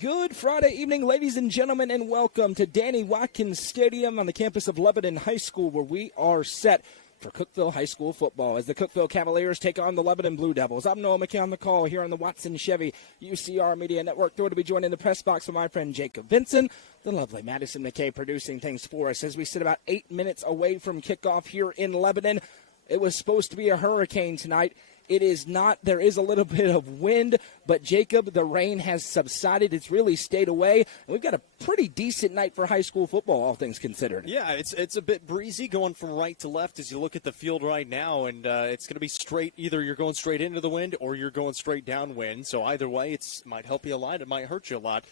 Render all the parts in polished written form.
Good Friday evening, ladies and gentlemen, and welcome to Danny Watkins Stadium on the campus of Lebanon High School, where we are set for Cookeville High School football as the Cookeville Cavaliers take on the Lebanon Blue Devils. I'm Noah McKay on the call here on the Watson Chevy UCR Media Network. Thrilled to be joined in the press box with my friend Jacob Vinson, the lovely Madison McKay producing things for us as we sit about 8 minutes away from kickoff here in Lebanon. It was supposed to be a hurricane tonight. It is not. There is a little bit of wind, but Jacob, the rain has subsided. It's really stayed away. And we've got a pretty decent night for high school football, all things considered. Yeah, it's a bit breezy going from right to left as you look at the field right now, and it's going to be straight. Either you're going straight into the wind or you're going straight downwind. So either way, it might help you a lot. It might hurt you a lot.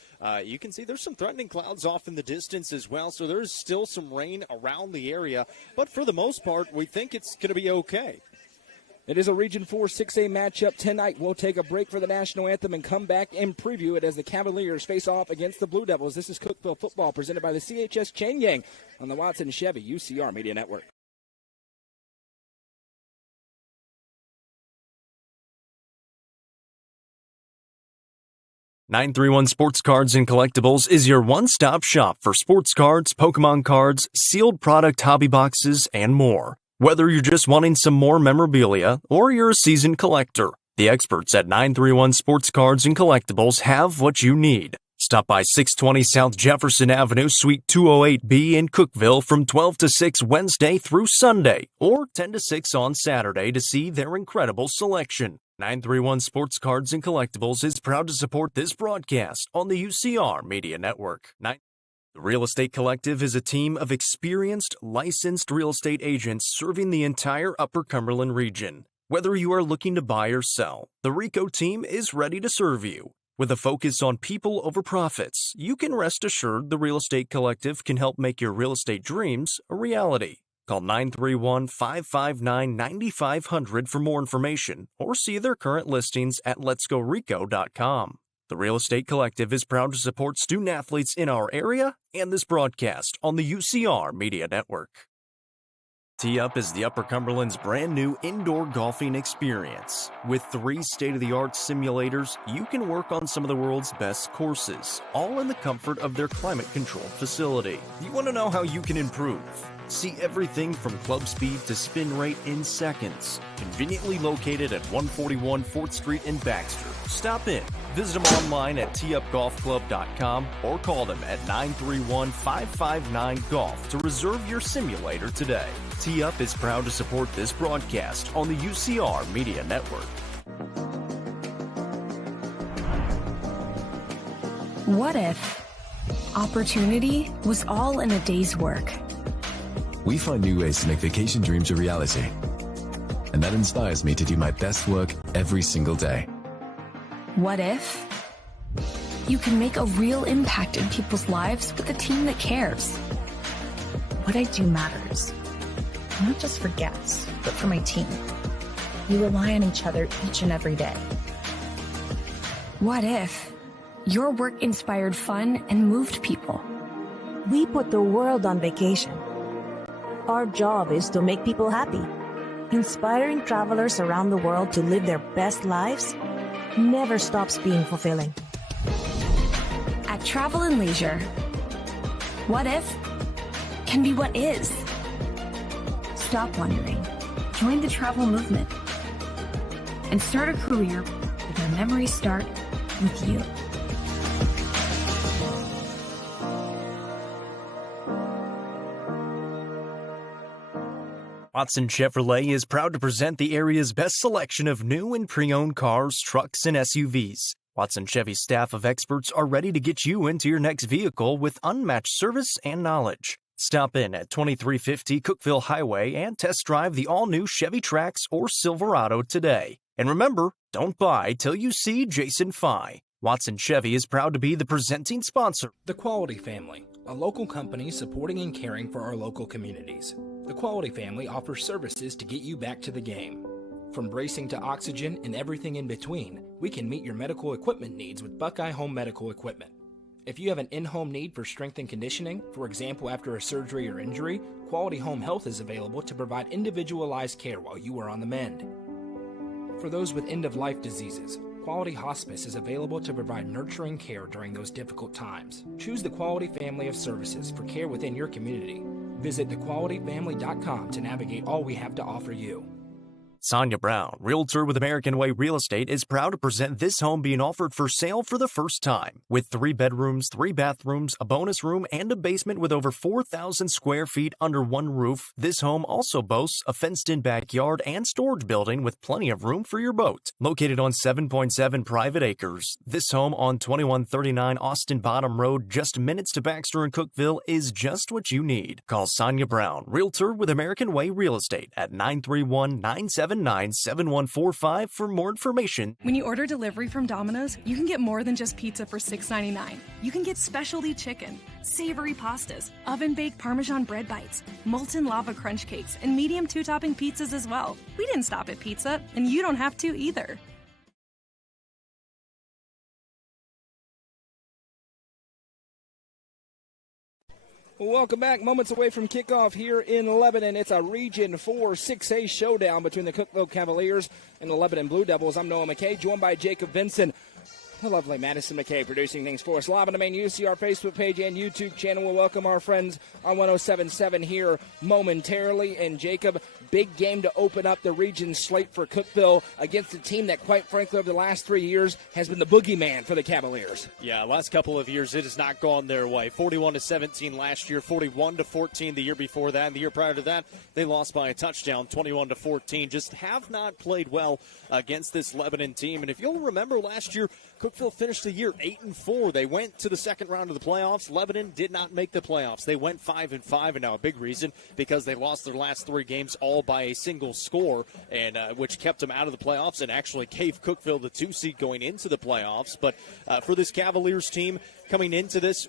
You can see there's some threatening clouds off in the distance as well, so there's still some rain around the area. But for the most part, we think it's going to be okay. It is a Region 4 6A matchup tonight. We'll take a break for the national anthem and come back and preview it as the Cavaliers face off against the Blue Devils. This is Cookeville football presented by the CHS Chain Gang on the Watson Chevy UCR Media Network. $931 Sports Cards and Collectibles is your one-stop shop for sports cards, Pokemon cards, sealed product hobby boxes, and more. Whether you're just wanting some more memorabilia or you're a seasoned collector, the experts at 931 Sports Cards and Collectibles have what you need. Stop by 620 South Jefferson Avenue, Suite 208B in Cookeville from 12 to 6 Wednesday through Sunday or 10 to 6 on Saturday to see their incredible selection. 931 Sports Cards and Collectibles is proud to support this broadcast on the UCR Media Network. The Real Estate Collective is a team of experienced, licensed real estate agents serving the entire Upper Cumberland region. Whether you are looking to buy or sell, the RICO team is ready to serve you. With a focus on people over profits, you can rest assured the Real Estate Collective can help make your real estate dreams a reality. Call 931-559-9500 for more information or see their current listings at letsgorico.com. The Real Estate Collective is proud to support student athletes in our area and this broadcast on the UCR Media Network. Tee Up is the Upper Cumberland's brand new indoor golfing experience. With 3 state-of-the-art simulators, you can work on some of the world's best courses, all in the comfort of their climate-controlled facility. You want to know how you can improve? See everything from club speed to spin rate in seconds. Conveniently located at 141 4th Street in Baxter. Stop in. Visit them online at teeupgolfclub.com or call them at 931-559-GOLF to reserve your simulator today. Tee Up is proud to support this broadcast on the UCR Media Network. What if opportunity was all in a day's work? We find new ways to make vacation dreams a reality. And that inspires me to do my best work every single day. What if you can make a real impact in people's lives with a team that cares? What I do matters, not just for guests, but for my team. We rely on each other each and every day. What if your work inspired fun and moved people? We put the world on vacation. Our job is to make people happy. Inspiring travelers around the world to live their best lives never stops being fulfilling. At Travel and Leisure, what if can be what is. Stop wondering. Join the travel movement and start a career where memories start with you. Watson Chevrolet is proud to present the area's best selection of new and pre-owned cars, trucks, and SUVs. Watson Chevy's staff of experts are ready to get you into your next vehicle with unmatched service and knowledge. Stop in at 2350 Cookeville Highway and test drive the all-new Chevy Trax or Silverado today. And remember, don't buy till you see Jason Fye. Watson Chevy is proud to be the presenting sponsor. The Quality Family, a local company supporting and caring for our local communities. The Quality Family offers services to get you back to the game. From bracing to oxygen and everything in between, we can meet your medical equipment needs with Buckeye Home Medical Equipment. If you have an in-home need for strength and conditioning, for example after a surgery or injury, Quality Home Health is available to provide individualized care while you are on the mend. For those with end-of-life diseases, Quality Hospice is available to provide nurturing care during those difficult times. Choose the Quality Family of Services for care within your community. Visit thequalityfamily.com to navigate all we have to offer you. Sonia Brown, Realtor with American Way Real Estate, is proud to present this home being offered for sale for the first time. With 3 bedrooms, 3 bathrooms, a bonus room, and a basement with over 4,000 square feet under one roof, this home also boasts a fenced-in backyard and storage building with plenty of room for your boat. Located on 7.7 private acres, this home on 2139 Austin Bottom Road, just minutes to Baxter and Cookeville, is just what you need. Call Sonia Brown, Realtor with American Way Real Estate at 931-979-7145 for more information. When you order delivery from Domino's, you can get more than just pizza for $6.99. You can get specialty chicken, savory pastas, oven-baked Parmesan bread bites, molten lava crunch cakes, and medium 2-topping pizzas as well. We didn't stop at pizza, and you don't have to either. Welcome back. Moments away from kickoff here in Lebanon. It's a Region 4 6A showdown between the Cookeville Cavaliers and the Lebanon Blue Devils. I'm Noah McKay, joined by Jacob Vinson. The lovely Madison McKay producing things for us. Live on the main UCR Facebook page and YouTube channel. We'll welcome our friends on 107.7 here momentarily. And Jacob, big game to open up the region slate for Cookeville against a team that, quite frankly, over the last 3 years has been the boogeyman for the Cavaliers. Yeah, last couple of years it has not gone their way. 41-17 last year, 41-14 the year before that. And the year prior to that, they lost by a touchdown, 21-14. Just have not played well against this Lebanon team. And if you'll remember last year, Cookeville finished the year 8-4. They went to the second round of the playoffs. Lebanon did not make the playoffs. They went 5-5, and now a big reason because they lost their last 3 games all by a single score, and which kept them out of the playoffs and actually gave Cookeville the 2 seed going into the playoffs. But for this Cavaliers team coming into this,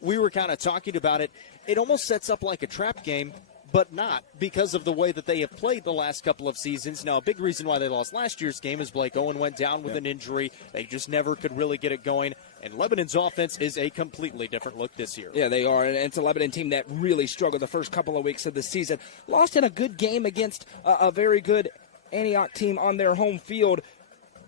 we were kind of talking about it. It almost sets up like a trap game, but not because of the way that they have played the last couple of seasons. Now, a big reason why they lost last year's game is Blake Owen went down with an injury. They just never could really get it going. And Lebanon's offense is a completely different look this year. Yeah, they are. And it's a Lebanon team that really struggled the first couple of weeks of the season. Lost in a good game against a very good Antioch team on their home field.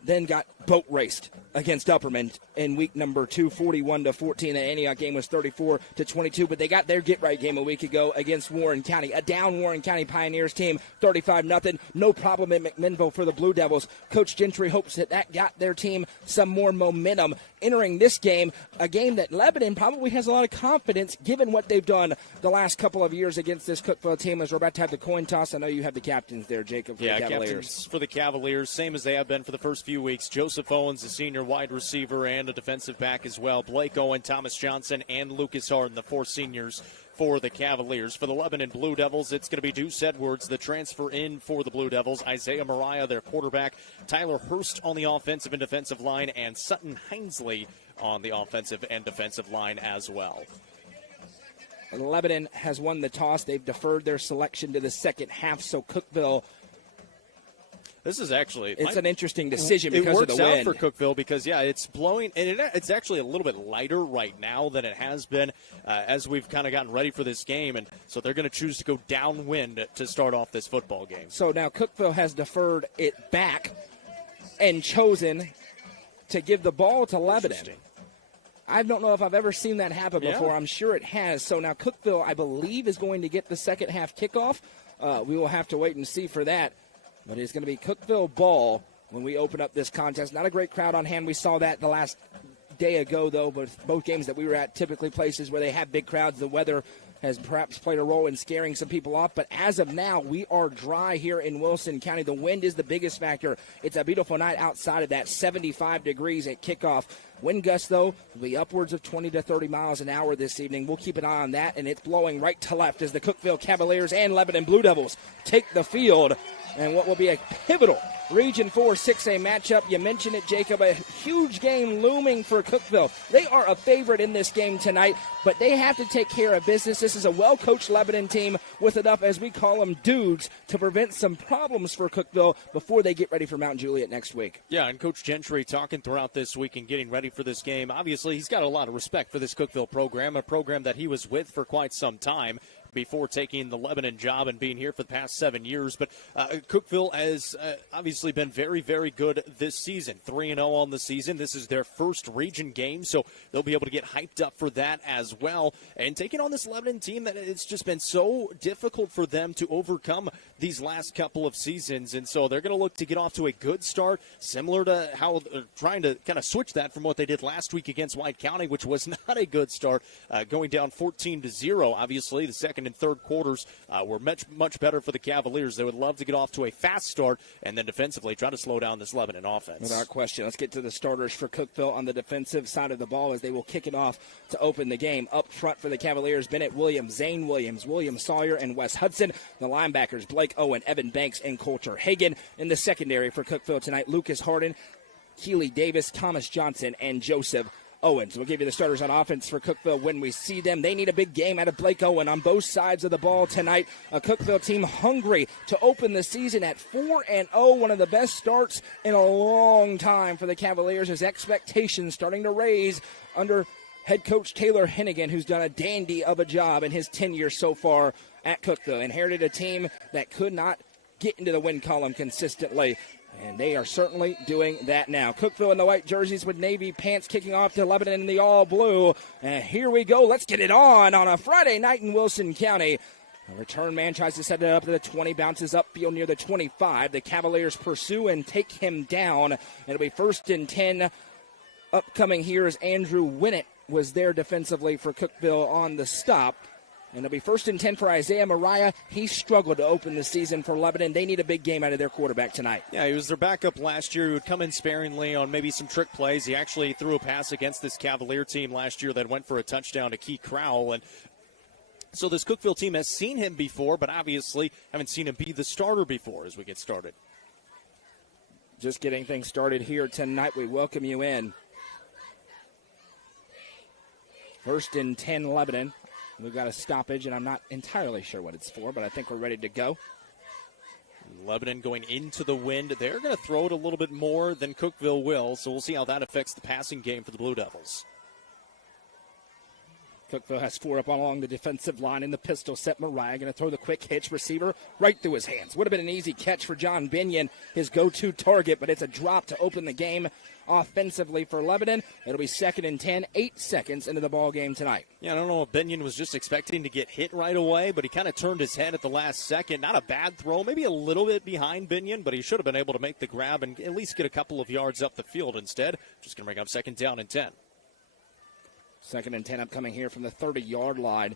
Then got boat raced against Upperman in week number 2, 41-14. The Antioch game was 34-22, but they got their get-right game a week ago against Warren County, a down Warren County Pioneers team, 35-0. No problem in McMinnville for the Blue Devils. Coach Gentry hopes that got their team some more momentum entering this game, a game that Lebanon probably has a lot of confidence given what they've done the last couple of years against this Cookeville team. As we're about to have the coin toss, I know you have the captains there, Jacob, for the Cavaliers. Captains for the Cavaliers, same as they have been for the first few weeks. Joseph Owens, a senior wide receiver and a defensive back as well. Blake Owen, Thomas Johnson, and Lucas Harden, the 4 seniors for the Cavaliers. For the Lebanon Blue Devils, it's going to be Deuce Edwards, the transfer in for the Blue Devils. Isaiah Mariah, their quarterback. Tyler Hurst on the offensive and defensive line. And Sutton Hinesley on the offensive and defensive line as well. Lebanon has won the toss. They've deferred their selection to the second half, so Cookeville... This is actually... It's an interesting decision because of the wind. It works out for Cookeville because, it's blowing, and it's actually a little bit lighter right now than it has been as we've kind of gotten ready for this game, and so they're going to choose to go downwind to start off this football game. So now Cookeville has deferred it back and chosen to give the ball to Lebanon. I don't know if I've ever seen that happen before. I'm sure it has. So now Cookeville, I believe, is going to get the second half kickoff. We will have to wait and see for that. But it's going to be Cookeville ball when we open up this contest. Not a great crowd on hand. We saw that the last day ago, though, but both games that we were at, typically places where they have big crowds. The weather has perhaps played a role in scaring some people off. But as of now, we are dry here in Wilson County. The wind is the biggest factor. It's a beautiful night outside of that, 75 degrees at kickoff. Wind gusts, though, will be upwards of 20 to 30 miles an hour this evening. We'll keep an eye on that, and it's blowing right to left as the Cookeville Cavaliers and Lebanon Blue Devils take the field. And what will be a pivotal Region 4 6A matchup. You mentioned it, Jacob, a huge game looming for Cookeville. They are a favorite in this game tonight, but they have to take care of business. This is a well-coached Lebanon team with enough, as we call them, dudes, to prevent some problems for Cookeville before they get ready for Mount Juliet next week. Yeah, and Coach Gentry talking throughout this week and getting ready for this game. Obviously, he's got a lot of respect for this Cookeville program, a program that he was with for quite some time. before taking the Lebanon job and being here for the past 7 years. But Cookeville has obviously been very, very good this season. 3-0 on the season. This is their first region game, so they'll be able to get hyped up for that as well. And taking on this Lebanon team that it's just been so difficult for them to overcome these last couple of seasons. And so they're going to look to get off to a good start, similar to how they're trying to kind of switch that from what they did last week against White County, which was not a good start, going down 14-0. Obviously, the second and third quarters were much better for the Cavaliers. They would love to get off to a fast start and then defensively try to slow down this Lebanon offense. Without question. Let's get to the starters for Cookeville on the defensive side of the ball as they will kick it off to open the game. Up front for the Cavaliers, Bennett Williams, Zane Williams, William Sawyer, and Wes Hudson. The linebackers, Blake Owen, Evan Banks, and Coulter Hagan. In the secondary for Cookeville tonight, Lucas Harden, Keely Davis, Thomas Johnson, and Joseph Owens. We'll give you the starters on offense for Cookeville when we see them. They need a big game out of Blake Owen on both sides of the ball tonight. A Cookeville team hungry to open the season at 4-0, one of the best starts in a long time for the Cavaliers as expectations starting to raise under head coach Taylor Hennigan, who's done a dandy of a job in his tenure so far at Cookeville. Inherited a team that could not get into the win column consistently. And they are certainly doing that now. Cookeville in the white jerseys with navy pants, kicking off to Lebanon in the all blue. And here we go. Let's get it on a Friday night in Wilson County. The return man tries to set it up to the 20, bounces upfield near the 25. The Cavaliers pursue and take him down. It'll be 1st and 10. Upcoming here is Andrew Winnett was there defensively for Cookeville on the stop. And it'll be 1st and 10 for Isaiah Mariah. He struggled to open the season for Lebanon. They need a big game out of their quarterback tonight. Yeah, he was their backup last year. He would come in sparingly on maybe some trick plays. He actually threw a pass against this Cavalier team last year that went for a touchdown to Key Crowell. And so this Cookeville team has seen him before, but obviously haven't seen him be the starter before as we get started. Just getting things started here tonight. We welcome you in. 1st and 10 Lebanon. We've got a stoppage, and I'm not entirely sure what it's for, but I think we're ready to go. Lebanon going into the wind. They're going to throw it a little bit more than Cookeville will, so we'll see how that affects the passing game for the Blue Devils. Cookeville has 4 up along the defensive line in the pistol set. Mariah going to throw the quick hitch receiver right through his hands. Would have been an easy catch for John Binion, his go-to target, but it's a drop to open the game offensively for Lebanon. It'll be 2nd and 10, 8 seconds into the ball game tonight. Yeah, I don't know if Binion was just expecting to get hit right away, but he kind of turned his head at the last second. Not a bad throw, maybe a little bit behind Binion, but he should have been able to make the grab and at least get a couple of yards up the field instead. Just going to bring up 2nd down and 10. 2nd and 10 upcoming here from the 30-yard line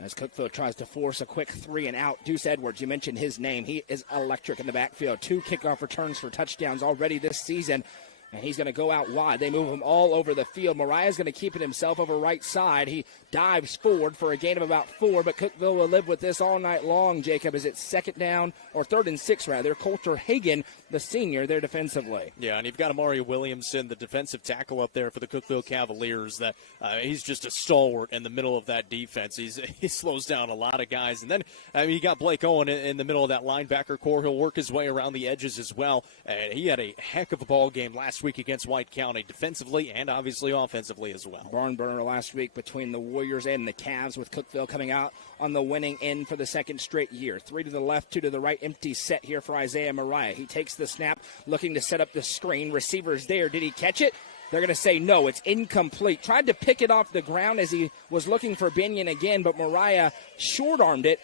as Cookeville tries to force a quick 3 and out. Deuce Edwards, you mentioned his name. He is electric in the backfield. 2 kickoff returns for touchdowns already this season. And he's going to go out wide. They move him all over the field. Mariah's going to keep it himself over right side. He dives forward for a gain of about 4, but Cookeville will live with this all night long, Jacob, as it's 2nd down, or 3rd and 6, rather. Coulter Hagan, the senior, there defensively. Yeah, and you've got Amari Williamson, the defensive tackle up there for the Cookeville Cavaliers. That he's just a stalwart in the middle of that defense. He slows down a lot of guys. And then you got Blake Owen in the middle of that linebacker core. He'll work his way around the edges as well. And he had a heck of a ball game last week against White County, defensively and obviously offensively as well. Barn burner last week between the Warriors and the Cavs, with Cookeville coming out on the winning end for the 2nd straight year. 3 to the left, 2 to the right, empty set here for Isaiah Mariah. He takes the snap, looking to set up the screen. Receiver's there. Did he catch it? They're going to say no, it's incomplete. Tried to pick it off the ground as he was looking for Binion again, but Mariah short-armed it.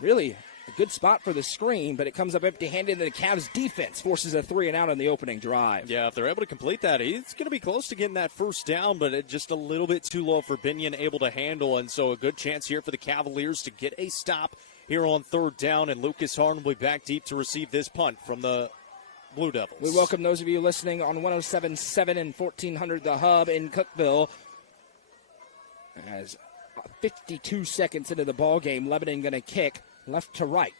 Really a good spot for the screen, but it comes up empty-handed, and the Cavs defense forces a 3 and out on the opening drive. Yeah, if they're able to complete that, he's going to be close to getting that 1st down, but it's just a little bit too low for Binion able to handle, and so a good chance here for the Cavaliers to get a stop here on 3rd down, and Lucas Harden will be back deep to receive this punt from the Blue Devils. We welcome those of you listening on 107.7 and 1400 The Hub in Cookeville. As 52 seconds into the ball game, Lebanon going to kick left to right.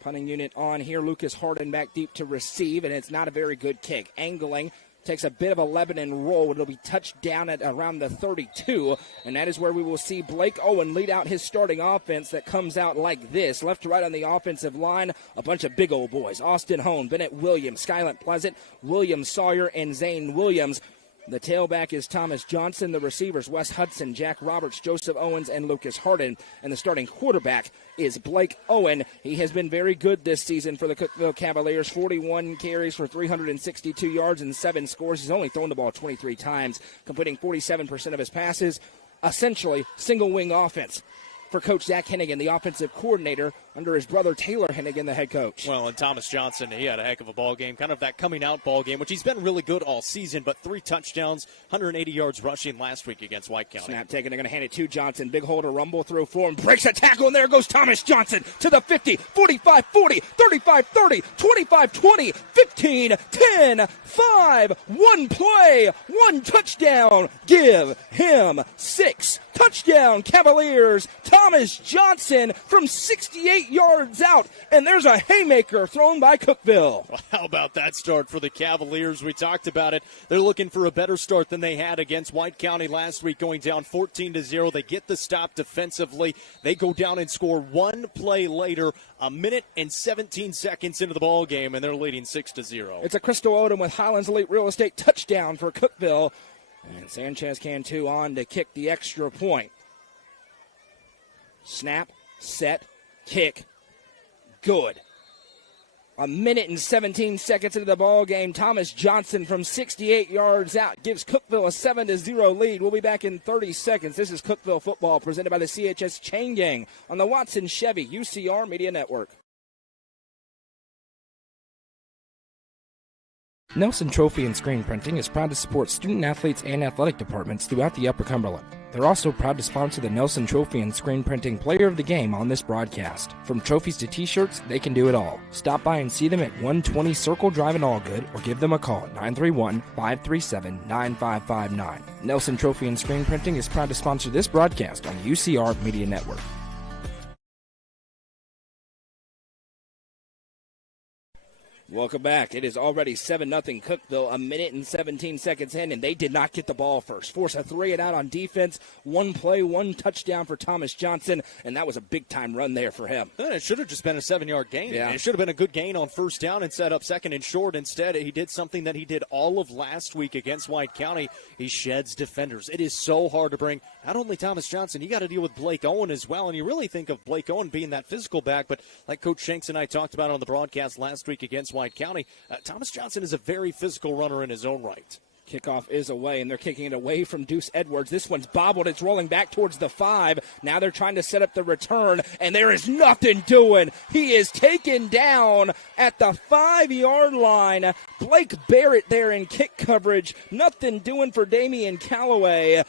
Punting unit on here. Lucas Harden back deep to receive, and it's not a very good kick. Angling. Takes a bit of a Lebanon roll. It'll be touched down at around the 32, and that is where we will see Blake Owen lead out his starting offense that comes out like this. Left to right on the offensive line, a bunch of big old boys. Austin Hone, Bennett Williams, Skylant Pleasant, William Sawyer, and Zane Williams. The tailback is Thomas Johnson. The receivers, Wes Hudson, Jack Roberts, Joseph Owens, and Lucas Harden. And the starting quarterback is Blake Owen. He has been very good this season for the Cookeville Cavaliers. 41 carries for 362 yards and 7 scores. He's only thrown the ball 23 times, completing 47% of his passes. Essentially, single-wing offense for Coach Zach Hennigan, the offensive coordinator, under his brother Taylor Hennigan, the head coach. Well, and Thomas Johnson, he had a heck of a ball game, kind of that coming-out ball game, which he's been really good all season, but 3 touchdowns, 180 yards rushing last week against White County. Snap taken, they're going to hand it to Johnson. Big holder, rumble through for him, breaks a tackle, and there goes Thomas Johnson to the 50, 45-40, 35-30, 25-20, 15-10, 5, 1 play, 1 touchdown. Give him 6. Touchdown, Cavaliers. Thomas Johnson from 68 yards out, and there's a haymaker thrown by Cookeville. Well, how about that start for the Cavaliers? We talked about it. They're looking for a better start than they had against White County last week, going down 14-0. They get the stop defensively. They go down and score 1 play later, 1 minute and 17 seconds into the ball game, and they're leading 6-0. It's a Crystal Odom with Highlands Elite Real Estate touchdown for Cookeville. And Sanchez Cantu on to kick the extra point. Snap, set, kick. Good. 1 minute and 17 seconds into the ball game. Thomas Johnson from 68 yards out gives Cookeville a 7-0 lead. We'll be back in 30 seconds. This is Cookeville football presented by the CHS Chain Gang on the Watson Chevy UCR Media Network. Nelson Trophy and Screen Printing is proud to support student athletes and athletic departments throughout the Upper Cumberland. They're also proud to sponsor the Nelson Trophy and Screen Printing Player of the Game on this broadcast. From trophies to t-shirts, they can do it all. Stop by and see them at 120 Circle Drive in Allgood or give them a call at 931-537-9559. Nelson Trophy and Screen Printing is proud to sponsor this broadcast on the UCR Media Network. Welcome back. It is already 7-0 Cookeville, 1 minute and 17 seconds in, and they did not get the ball first. Force a 3-and-out on defense. 1 play, 1 touchdown for Thomas Johnson, and that was a big-time run there for him. It should have just been a 7-yard gain. Yeah. It should have been a good gain on first down and set up second and short. Instead, he did something that he did all of last week against White County. He sheds defenders. It is so hard to bring not only Thomas Johnson, you got to deal with Blake Owen as well, and you really think of Blake Owen being that physical back, but like Coach Shanks and I talked about on the broadcast last week against White County, Thomas Johnson is a very physical runner in his own right. Kickoff is away, and they're kicking it away from Deuce Edwards. This one's bobbled. It's rolling back towards the 5. Now they're trying to set up the return, and there is nothing doing. He is taken down at the 5-yard line. Blake Barrett there in kick coverage. Nothing doing for Damian Calloway.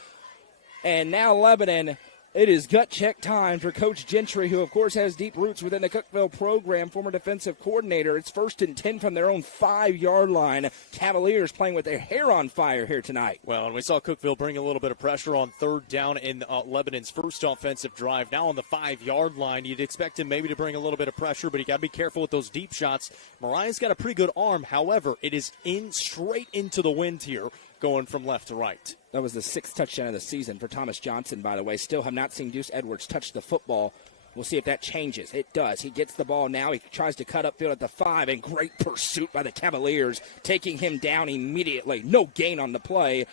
And now Lebanon, it is gut check time for Coach Gentry, who, of course, has deep roots within the Cookeville program, former defensive coordinator. It's 1st and 10 from their own 5-yard line. Cavaliers playing with their hair on fire here tonight. Well, and we saw Cookeville bring a little bit of pressure on 3rd down in Lebanon's first offensive drive. Now on the 5-yard line, you'd expect him maybe to bring a little bit of pressure, but you got to be careful with those deep shots. Mariah's got a pretty good arm. However, it is straight into the wind here, going from left to right. That was the 6th touchdown of the season for Thomas Johnson, by the way. Still have not seen Deuce Edwards touch the football. We'll see if that changes. It does. He gets the ball now. He tries to cut upfield at the 5, and great pursuit by the Cavaliers, taking him down immediately. No gain on the play.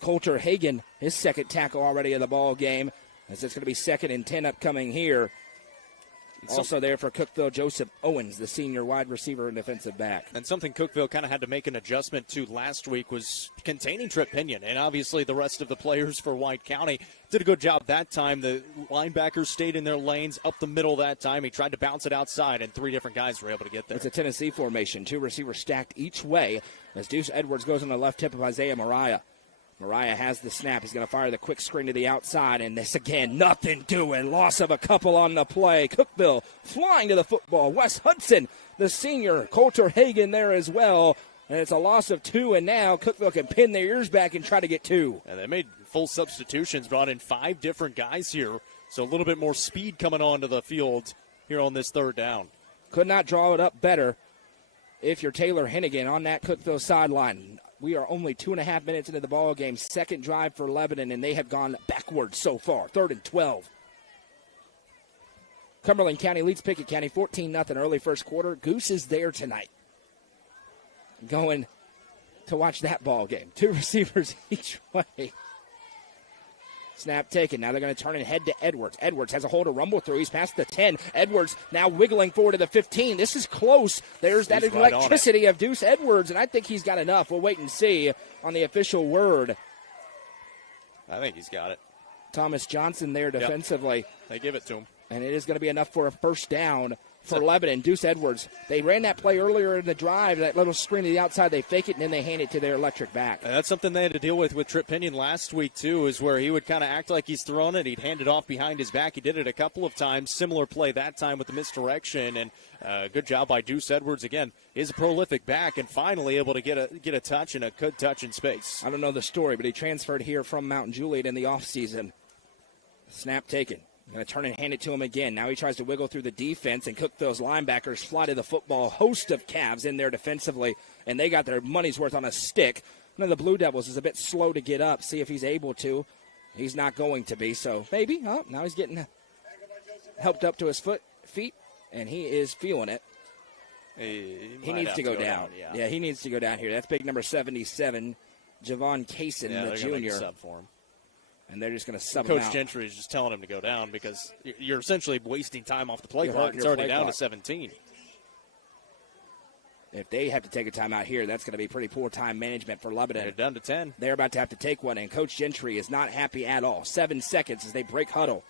Coulter Hagan, his 2nd tackle already in the ball game, as it's going to be 2nd and 10 upcoming here. Also there for Cookeville, Joseph Owens, the senior wide receiver and defensive back. And something Cookeville kind of had to make an adjustment to last week was containing Trip Pinion. And obviously the rest of the players for White County did a good job that time. The linebackers stayed in their lanes up the middle that time. He tried to bounce it outside, and 3 different guys were able to get there. It's a Tennessee formation. 2 receivers stacked each way as Deuce Edwards goes on the left hip of Isaiah Mariah. Mariah has the snap. He's going to fire the quick screen to the outside, and this again, nothing doing. Loss of a couple on the play. Cookeville flying to the football. Wes Hudson, the senior. Coulter Hagan there as well. And it's a loss of 2, and now Cookeville can pin their ears back and try to get 2. And they made full substitutions, brought in 5 different guys here, so a little bit more speed coming onto the field here on this 3rd down. Could not draw it up better if you're Taylor Hennigan on that Cookeville sideline. We are only 2.5 minutes into the ball game. 2nd drive for Lebanon, and they have gone backwards so far. 3rd and 12. Cumberland County leads Pickett County 14-0 early first quarter. Goose is there tonight. Going to watch that ball game. 2 receivers each way. Snap taken. Now they're going to turn and head to Edwards. Edwards has a hole to rumble through. He's past the 10. Edwards now wiggling forward to the 15. This is close. There's that electricity of Deuce Edwards, and I think he's got enough. We'll wait and see on the official word. I think he's got it. Thomas Johnson there defensively. Yep. They give it to him. And it is going to be enough for a first down for Lebanon. Deuce Edwards. They ran that play earlier in the drive, that little screen to the outside. They fake it, and then they hand it to their electric back. And that's something they had to deal with Trip Pinion last week, too, is where he would kind of act like he's throwing it. He'd hand it off behind his back. He did it a couple of times. Similar play that time with the misdirection. And good job by Deuce Edwards. Again, is a prolific back and finally able to get a touch and a good touch in space. I don't know the story, but he transferred here from Mount Juliet in the offseason. Snap taken. Going to turn and hand it to him again. Now he tries to wiggle through the defense, and Cookeville's linebackers fly to the football. Host of Cavs in there defensively, and they got their money's worth on a stick. One of the Blue Devils is a bit slow to get up. See if he's able to. He's not going to be, so maybe. Oh, now he's getting helped up to his feet, and he is feeling it. He needs to go down. Yeah, he needs to go down here. That's big number 77, Javon Kaysen, the junior. Make a sub for him. And they're just going to sub him out. Coach Gentry is just telling him to go down because you're essentially wasting time off the play clock. It's already down to 17. If they have to take a timeout here, that's going to be pretty poor time management for Lebanon. They're down to 10. They're about to have to take one, and Coach Gentry is not happy at all. 7 seconds as they break huddle.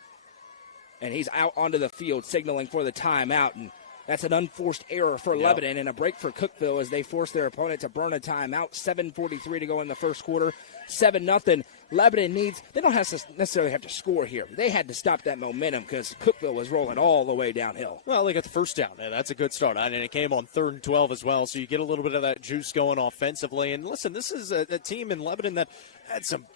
And he's out onto the field signaling for the timeout, and that's an unforced error for Lebanon and a break for Cookeville as they force their opponent to burn a timeout. 7:43 to go in the first quarter. 7-0. Lebanon needs – they don't necessarily have to score here. They had to stop that momentum because Cookeville was rolling all the way downhill. Well, they got the first down. That's a good start. And it came on 3rd and 12 as well, so you get a little bit of that juice going offensively. And listen, this is a team in Lebanon that had some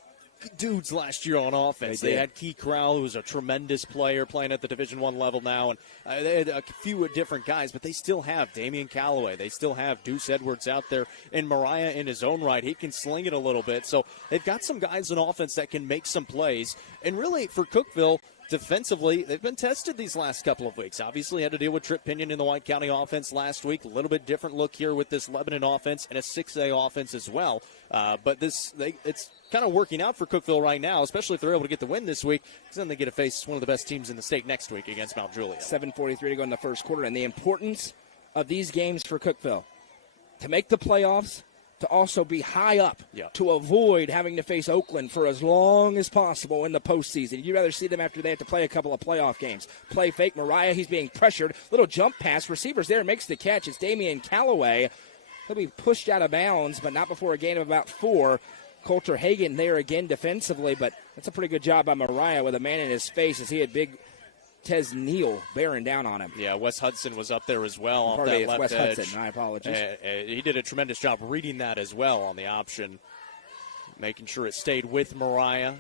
dudes last year on offense. They had Key Crowell, who's a tremendous player, playing at the Division I level now, and they had a few different guys, but they still have Damian Calloway. They still have Deuce Edwards out there, and Mariah in his own right. He can sling it a little bit. So they've got some guys on offense that can make some plays. And really, for Cookeville, defensively, they've been tested these last couple of weeks. Obviously, had to deal with Trip Pinion in the White County offense last week. A little bit different look here with this Lebanon offense and a 6A offense as well. But it's kind of working out for Cookeville right now, especially if they're able to get the win this week, because then they get to face one of the best teams in the state next week against Mount Juliet. 7:43 to go in the first quarter, and the importance of these games for Cookeville. To make the playoffs, to also be high up, to avoid having to face Oakland for as long as possible in the postseason. You'd rather see them after they have to play a couple of playoff games. Play fake. Mariah, he's being pressured. Little jump pass. Receivers there, makes the catch. It's Damian Calloway. He'll be pushed out of bounds, but not before a gain of about 4. Coulter Hagan there again defensively, but that's a pretty good job by Mariah with a man in his face as he had big Tez Neal bearing down on him. Yeah, Wes Hudson was up there as well off that left Wes edge. Hudson, my apologies. He did a tremendous job reading that as well on the option, making sure it stayed with Mariah.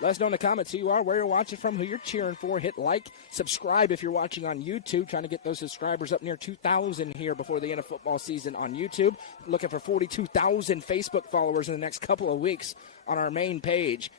Let us know in the comments who you are, where you're watching from, who you're cheering for. Hit like, subscribe if you're watching on YouTube. Trying to get those subscribers up near 2,000 here before the end of football season on YouTube. Looking for 42,000 Facebook followers in the next couple of weeks on our main page.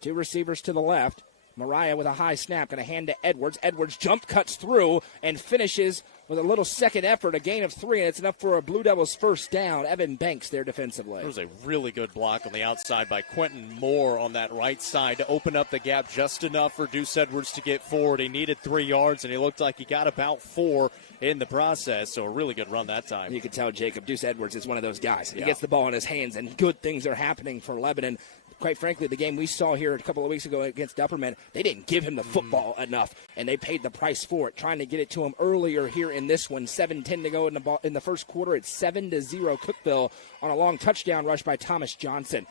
2 receivers to the left. Mariah with a high snap, going to hand to Edwards. Edwards jump cuts through and finishes with a little second effort, a gain of 3, and it's enough for a Blue Devils first down. Evan Banks there defensively. There was a really good block on the outside by Quentin Moore on that right side to open up the gap just enough for Deuce Edwards to get forward. He needed 3 yards, and he looked like he got about 4 in the process, so a really good run that time. You can tell, Jacob, Deuce Edwards is one of those guys. He gets the ball in his hands, and good things are happening for Lebanon. Quite frankly, the game we saw here a couple of weeks ago against Upperman, they didn't give him the football enough, and they paid the price for it, trying to get it to him earlier here in this one. 7:10 to go in the first quarter. It's 7-0 Cookeville on a long touchdown rush by Thomas Johnson.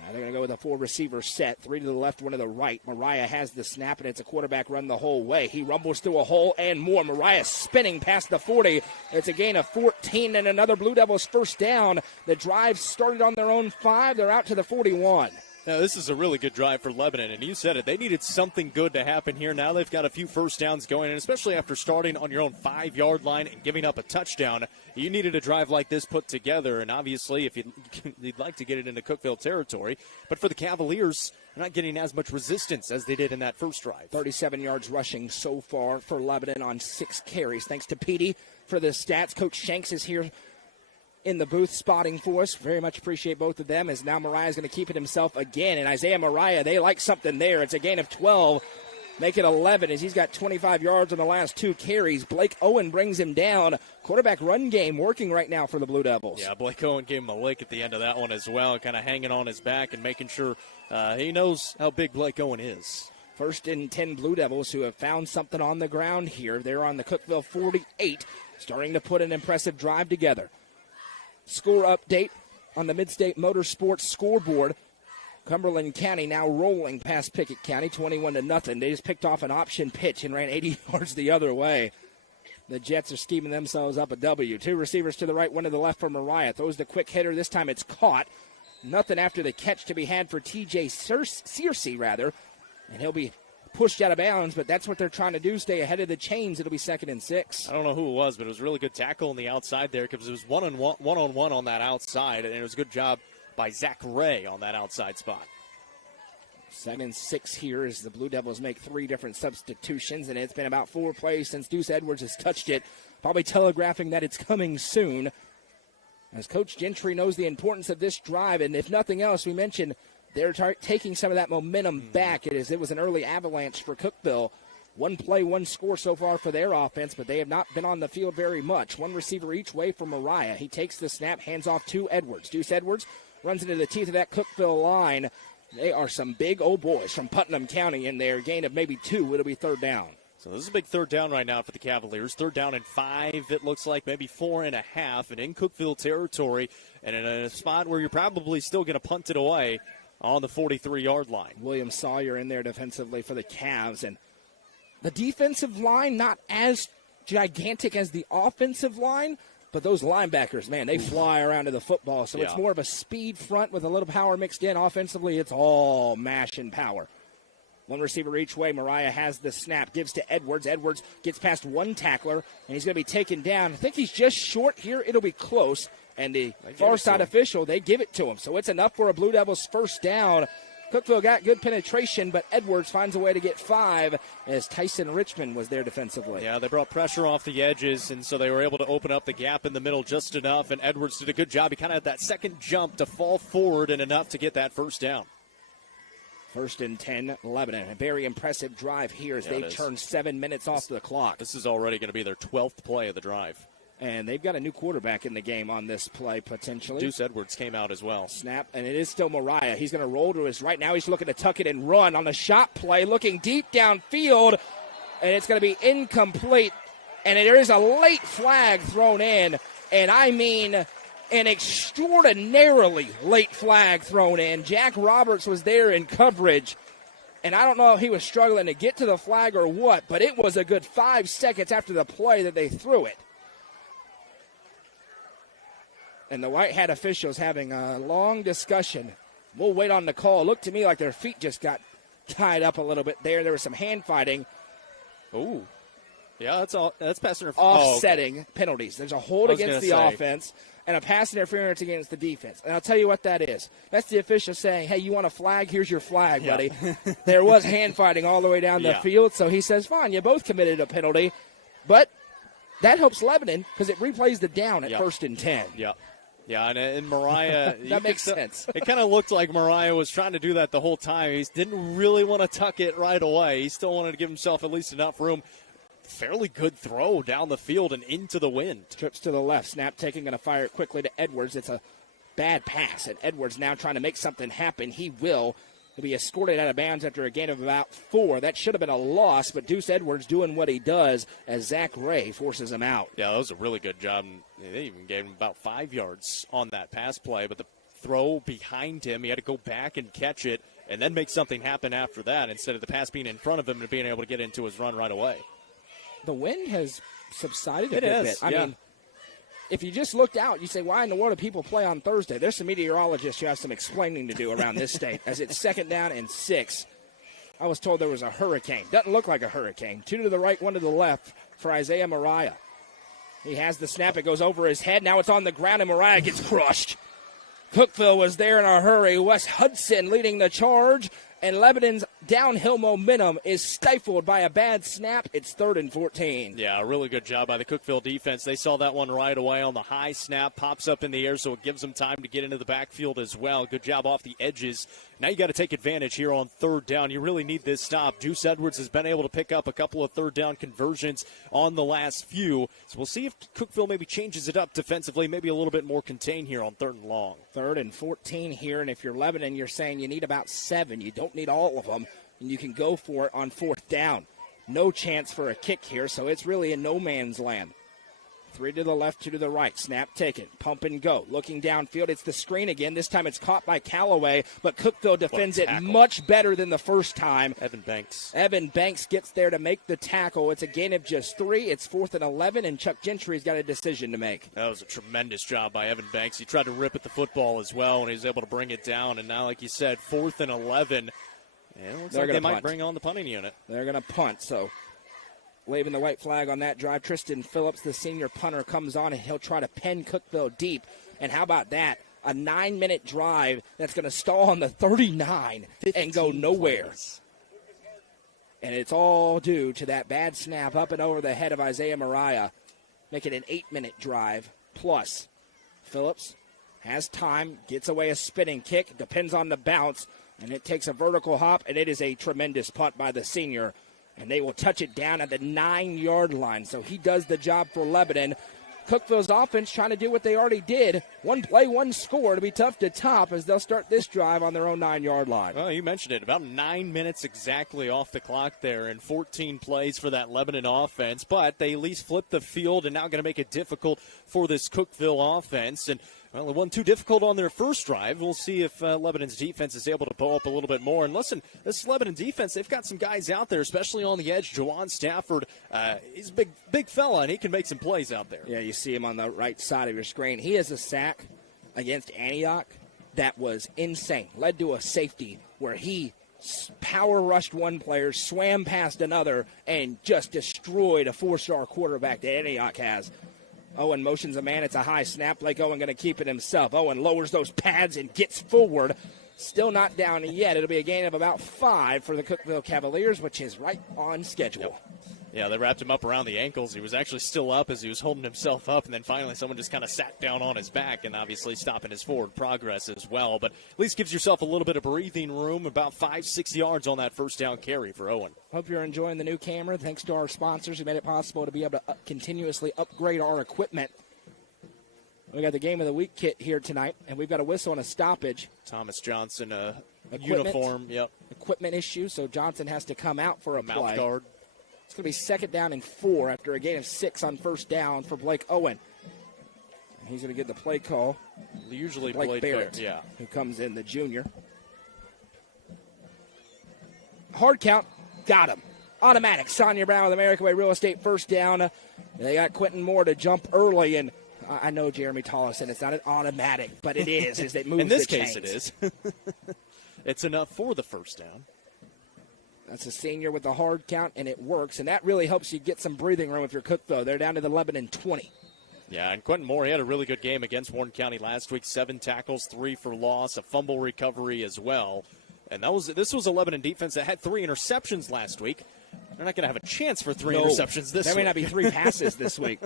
Now they're going to go with a 4-receiver set, 3 to the left, 1 to the right. Mariah has the snap, and it's a quarterback run the whole way. He rumbles through a hole and more. Mariah spinning past the 40. It's a gain of 14 and another Blue Devils first down. The drive started on their own 5. They're out to the 41. Now, this is a really good drive for Lebanon, and you said it. They needed something good to happen here. Now they've got a few first downs going, and especially after starting on your own 5-yard line and giving up a touchdown, you needed a drive like this put together, and obviously if you'd like to get it into Cookeville territory. But for the Cavaliers, they're not getting as much resistance as they did in that first drive. 37 yards rushing so far for Lebanon on 6 carries. Thanks to Petey for the stats. Coach Shanks is here in the booth spotting for us. Very much appreciate both of them, as now Mariah's going to keep it himself again. And Isaiah Mariah, they like something there. It's a gain of 12. Make it 11 as he's got 25 yards on the last 2 carries. Blake Owen brings him down. Quarterback run game working right now for the Blue Devils. Yeah, Blake Owen gave him a lick at the end of that one as well, kind of hanging on his back and making sure he knows how big Blake Owen is. 1st and 10 Blue Devils, who have found something on the ground here. They're on the Cookeville 48, starting to put an impressive drive together. Score update on the Midstate Motorsports scoreboard. Cumberland County now rolling past Pickett County, 21-0. They just picked off an option pitch and ran 80 yards the other way. The Jets are scheming themselves up a W. 2 receivers to the right, 1 to the left for Mariah. Throws the quick hitter. This time it's caught. Nothing after the catch to be had for TJ Searcy, and he'll be pushed out of bounds, but that's what they're trying to do, stay ahead of the chains. It'll be 2nd and 6. I don't know who it was, but it was a really good tackle on the outside there because it was one-on-one on that outside, and it was a good job by Zach Ray on that outside spot. 2nd and 6 here as the Blue Devils make 3 different substitutions, and it's been about 4 plays since Deuce Edwards has touched it, probably telegraphing that it's coming soon. As Coach Gentry knows the importance of this drive, and if nothing else, we mentioned they're taking some of that momentum back. It was an early avalanche for Cookeville. 1 play, 1 score so far for their offense, but they have not been on the field very much. 1 receiver each way for Mariah. He takes the snap, hands off to Edwards. Deuce Edwards runs into the teeth of that Cookeville line. They are some big old boys from Putnam County in there. Gain of maybe 2. It'll be 3rd down. So this is a big 3rd down right now for the Cavaliers. 3rd down and 5, it looks like, maybe 4.5, and in Cookeville territory, and in a spot where you're probably still going to punt it away on the 43-yard line. William Sawyer in there defensively for the Cavs, and the defensive line not as gigantic as the offensive line, but those linebackers, man, they fly around to the football. So it's more of a speed front with a little power mixed in. Offensively, it's all mash and power. 1 receiver each way. Mariah has the snap, gives to Edwards. Edwards gets past 1 tackler, and he's going to be taken down. I think he's just short here. It'll be close. And the far side official, they give it to him. So it's enough for a Blue Devils 1st down. Cookeville got good penetration, but Edwards finds a way to get 5 as Tyson Richmond was there defensively. Yeah, they brought pressure off the edges, and so they were able to open up the gap in the middle just enough, and Edwards did a good job. He kind of had that second jump to fall forward and enough to get that 1st down. 1st and 10, Lebanon. A very impressive drive here as they've turned 7 minutes off the clock. This is already going to be their 12th play of the drive. And they've got a new quarterback in the game on this play, potentially. Deuce Edwards came out as well. Snap, and it is still Mariah. He's going to roll to his right. Now he's looking to tuck it and run on the shot play, looking deep downfield, and it's going to be incomplete. And there is a late flag thrown in, and I mean an extraordinarily late flag thrown in. Jack Roberts was there in coverage, and I don't know if he was struggling to get to the flag or what, but it was a good 5 seconds after the play that they threw it. And the white hat officials having a long discussion. We'll wait on the call. It looked to me like their feet just got tied up a little bit there. There was some hand fighting. Ooh. Yeah, that's pass interference. Offsetting penalties. There's a hold against the offense and a pass interference against the defense. And I'll tell you what that is. That's the official saying, hey, you want a flag? Here's your flag, buddy. There was hand fighting all the way down the field. So he says, fine, you both committed a penalty. But that helps Lebanon because it replays the down at 1st and 10. Yeah. Yeah, and Mariah. That makes sense. It kind of looked like Mariah was trying to do that the whole time. He didn't really want to tuck it right away. He still wanted to give himself at least enough room. Fairly good throw down the field and into the wind. Trips to the left. Snap taking, going to fire it quickly to Edwards. It's a bad pass. And Edwards now trying to make something happen. He will. He'll be escorted out of bounds after a gain of about 4. That should have been a loss, but Deuce Edwards doing what he does as Zach Ray forces him out. Yeah, that was a really good job. They even gave him about 5 yards on that pass play, but the throw behind him, he had to go back and catch it and then make something happen after that instead of the pass being in front of him and being able to get into his run right away. The wind has subsided a bit. I mean, if you just looked out, you say, why in the world do people play on Thursday? There's some meteorologists who have some explaining to do around this state as it's 2nd down and 6. I was told there was a hurricane. Doesn't look like a hurricane. 2 to the right, 1 to the left for Isaiah Mariah. He has the snap. It goes over his head. Now it's on the ground, and Mariah gets crushed. Cookeville was there in a hurry. Wes Hudson leading the charge and Lebanon's downhill momentum is stifled by a bad snap. It's 3rd and 14. Yeah, a really good job by the Cookeville defense. They saw that one right away on the high snap, pops up in the air, so it gives them time to get into the backfield as well. Good job off the edges. Now you got to take advantage here on 3rd down. You really need this stop. Juice Edwards has been able to pick up a couple of 3rd down conversions on the last few. So we'll see if Cookeville maybe changes it up defensively, maybe a little bit more contained here on 3rd and long. 3rd and 14 here, and if you're Lebanon, you're saying you need about 7. You don't need all of them, and you can go for it on 4th down. No chance for a kick here, so it's really in no man's land. 3 to the left, 2 to the right. Snap taken. Pump and go. Looking downfield. It's the screen again. This time it's caught by Callaway, but Cookeville defends it much better than the first time. Evan Banks. Evan Banks gets there to make the tackle. It's a gain of just 3. It's 4th and 11, and Chuck Gentry's got a decision to make. That was a tremendous job by Evan Banks. He tried to rip at the football as well, and he was able to bring it down. And now, like you said, 4th and 11. And it looks like they might bring on the punting unit. They're going to punt, so waving the white flag on that drive. Tristan Phillips, the senior punter, comes on, and he'll try to pen Cookeville deep. And how about that? A 9-minute drive that's going to stall on the 39 and go nowhere. Plays. And it's all due to that bad snap up and over the head of Isaiah Mariah, making an 8-minute drive plus. Phillips has time, gets away a spinning kick, depends on the bounce, and it takes a vertical hop, and it is a tremendous punt by the senior. And they will touch it down at the 9-yard line. So he does the job for Lebanon. Cookeville's offense trying to do what they already did. 1 play, 1 score. It'll be tough to top as they'll start this drive on their own 9-yard line. Well, you mentioned it. About 9 minutes exactly off the clock there and 14 plays for that Lebanon offense. But they at least flipped the field and now going to make it difficult for this Cookeville offense. And well, it wasn't too difficult on their first drive. We'll see if Lebanon's defense is able to bow up a little bit more. And listen, this Lebanon defense, they've got some guys out there, especially on the edge. Jawan Stafford, he's a big fella, and he can make some plays out there. Yeah, you see him on the right side of your screen. He has a sack against Antioch that was insane. Led to a safety where he power rushed one player, swam past another, and just destroyed a 4-star quarterback that Antioch has. Owen motions a man. It's a high snap. Blake Owen going to keep it himself. Owen lowers those pads and gets forward. Still not down yet. It'll be a gain of about 5 for the Cookeville Cavaliers, which is right on schedule. Yep. Yeah, they wrapped him up around the ankles. He was actually still up as he was holding himself up, and then finally someone just kind of sat down on his back and obviously stopping his forward progress as well. But at least gives yourself a little bit of breathing room, about 5-6 yards on that first down carry for Owen. Hope you're enjoying the new camera. Thanks to our sponsors who made it possible to be able to continuously upgrade our equipment. We got the Game of the Week kit here tonight, and we've got a whistle and a stoppage. Thomas Johnson, uniform, yep. Equipment issue, so Johnson has to come out for a mouth play. Guard. It's going to be 2nd down and 4 after a gain of 6 on first down for Blake Owen. He's going to get the play call. Usually Blake Barrett, fair, yeah. who comes in, the junior. Hard count, got him. Automatic. Sonia Brown with American Way Real Estate, first down. They got Quentin Moore to jump early, and I know Jeremy Tollison, it's not an automatic, but it is as it moves in this the case, chains. it is. It's enough for the first down. That's a senior with the hard count, and it works. And that really helps you get some breathing room if you're Cookeville. They're down to the Lebanon 20. Yeah, and Quentin Moore, he had a really good game against Warren County last week. 7 tackles, 3 for loss, a fumble recovery as well. And this was a Lebanon defense that had 3 interceptions last week. They're not going to have a chance for 3 interceptions this week. There may not be 3 passes this week.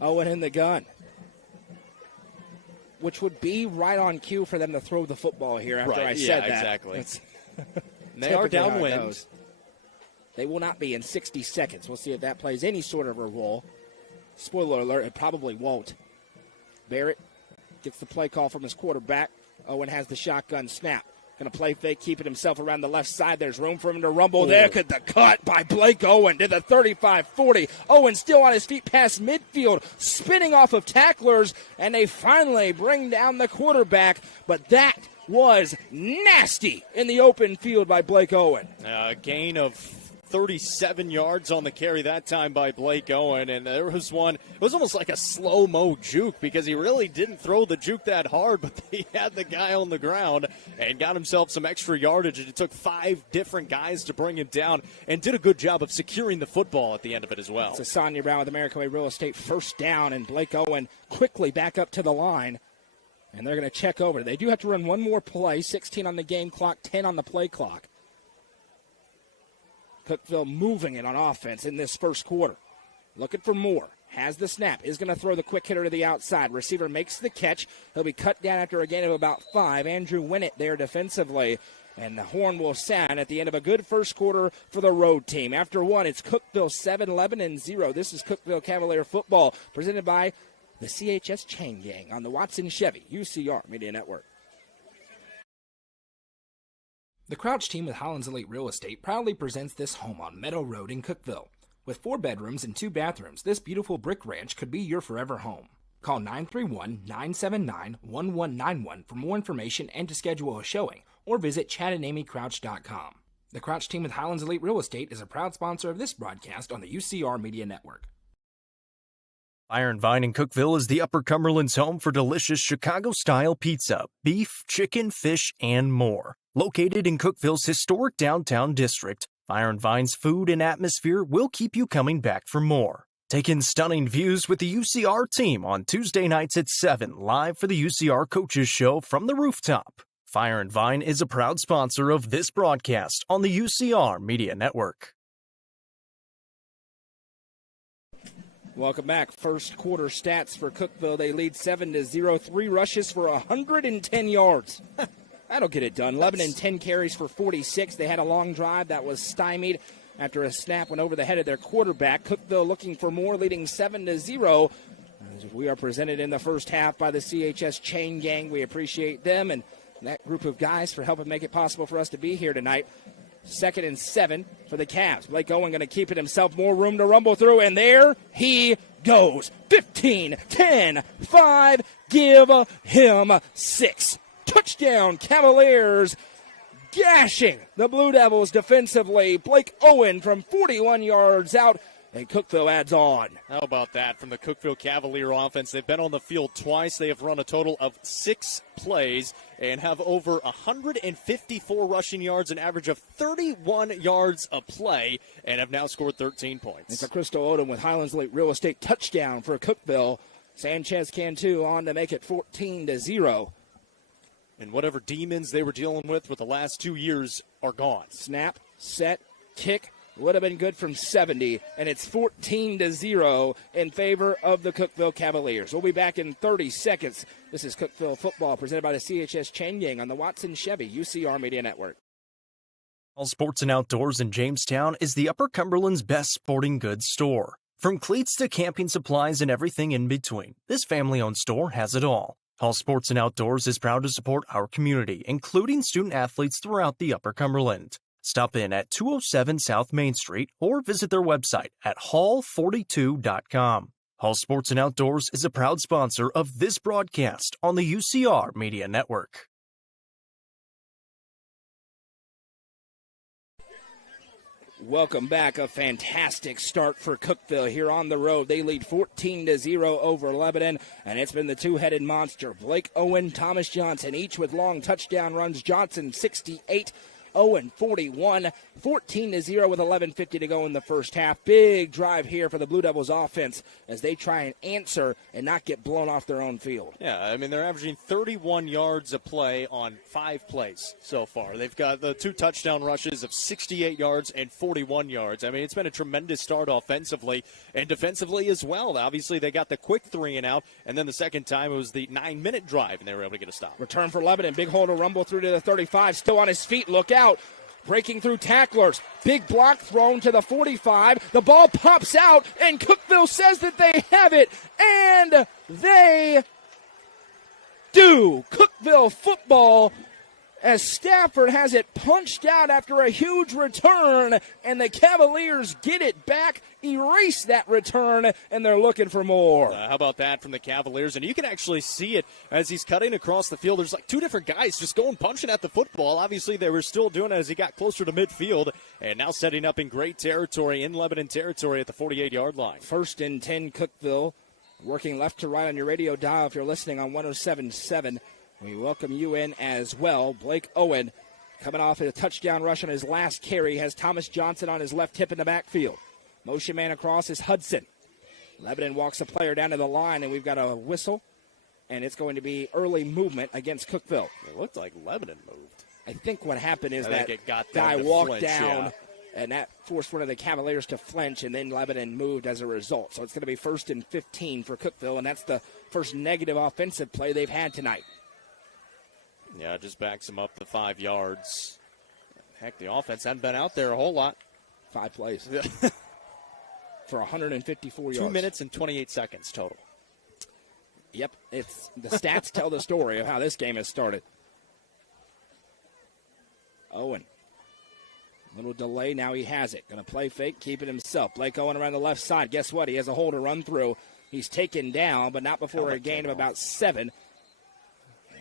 Owen in the gun, which would be right on cue for them to throw the football here after I said that. Exactly. They are downwind. They will not be in 60 seconds. We'll see if that plays any sort of a role. Spoiler alert, it probably won't. Barrett gets the play call from his quarterback. Owen has the shotgun snap. Going to play fake, keeping himself around the left side. There's room for him to rumble. There could the cut by Blake Owen to the 35-40. Owen still on his feet past midfield, spinning off of tacklers, and they finally bring down the quarterback. But that was nasty in the open field by Blake Owen. A gain of 37 yards on the carry that time by Blake Owen, and there was one, it was almost like a slow-mo juke because he really didn't throw the juke that hard, but he had the guy on the ground and got himself some extra yardage, and it took 5 different guys to bring him down and did a good job of securing the football at the end of it as well. It's a Sonia Brown with American Way Real Estate, first down, and Blake Owen quickly back up to the line, and they're going to check over. They do have to run one more play, 16 on the game clock, 10 on the play clock. Cookeville moving it on offense in this first quarter. Looking for more. Has the snap. Is going to throw the quick hitter to the outside. Receiver makes the catch. He'll be cut down after a gain of about 5. Andrew Winnett there defensively. And the horn will sound at the end of a good first quarter for the road team. After one, it's Cookeville 7, Lebanon 0. This is Cookeville Cavalier football presented by the CHS Chain Gang on the Watson Chevy UCR Media Network. The Crouch team with Highlands Elite Real Estate proudly presents this home on Meadow Road in Cookeville. With 4 bedrooms and 2 bathrooms, this beautiful brick ranch could be your forever home. Call 931-979-1191 for more information and to schedule a showing, or visit ChadandAmyCrouch.com. The Crouch team with Highlands Elite Real Estate is a proud sponsor of this broadcast on the UCR Media Network. Fire and Vine in Cookeville is the Upper Cumberland's home for delicious Chicago-style pizza, beef, chicken, fish, and more. Located in Cookeville's historic downtown district, Fire and Vine's food and atmosphere will keep you coming back for more. Take in stunning views with the UCR team on Tuesday nights at 7, live for the UCR Coaches Show from the rooftop. Fire and Vine is a proud sponsor of this broadcast on the UCR Media Network. Welcome back. First quarter stats for Cookeville. They lead 7-0. 3 rushes for 110 yards. That'll get it done. Lebanon 10 carries for 46. They had a long drive that was stymied after a snap went over the head of their quarterback. Cookeville looking for more, leading 7-0. We are presented in the first half by the CHS Chain Gang. We appreciate them and that group of guys for helping make it possible for us to be here tonight. 2nd and 7 for the Cavs. Blake Owen going to keep it himself, more room to rumble through, and there he goes. 15, 10, 5, give him 6. Touchdown, Cavaliers, gashing the Blue Devils defensively. Blake Owen from 41 yards out, and Cookeville adds on. How about that from the Cookeville Cavalier offense? They've been on the field twice. They have run a total of 6 plays and have over 154 rushing yards, an average of 31 yards a play, and have now scored 13 points. It's a Crystal Odom with Highlands Elite Real Estate touchdown for Cookeville. Sanchez Cantu on to make it 14-0. And whatever demons they were dealing with the last 2 years are gone. Snap, set, kick. Would have been good from 70, and it's 14-0 in favor of the Cookeville Cavaliers. We'll be back in 30 seconds. This is Cookeville football presented by the CHS Chain Gang on the Watson Chevy UCR Media Network. All Sports and Outdoors in Jamestown is the Upper Cumberland's best sporting goods store. From cleats to camping supplies and everything in between, this family-owned store has it all. Hall Sports and Outdoors is proud to support our community, including student athletes throughout the Upper Cumberland. Stop in at 207 South Main Street or visit their website at hall42.com. Hall Sports and Outdoors is a proud sponsor of this broadcast on the UCR Media Network. Welcome back. A fantastic start for Cookeville here on the road. They lead 14-0 over Lebanon, and it's been the two-headed monster. Blake Owen, Thomas Johnson, each with long touchdown runs. Johnson 68, Owen 41, 14-0 with 11:50 to go in the first half. Big drive here for the Blue Devils offense as they try and answer and not get blown off their own field. Yeah, I mean, they're averaging 31 yards a play on 5 plays so far. They've got the 2 touchdown rushes of 68 yards and 41 yards. I mean, it's been a tremendous start offensively and defensively as well. Obviously, they got the quick 3 and out, and then the second time it was the 9-minute drive, and they were able to get a stop. Return for Lebanon. Big hole to rumble through to the 35. Still on his feet. Look out. Breaking through tacklers. Big block thrown to the 45. The ball pops out, and Cookeville says that they have it. And they do. Cookeville football as Stafford has it punched out after a huge return, and the Cavaliers get it back, erase that return, and they're looking for more. How about that from the Cavaliers? And you can actually see it as he's cutting across the field. There's like 2 different guys just going punching at the football. Obviously, they were still doing it as he got closer to midfield, and now setting up in great territory, in Lebanon territory at the 48-yard line. 1st and 10, Cookeville, working left to right on your radio dial if you're listening on 107.7. We welcome you in as well. Blake Owen coming off a touchdown rush on his last carry, has Thomas Johnson on his left hip in the backfield. Motion man across is Hudson. Lebanon walks a player down to the line, and we've got a whistle, and it's going to be early movement against Cookeville. It looked like Lebanon moved. I think what happened is that it got guy them to walked flinch, down, and that forced one of the Cavaliers to flinch, and then Lebanon moved as a result. So it's going to be 1st and 15 for Cookeville, and that's the first negative offensive play they've had tonight. Yeah, just backs them up the 5 yards. Heck, the offense hadn't been out there a whole lot. 5 plays for 154 yards. 2 minutes and 28 seconds total. Yep, it's the stats tell the story of how this game has started. Owen. Little delay, now he has it. Going to play fake, keep it himself. Blake Owen around the left side. Guess what? He has a hole to run through. He's taken down, but not before a gain of about 7.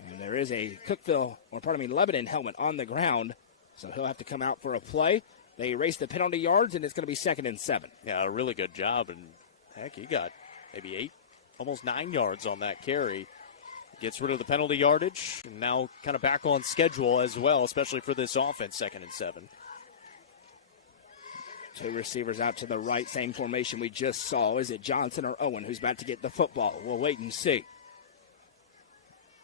And there is a Lebanon helmet on the ground, so he'll have to come out for a play. They erase the penalty yards, and it's going to be 2nd and 7. Yeah, a really good job, and heck, he got maybe 8, almost 9 yards on that carry. Gets rid of the penalty yardage, and now kind of back on schedule as well, especially for this offense, 2nd and 7. 2 receivers out to the right, same formation we just saw. Is it Johnson or Owen who's about to get the football? We'll wait and see.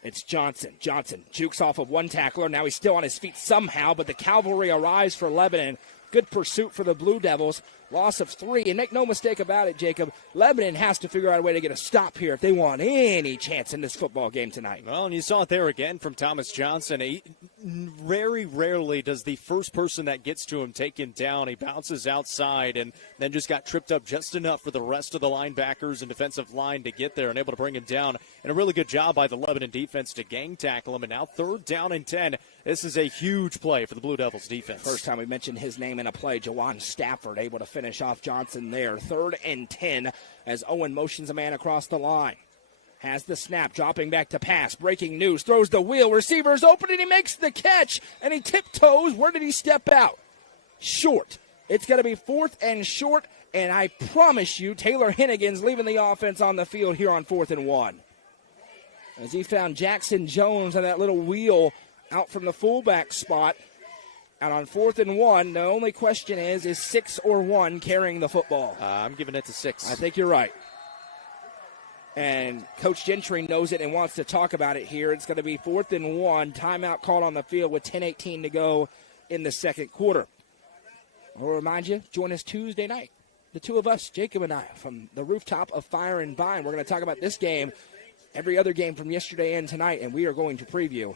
It's Johnson. Johnson jukes off of one tackler. Now he's still on his feet somehow, but the cavalry arrives for Lebanon. Good pursuit for the Blue Devils. Loss of 3. And make no mistake about it, Jacob, Lebanon has to figure out a way to get a stop here if they want any chance in this football game tonight. Well, and you saw it there again from Thomas Johnson. Very rarely does the first person that gets to him take him down. He bounces outside and then just got tripped up just enough for the rest of the linebackers and defensive line to get there and able to bring him down. And a really good job by the Lebanon defense to gang tackle him. And now 3rd down and 10. This is a huge play for the Blue Devils defense. First time we mentioned his name in a play, Jawan Stafford able to finish off Johnson there. 3rd and 10 as Owen motions a man across the line. Has the snap, dropping back to pass. Breaking news, throws the wheel. Receiver's open, and he makes the catch, and he tiptoes. Where did he step out? Short. It's going to be 4th and short, and I promise you, Taylor Hennigan's leaving the offense on the field here on 4th and 1. As he found Jackson Jones on that little wheel out from the fullback spot. And on 4th and 1, the only question is 6 or 1 carrying the football? I'm giving it to 6. I think you're right. And Coach Gentry knows it and wants to talk about it here. It's going to be 4th and 1, timeout called on the field with 10:18 to go in the second quarter. I'll remind you, join us Tuesday night. The two of us, Jacob and I, from the rooftop of Fire and Vine. We're going to talk about this game, every other game from yesterday and tonight, and we are going to preview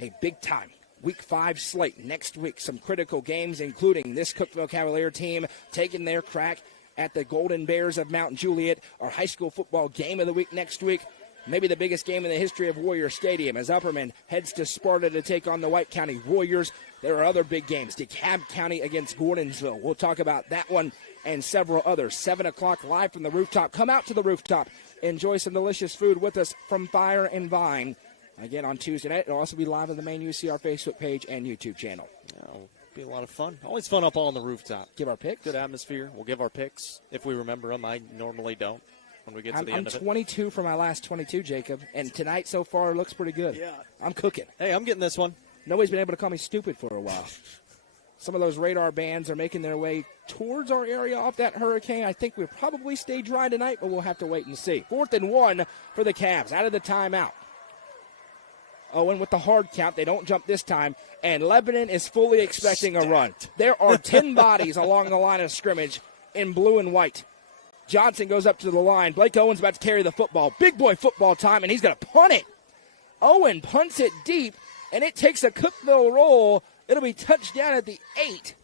a big-time Week 5 slate next week. Some critical games, including this Cookeville Cavalier team taking their crack at the Golden Bears of Mount Juliet. Our high school football game of the week next week. Maybe the biggest game in the history of Warrior Stadium as Upperman heads to Sparta to take on the White County Warriors. There are other big games. DeKalb County against Gordonsville. We'll talk about that one and several others. 7 o'clock live from the rooftop. Come out to the rooftop. Enjoy some delicious food with us from Fire and Vine. Again, on Tuesday night. It'll also be live on the main UCR Facebook page and YouTube channel. It'll be a lot of fun. Always fun up on the rooftop. Give our picks. Good atmosphere. We'll give our picks if we remember them. I normally don't when we get to the end of it. I'm 22 for my last 22, Jacob, and tonight so far looks pretty good. Yeah. I'm cooking. Hey, I'm getting this one. Nobody's been able to call me stupid for a while. Some of those radar bands are making their way towards our area off that hurricane. I think we'll probably stay dry tonight, but we'll have to wait and see. 4th and 1 for the Cavs out of the timeout. Owen with the hard count. They don't jump this time. And Lebanon is fully expecting a run. There are 10 bodies along the line of scrimmage in blue and white. Johnson goes up to the line. Blake Owen's about to carry the football. Big boy football time, and he's going to punt it. Owen punts it deep, and it takes a Cookeville roll. It'll be touchdown at the 8.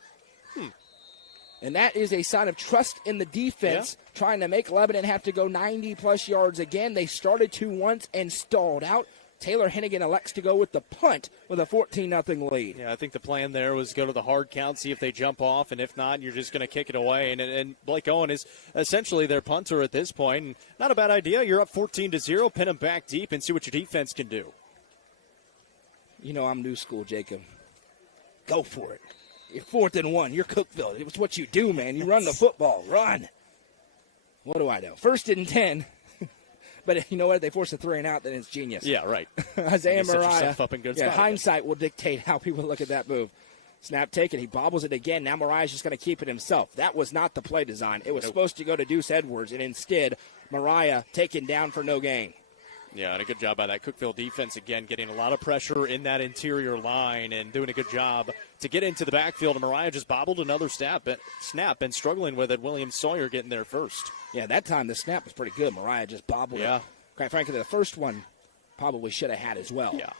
And that is a sign of trust in the defense, trying to make Lebanon have to go 90-plus yards again. They started to once and stalled out. Taylor Hennigan elects to go with the punt with a 14-0 lead. Yeah, I think the plan there was go to the hard count, see if they jump off, and if not, you're just going to kick it away. And Blake Owen is essentially their punter at this point. And not a bad idea. You're up 14-0, pin them back deep, and see what your defense can do. You know I'm new school, Jacob. Go for it. You're 4th and 1. You're Cookeville. It's what you do, man. You run the football. Run. What do I know? 1st and 10. But you know what? They force a 3 and out, then it's genius. Yeah, right. Isaiah Mariah. Up in good spot hindsight will dictate how people look at that move. Snap taken. He bobbles it again. Now Mariah's just going to keep it himself. That was not the play design. It was supposed to go to Deuce Edwards, and instead Mariah taken down for no gain. Yeah, and a good job by that Cookeville defense again, getting a lot of pressure in that interior line and doing a good job to get into the backfield. And Mariah just bobbled another snap and struggling with it. William Sawyer getting there first. Yeah, that time the snap was pretty good. Mariah just bobbled it. Quite frankly, the first one probably should have had as well. Yeah.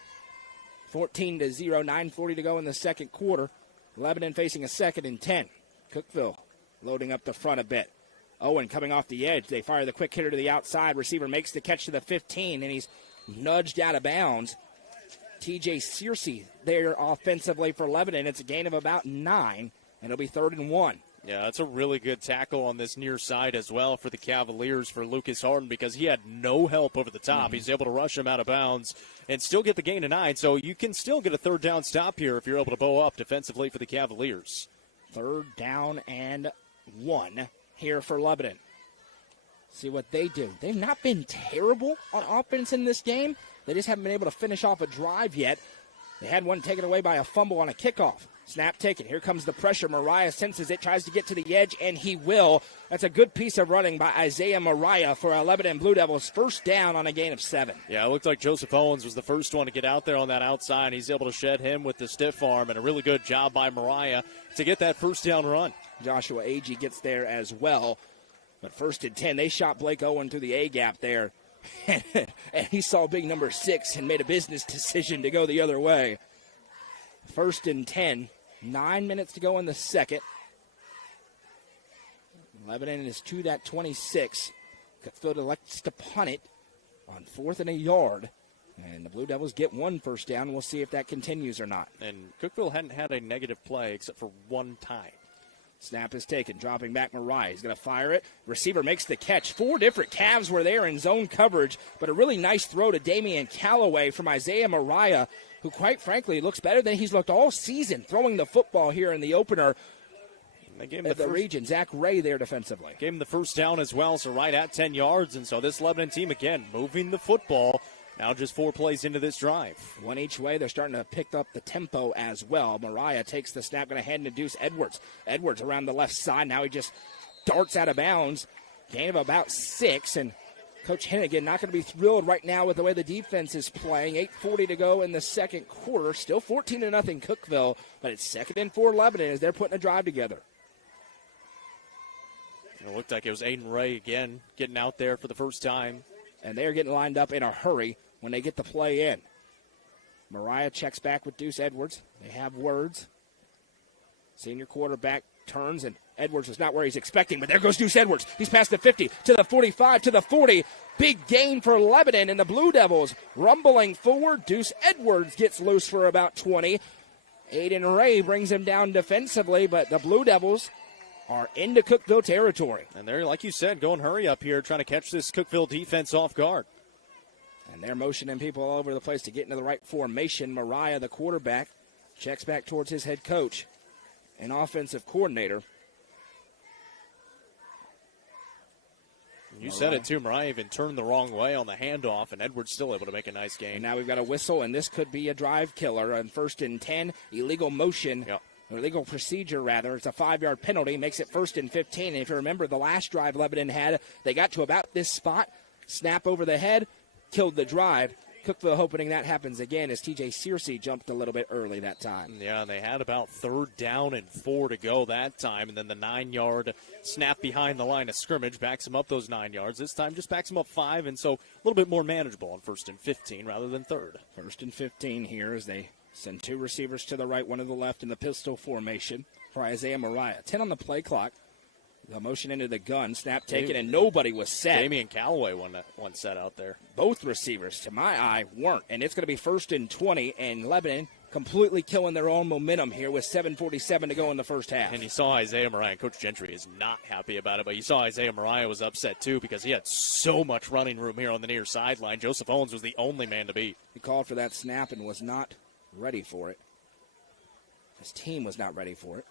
14-0, 9:40 to go in the second quarter. Lebanon facing a 2nd and 10. Cookeville loading up the front a bit. Owen coming off the edge. They fire the quick hitter to the outside. Receiver makes the catch to the 15, and he's nudged out of bounds. TJ Searcy there offensively for Lebanon. It's a gain of about 9, and it'll be 3rd and 1. Yeah, that's a really good tackle on this near side as well for the Cavaliers for Lucas Harden because he had no help over the top. He's able to rush him out of bounds and still get the gain of 9. So you can still get a 3rd down stop here if you're able to bow up defensively for the Cavaliers. 3rd down and 1 here for Lebanon. See what they do. They've not been terrible on offense in this game. They just haven't been able to finish off a drive yet. They had one taken away by a fumble on a kickoff. Snap taken. Here comes the pressure. Mariah senses it, tries to get to the edge, and he will. That's a good piece of running by Isaiah Mariah for a Lebanon Blue Devils 1st down on a gain of 7. Yeah, it looked like Joseph Owens was the first one to get out there on that outside. He's able to shed him with the stiff arm, and a really good job by Mariah to get that 1st down run. Joshua Agee gets there as well. But 1st and 10, they shot Blake Owen through the A-gap there. And he saw big number 6 and made a business decision to go the other way. 1st and 10, 9 minutes to go in the second. Lebanon is to that 26. Cookeville elects to punt it on 4th and a yard. And the Blue Devils get 1 first down. We'll see if that continues or not. And Cookeville hadn't had a negative play except for one time. Snap is taken, dropping back Mariah. He's going to fire it. Receiver makes the catch. 4 different Cavs were there in zone coverage, but a really nice throw to Damian Calloway from Isaiah Mariah, who quite frankly looks better than he's looked all season throwing the football here in the opener. They gave him the region. Zach Ray there defensively. Gave him the 1st down as well, so right at 10 yards. And so this Lebanon team, again, moving the football. Now just 4 plays into this drive. 1 each way. They're starting to pick up the tempo as well. Mariah takes the snap, going to hand to Deuce Edwards. Edwards around the left side. Now he just darts out of bounds. Gain of about 6. And Coach Hennigan not going to be thrilled right now with the way the defense is playing. 8:40 to go in the second quarter. Still 14-0 Cookeville, but it's 2nd and 4 Lebanon as they're putting a drive together. It looked like it was Aiden Ray again getting out there for the first time. And they're getting lined up in a hurry when they get the play in. Mariah checks back with Deuce Edwards. They have words. Senior quarterback turns, and Edwards is not where he's expecting, but there goes Deuce Edwards. He's past the 50, to the 45, to the 40. Big gain for Lebanon, and the Blue Devils rumbling forward. Deuce Edwards gets loose for about 20. Aiden Ray brings him down defensively, but the Blue Devils are into Cookeville territory. And they're, like you said, going hurry up here, trying to catch this Cookeville defense off guard. And they're motioning people all over the place to get into the right formation. Mariah, the quarterback, checks back towards his head coach and offensive coordinator. You said it, too. Mariah even turned the wrong way on the handoff, and Edwards still able to make a nice gain. And now we've got a whistle, and this could be a drive killer. On 1st and 10, illegal motion. Yep. Or legal procedure, rather. It's a 5-yard penalty. Makes it 1st and 15. And if you remember the last drive Lebanon had, they got to about this spot, snap over the head, killed the drive. Cookeville hoping that happens again as TJ Searcy jumped a little bit early that time. Yeah, they had about 3rd down and 4 to go that time. And then the 9-yard snap behind the line of scrimmage backs them up those 9 yards. This time just backs them up 5, and so a little bit more manageable on 1st and 15 rather than 3rd. 1st and 15 here as they send 2 receivers to the right, 1 to the left in the pistol formation for Isaiah Mariah. 10 on the play clock. The motion into the gun, snap taken, and nobody was set. Damian Calloway one set out there. Both receivers, to my eye, weren't. And it's going to be 1st and 20, and Lebanon completely killing their own momentum here with 7:47 to go in the first half. And you saw Isaiah Mariah. Coach Gentry is not happy about it, but you saw Isaiah Mariah was upset, too, because he had so much running room here on the near sideline. Joseph Owens was the only man to beat. He called for that snap and was not ready for it. His team was not ready for it.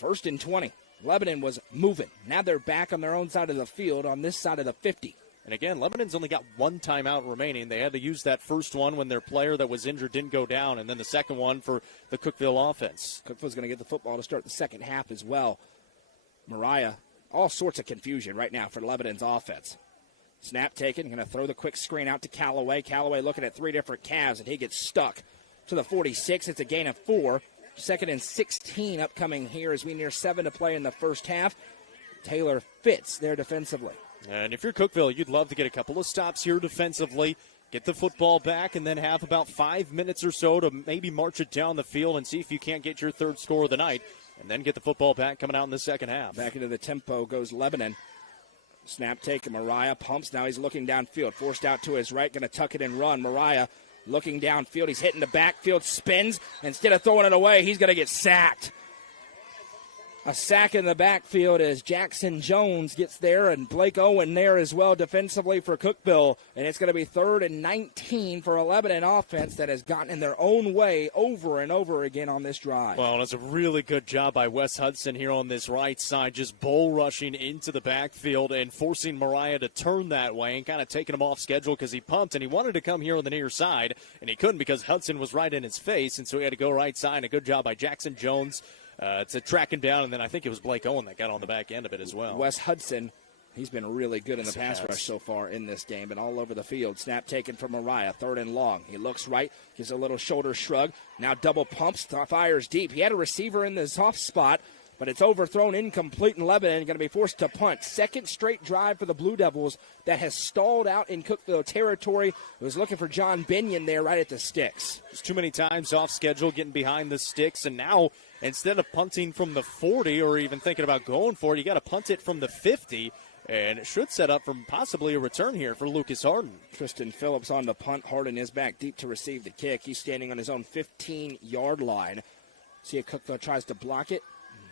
1st and 20. Lebanon was moving. Now they're back on their own side of the field on this side of the 50. And again, Lebanon's only got 1 timeout remaining. They had to use that first one when their player that was injured didn't go down, and then the second one for the Cookeville offense. Cookeville's going to get the football to start the second half as well. Mariah all sorts of confusion right now for Lebanon's offense. Snap taken, going to throw the quick screen out to Callaway. Callaway looking at 3 different calves, and he gets stuck to the 46. It's a gain of 4. 2nd and 16 upcoming here as we near 7 to play in the first half. Taylor fits there defensively. And if you're Cookeville, you'd love to get a couple of stops here defensively, get the football back, and then have about 5 minutes or so to maybe march it down the field and see if you can't get your 3rd score of the night, and then get the football back coming out in the second half. Back into the tempo goes Lebanon. Snap taken. Mariah pumps. Now he's looking downfield. Forced out to his right. Going to tuck it and run. Mariah looking downfield. He's hitting the backfield. Spins. Instead of throwing it away, he's going to get sacked. A sack in the backfield as Jackson Jones gets there, and Blake Owen there as well defensively for Cookeville. And it's going to be 3rd and 19 for a Lebanon offense that has gotten in their own way over and over again on this drive. Well, it's a really good job by Wes Hudson here on this right side, just bull rushing into the backfield and forcing Mariah to turn that way and kind of taking him off schedule because he pumped and he wanted to come here on the near side, and he couldn't because Hudson was right in his face, and so he had to go right side. A good job by Jackson Jones to track him down, and then I think it was Blake Owen that got on the back end of it as well. Wes Hudson, he's been really good in the pass rush so far in this game and all over the field. Snap taken from Mariah, 3rd and long. He looks right, gives a little shoulder shrug. Now double pumps, fires deep. He had a receiver in the soft spot, but it's overthrown, incomplete, and Lebanon going to be forced to punt. 2nd straight drive for the Blue Devils that has stalled out in Cookeville territory. He was looking for John Binion there right at the sticks. Just too many times off schedule, getting behind the sticks, and now instead of punting from the 40 or even thinking about going for it, you got to punt it from the 50, and it should set up for possibly a return here for Lucas Harden. Tristan Phillips on the punt. Harden is back deep to receive the kick. He's standing on his own 15-yard line. See if Cookeville tries to block it.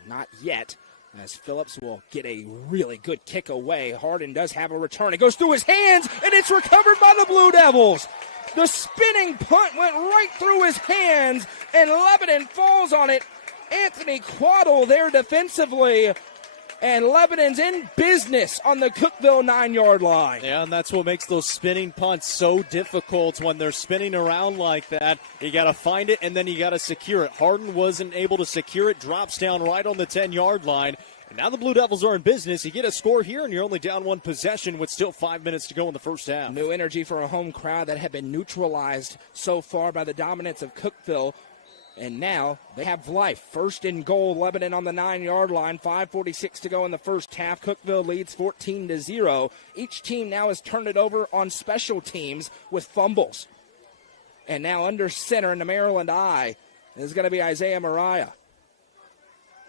Not yet, as Phillips will get a really good kick away. Harden does have a return. It goes through his hands, and it's recovered by the Blue Devils. The spinning punt went right through his hands, and Lebanon falls on it. Anthony Quaddle there defensively, and Lebanon's in business on the Cookeville 9-yard line. Yeah, and that's what makes those spinning punts so difficult when they're spinning around like that. You got to find it, and then you got to secure it. Harden wasn't able to secure it, drops down right on the 10-yard line. And now the Blue Devils are in business. You get a score here, and you're only down 1 possession with still 5 minutes to go in the first half. New energy for a home crowd that had been neutralized so far by the dominance of Cookeville. And now they have life. 1st and goal, Lebanon on the 9-yard line. 5:46 to go in the first half. Cookeville leads 14-0. Each team now has turned it over on special teams with fumbles. And now under center in the Maryland I is going to be Isaiah Mariah.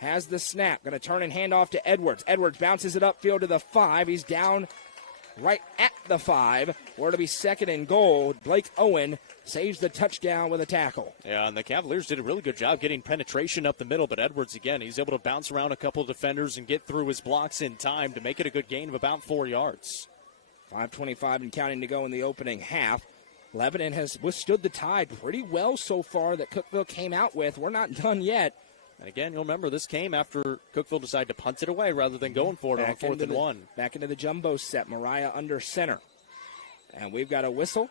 Has the snap. Going to turn and hand off to Edwards. Edwards bounces it upfield to the 5. He's down right at the 5. Where to be 2nd and goal. Blake Owen saves the touchdown with a tackle. Yeah, and the Cavaliers did a really good job getting penetration up the middle, but Edwards, again, he's able to bounce around a couple of defenders and get through his blocks in time to make it a good gain of about 4 yards. 5:25 and counting to go in the opening half. Lebanon has withstood the tide pretty well so far that Cookeville came out with. We're not done yet. And again, you'll remember this came after Cookeville decided to punt it away rather than going for it on 4th and 1. Back into the jumbo set. Mariah under center. And we've got a whistle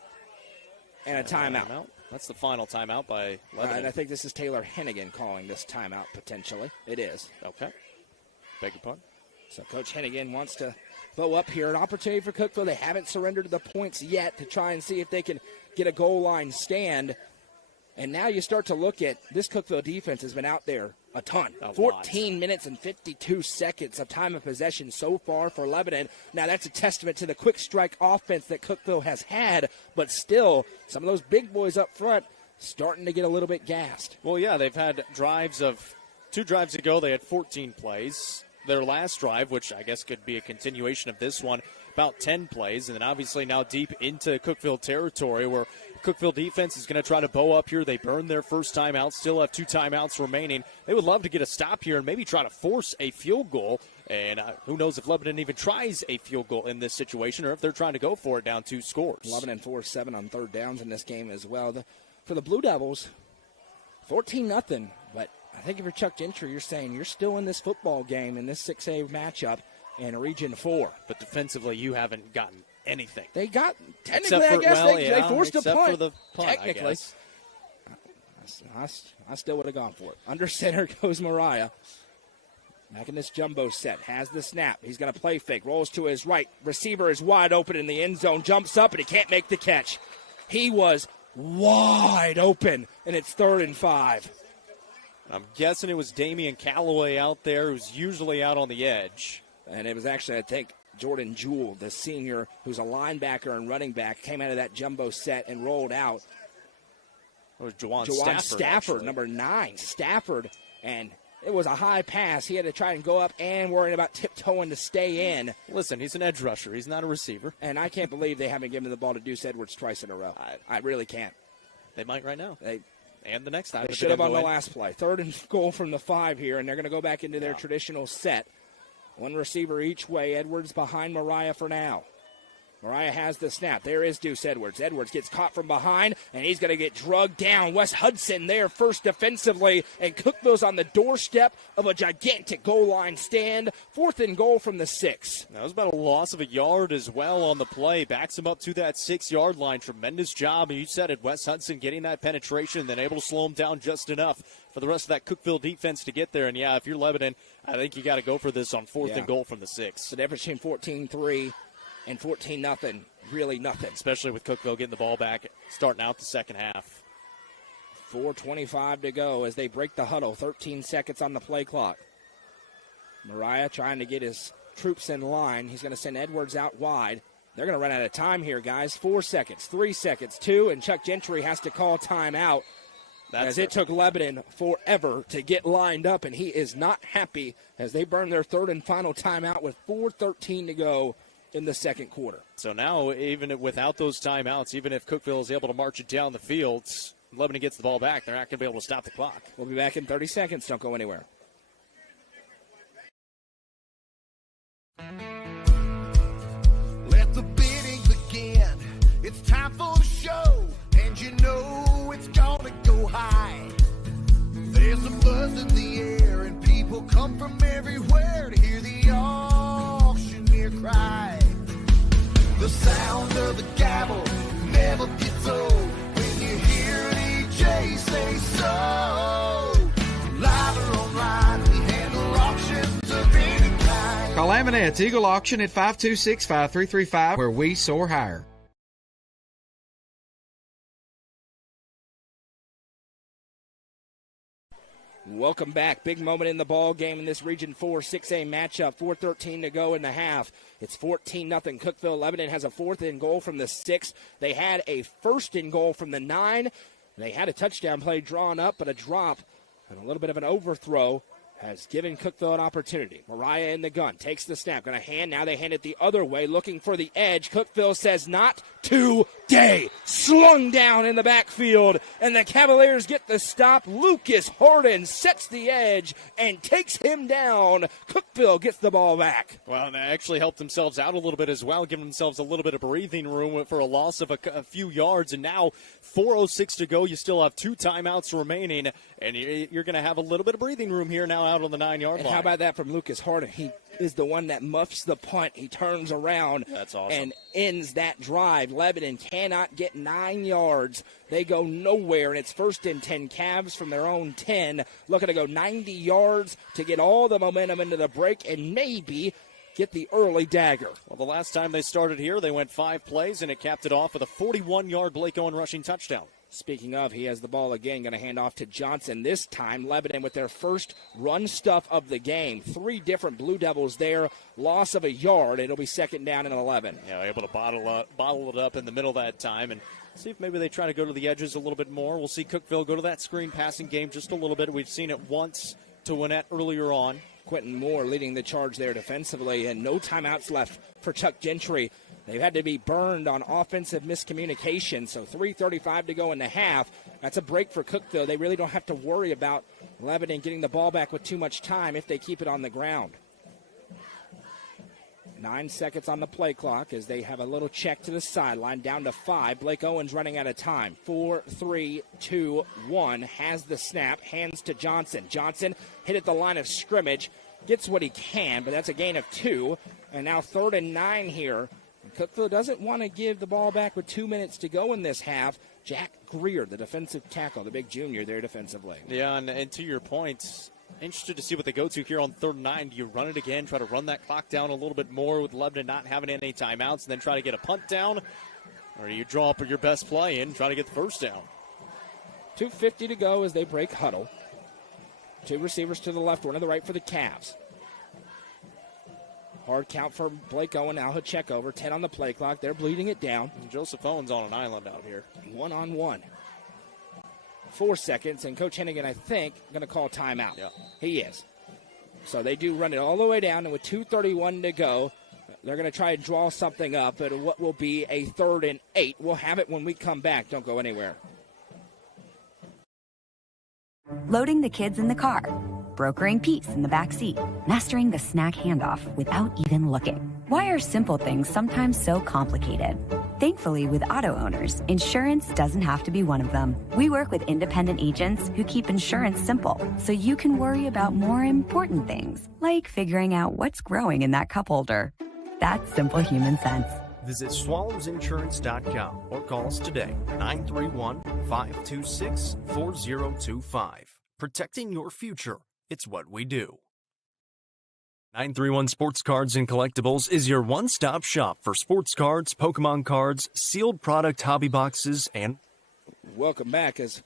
and a timeout. That's the final timeout by Lebanon. And I think this is Taylor Hennigan calling this timeout potentially. It is. Okay. Beg your pardon. So Coach Hennigan wants to bow up here. An opportunity for Cookeville. They haven't surrendered the points yet to try and see if they can get a goal line stand. And now you start to look at this Cookeville defense has been out there a ton. 14 minutes and 52 seconds of time of possession so far for Lebanon. Now that's a testament to the quick strike offense that Cookeville has had, but still some of those big boys up front starting to get a little bit gassed. Well, yeah, they've had drives of 2 drives ago. They had 14 plays. Their last drive, which I guess could be a continuation of this one, about 10 plays. And then obviously now deep into Cookeville territory where Cookeville defense is going to try to bow up here. They burned their first timeout, still have 2 timeouts remaining. They would love to get a stop here and maybe try to force a field goal. And who knows if Lebanon even tries a field goal in this situation or if they're trying to go for it down 2 scores. Lebanon 4-7 on 3rd downs in this game as well. For the Blue Devils, 14-0. But I think if you're Chuck Gentry, you're saying you're still in this football game in this 6A matchup in Region 4. But defensively, you haven't gotten anything. They got, technically, I guess, they forced a punt. For the punt, technically. I still would have gone for it. Under center goes Mariah. Back in this jumbo set, has the snap. He's going to play fake, rolls to his right. Receiver is wide open in the end zone, jumps up, and he can't make the catch. He was wide open, and it's 3rd and 5. I'm guessing it was Damian Calloway out there, who's usually out on the edge. And it was actually, I think, Jordan Jewell, the senior, who's a linebacker and running back, came out of that jumbo set and rolled out. It was Juwan Stafford, number 9, Stafford, and it was a high pass. He had to try and go up and worrying about tiptoeing to stay in. Listen, he's an edge rusher. He's not a receiver. And I can't believe they haven't given the ball to Deuce Edwards twice in a row. I really can't. They might right now. And the next time. They should have on the last play. 3rd and goal from the 5 here, and they're going to go back into their traditional set. One receiver each way. Edwards behind Mariah for now. Mariah has the snap. There is Deuce Edwards. Edwards gets caught from behind, and he's going to get drugged down. Wes Hudson there first defensively, and Cookeville's on the doorstep of a gigantic goal line stand. 4th and goal from the 6. That was about a loss of a yard as well on the play. Backs him up to that 6-yard line. Tremendous job. And you said it, Wes Hudson getting that penetration, then able to slow him down just enough for the rest of that Cookeville defense to get there. And, yeah, if you're Lebanon, I think you got to go for this on 4th and goal from the 6. The difference between 14-3 and 14-0, really nothing. Especially with Cookeville getting the ball back, starting out the second half. 4:25 to go as they break the huddle. 13 seconds on the play clock. Mariah trying to get his troops in line. He's going to send Edwards out wide. They're going to run out of time here, guys. 4 seconds, 3 seconds, 2, and Chuck Gentry has to call timeout. As it took Lebanon forever to get lined up, and he is not happy as they burn their 3rd and final timeout with 4:13 to go in the second quarter. So now, even without those timeouts, even if Cookeville is able to march it down the field, Lebanon gets the ball back, they're not going to be able to stop the clock. We'll be back in 30 seconds. Don't go anywhere. Let the bidding begin. It's time for the show, and you know it's gonna go high. There's a buzz in the air, and people come from everywhere to hear the auctioneer cry. The sound of the gavel never gets old when you hear DJ say so. Live or online, we handle auctions of any kind. Call Amanette's Eagle Auction at 526-5335, where we soar higher. Welcome back. Big moment in the ball game in this Region 4 6A matchup. 4:13 to go in the half. It's 14-0. Cookeville. Lebanon has a 4th and goal from the 6. They had a 1st and goal from the 9. They had a touchdown play drawn up, but a drop and a little bit of an overthrow has given Cookeville an opportunity. Mariah in the gun, takes the snap, going to hand. Now they hand it the other way, looking for the edge. Cookeville says not today. Slung down in the backfield, and the Cavaliers get the stop. Lucas Harden sets the edge and takes him down. Cookeville gets the ball back. Well, and they actually helped themselves out a little bit as well, giving themselves a little bit of breathing room for a loss of a few yards. And now 4:06 to go. You still have 2 timeouts remaining, and you're going to have a little bit of breathing room here now out on the 9-yard line. How about that from Lucas Harden? He is the one that muffs the punt. He turns around. That's awesome. And ends that drive. Lebanon cannot get 9 yards. They go nowhere, and it's 1st and 10. Cavs from their own 10, looking to go 90 yards to get all the momentum into the break and maybe get the early dagger. Well, the last time they started here, they went 5 plays, and it capped it off with a 41-yard Blake Owen rushing touchdown. Speaking of, he has the ball again, going to hand off to Johnson. This time, Lebanon with their first run stuff of the game. 3 different Blue Devils there. Loss of a yard. It'll be 2nd down and 11. Yeah, able to bottle it up in the middle that time and see if maybe they try to go to the edges a little bit more. We'll see Cookeville go to that screen passing game just a little bit. We've seen it once to Winnett earlier on. Quentin Moore leading the charge there defensively, and no timeouts left for Chuck Gentry. They've had to be burned on offensive miscommunication, so 3:35 to go in the half. That's a break for Cookeville. They really don't have to worry about Lebanon getting the ball back with too much time if they keep it on the ground. 9 seconds on the play clock as they have a little check to the sideline, down to 5. Blake Owens running out of time. 4, 3, 2, 1. Has the snap, hands to Johnson. Johnson hit at the line of scrimmage, gets what he can, but that's a gain of 2. And now 3rd and 9 here. Cookeville doesn't want to give the ball back with 2 minutes to go in this half. Jack Greer, the defensive tackle, the big junior there defensively. Yeah, and to your point, interested to see what they go to here on 3rd and 9. Do you run it again, try to run that clock down a little bit more with Lebanon not having any timeouts, and then try to get a punt down? Or do you draw up your best play and try to get the first down? 2:50 to go as they break huddle. 2 receivers to the left, 1 to the right for the Cavs. Hard count for Blake Owen. Now he'll check over. 10 on the play clock. They're bleeding it down. And Joseph Owen's on an island out here. 1-on-1. 4 seconds, and Coach Hennigan, I think, going to call timeout. Yeah. He is. So they do run it all the way down, and with 2:31 to go, they're going to try and draw something up at what will be a 3rd and 8. We'll have it when we come back. Don't go anywhere. Loading the kids in the car, brokering peace in the back seat, mastering the snack handoff without even looking. Why are simple things sometimes so complicated? Thankfully, with auto owners, insurance doesn't have to be one of them. We work with independent agents who keep insurance simple, so you can worry about more important things, like figuring out what's growing in that cup holder. That's simple human sense. Visit swallowsinsurance.com or call us today, 931-526-4025. Protecting your future. It's what we do. 931 Sports Cards and Collectibles is your one-stop shop for sports cards, Pokemon cards, sealed product hobby boxes, and... Welcome back as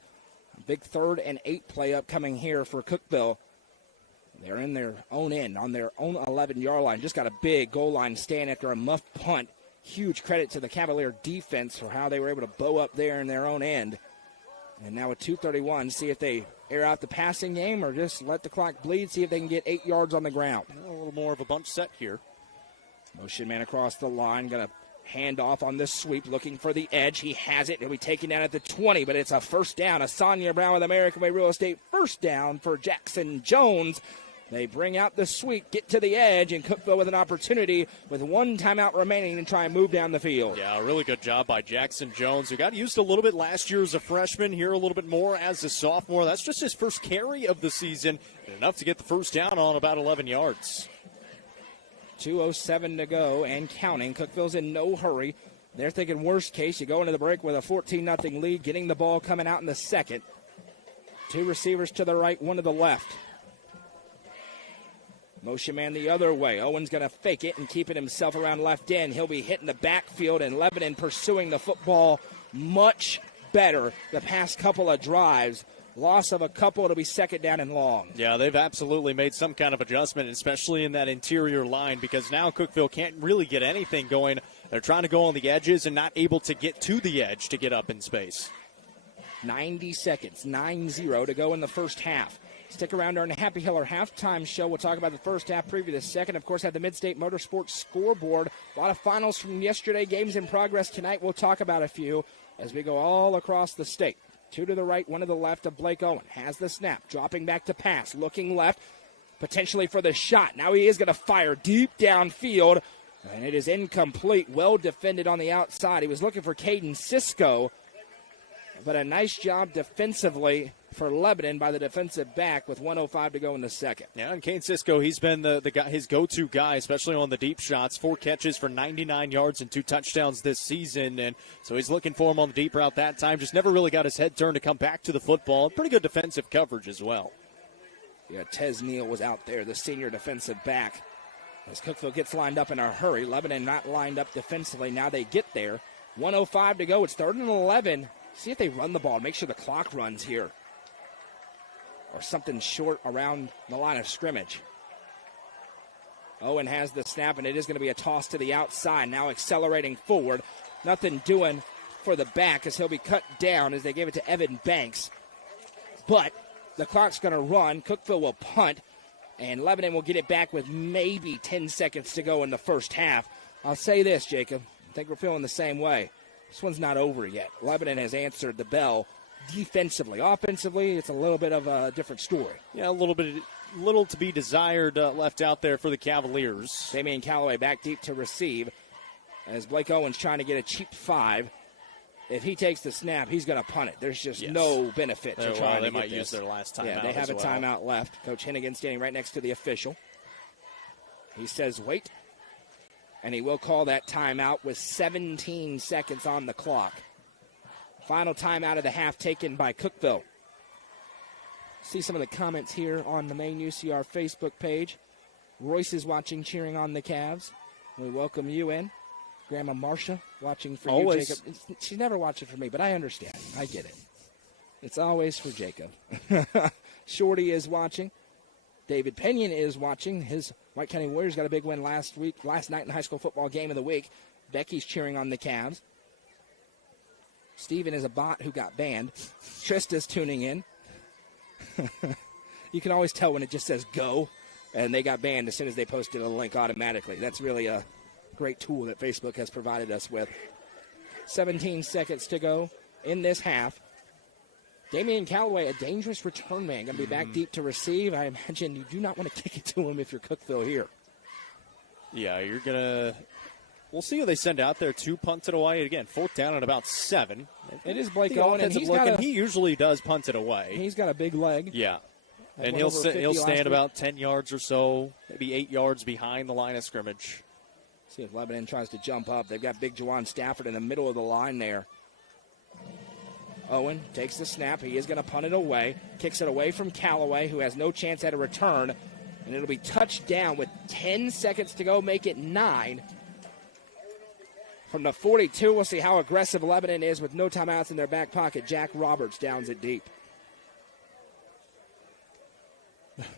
big 3rd and 8 play upcoming here for Cookeville. They're in their own end, on their own 11-yard line. Just got a big goal line stand after a muffed punt. Huge credit to the Cavalier defense for how they were able to bow up there in their own end. And now with 2:31, see if they air out the passing game or just let the clock bleed, see if they can get 8 yards on the ground. A little more of a bunch set here. Motion man across the line, going to hand off on this sweep, looking for the edge. He has it. He'll be taken down at the 20, but it's a first down. Asanya Brown with American Way Real Estate, first down for Jackson Jones. They bring out the sweep, get to the edge, and Cookeville with an opportunity with 1 timeout remaining to try and move down the field. Yeah, a really good job by Jackson Jones, who got used a little bit last year as a freshman, here a little bit more as a sophomore. That's just his first carry of the season, and enough to get the first down on about 11 yards. 2:07 to go and counting. Cookeville's in no hurry. They're thinking worst case, you go into the break with a 14-0 lead, getting the ball coming out in the second. 2 receivers to the right, 1 to the left. Motion man the other way. Owen's going to fake it and keep it himself around left end. He'll be hitting the backfield, and Lebanon pursuing the football much better the past couple of drives. Loss of a couple, it'll be 2nd down and long. Yeah, they've absolutely made some kind of adjustment, especially in that interior line, because now Cookeville can't really get anything going. They're trying to go on the edges and not able to get to the edge to get up in space. 90 seconds, 9-0 to go in the first half. Stick around during the Happy Hiller halftime show. We'll talk about the first half, preview the second. Of course, have the Mid-State Motorsports scoreboard. A lot of finals from yesterday, games in progress tonight. We'll talk about a few as we go all across the state. 2 to the right, 1 to the left of Blake Owen. Has the snap, dropping back to pass, looking left, potentially for the shot. Now he is going to fire deep downfield, and it is incomplete. Well defended on the outside. He was looking for Caden Cisco, but a nice job defensively for Lebanon by the defensive back with 1:05 to go in the second. Yeah, and Kane Cisco, he's been the guy, his go-to guy, especially on the deep shots. 4 catches for 99 yards and 2 touchdowns this season, and so he's looking for him on the deep route that time. Just never really got his head turned to come back to the football. Pretty good defensive coverage as well. Yeah, Tez Neal was out there, the senior defensive back. As Cookeville gets lined up in a hurry, Lebanon not lined up defensively. Now they get there. 1:05 to go. It's 3rd and 11. See if they run the ball. Make sure the clock runs here. Or something short around the line of scrimmage. Owen has the snap, and it is going to be a toss to the outside. Now accelerating forward. Nothing doing for the back as he'll be cut down as they gave it to Evan Banks. But the clock's going to run. Cookeville will punt, and Lebanon will get it back with maybe 10 seconds to go in the first half. I'll say this, Jacob. I think we're feeling the same way. This one's not over yet. Lebanon has answered the bell defensively. Offensively, it's a little bit of a different story. Yeah, little to be desired left out there for the Cavaliers. Damian Calloway back deep to receive as Blake Owen's trying to get a cheap 5. If he takes the snap, he's going to punt it. There's just no benefit to trying to they get might this. use their last timeout. Yeah, they have a timeout left. Coach Hennigan standing right next to the official. He says wait, and he will call that timeout with 17 seconds on the clock. Final timeout of the half taken by Cookeville. See some of the comments here on the main UCR Facebook page. Royce is watching, cheering on the Cavs. We welcome you in. Grandma Marcia watching for Always. you, Jacob. She's never watching for me, but I understand. I get it. It's always for Jacob. Shorty is watching. David Pinion is watching. His White County Warriors got a big win last night in the high school football game of the week. Becky's cheering on the Cavs. Steven is a bot who got banned. Trista's tuning in. You can always tell when it just says go, and they got banned as soon as they posted a link automatically. That's really a great tool that Facebook has provided us with. 17 seconds to go in this half. Damian Callaway, a dangerous return man, going to be back deep to receive. I imagine you do not want to kick it to him if you're Cookeville here. Yeah, you're going to – we'll see who they send out there to punt it away. Again, 4th down at about 7. It is Blake Owen, and he usually does punt it away. He's got a big leg. Yeah. And he'll stand about 10 yards or so, maybe 8 yards behind the line of scrimmage. See if Lebanon tries to jump up. They've got big Juwan Stafford in the middle of the line there. Owen takes the snap. He is going to punt it away. Kicks it away from Callaway, who has no chance at a return. And it'll be touched down with 10 seconds to go, make it 9. From the 42, we'll see how aggressive Lebanon is with no timeouts in their back pocket. Jack Roberts downs it deep.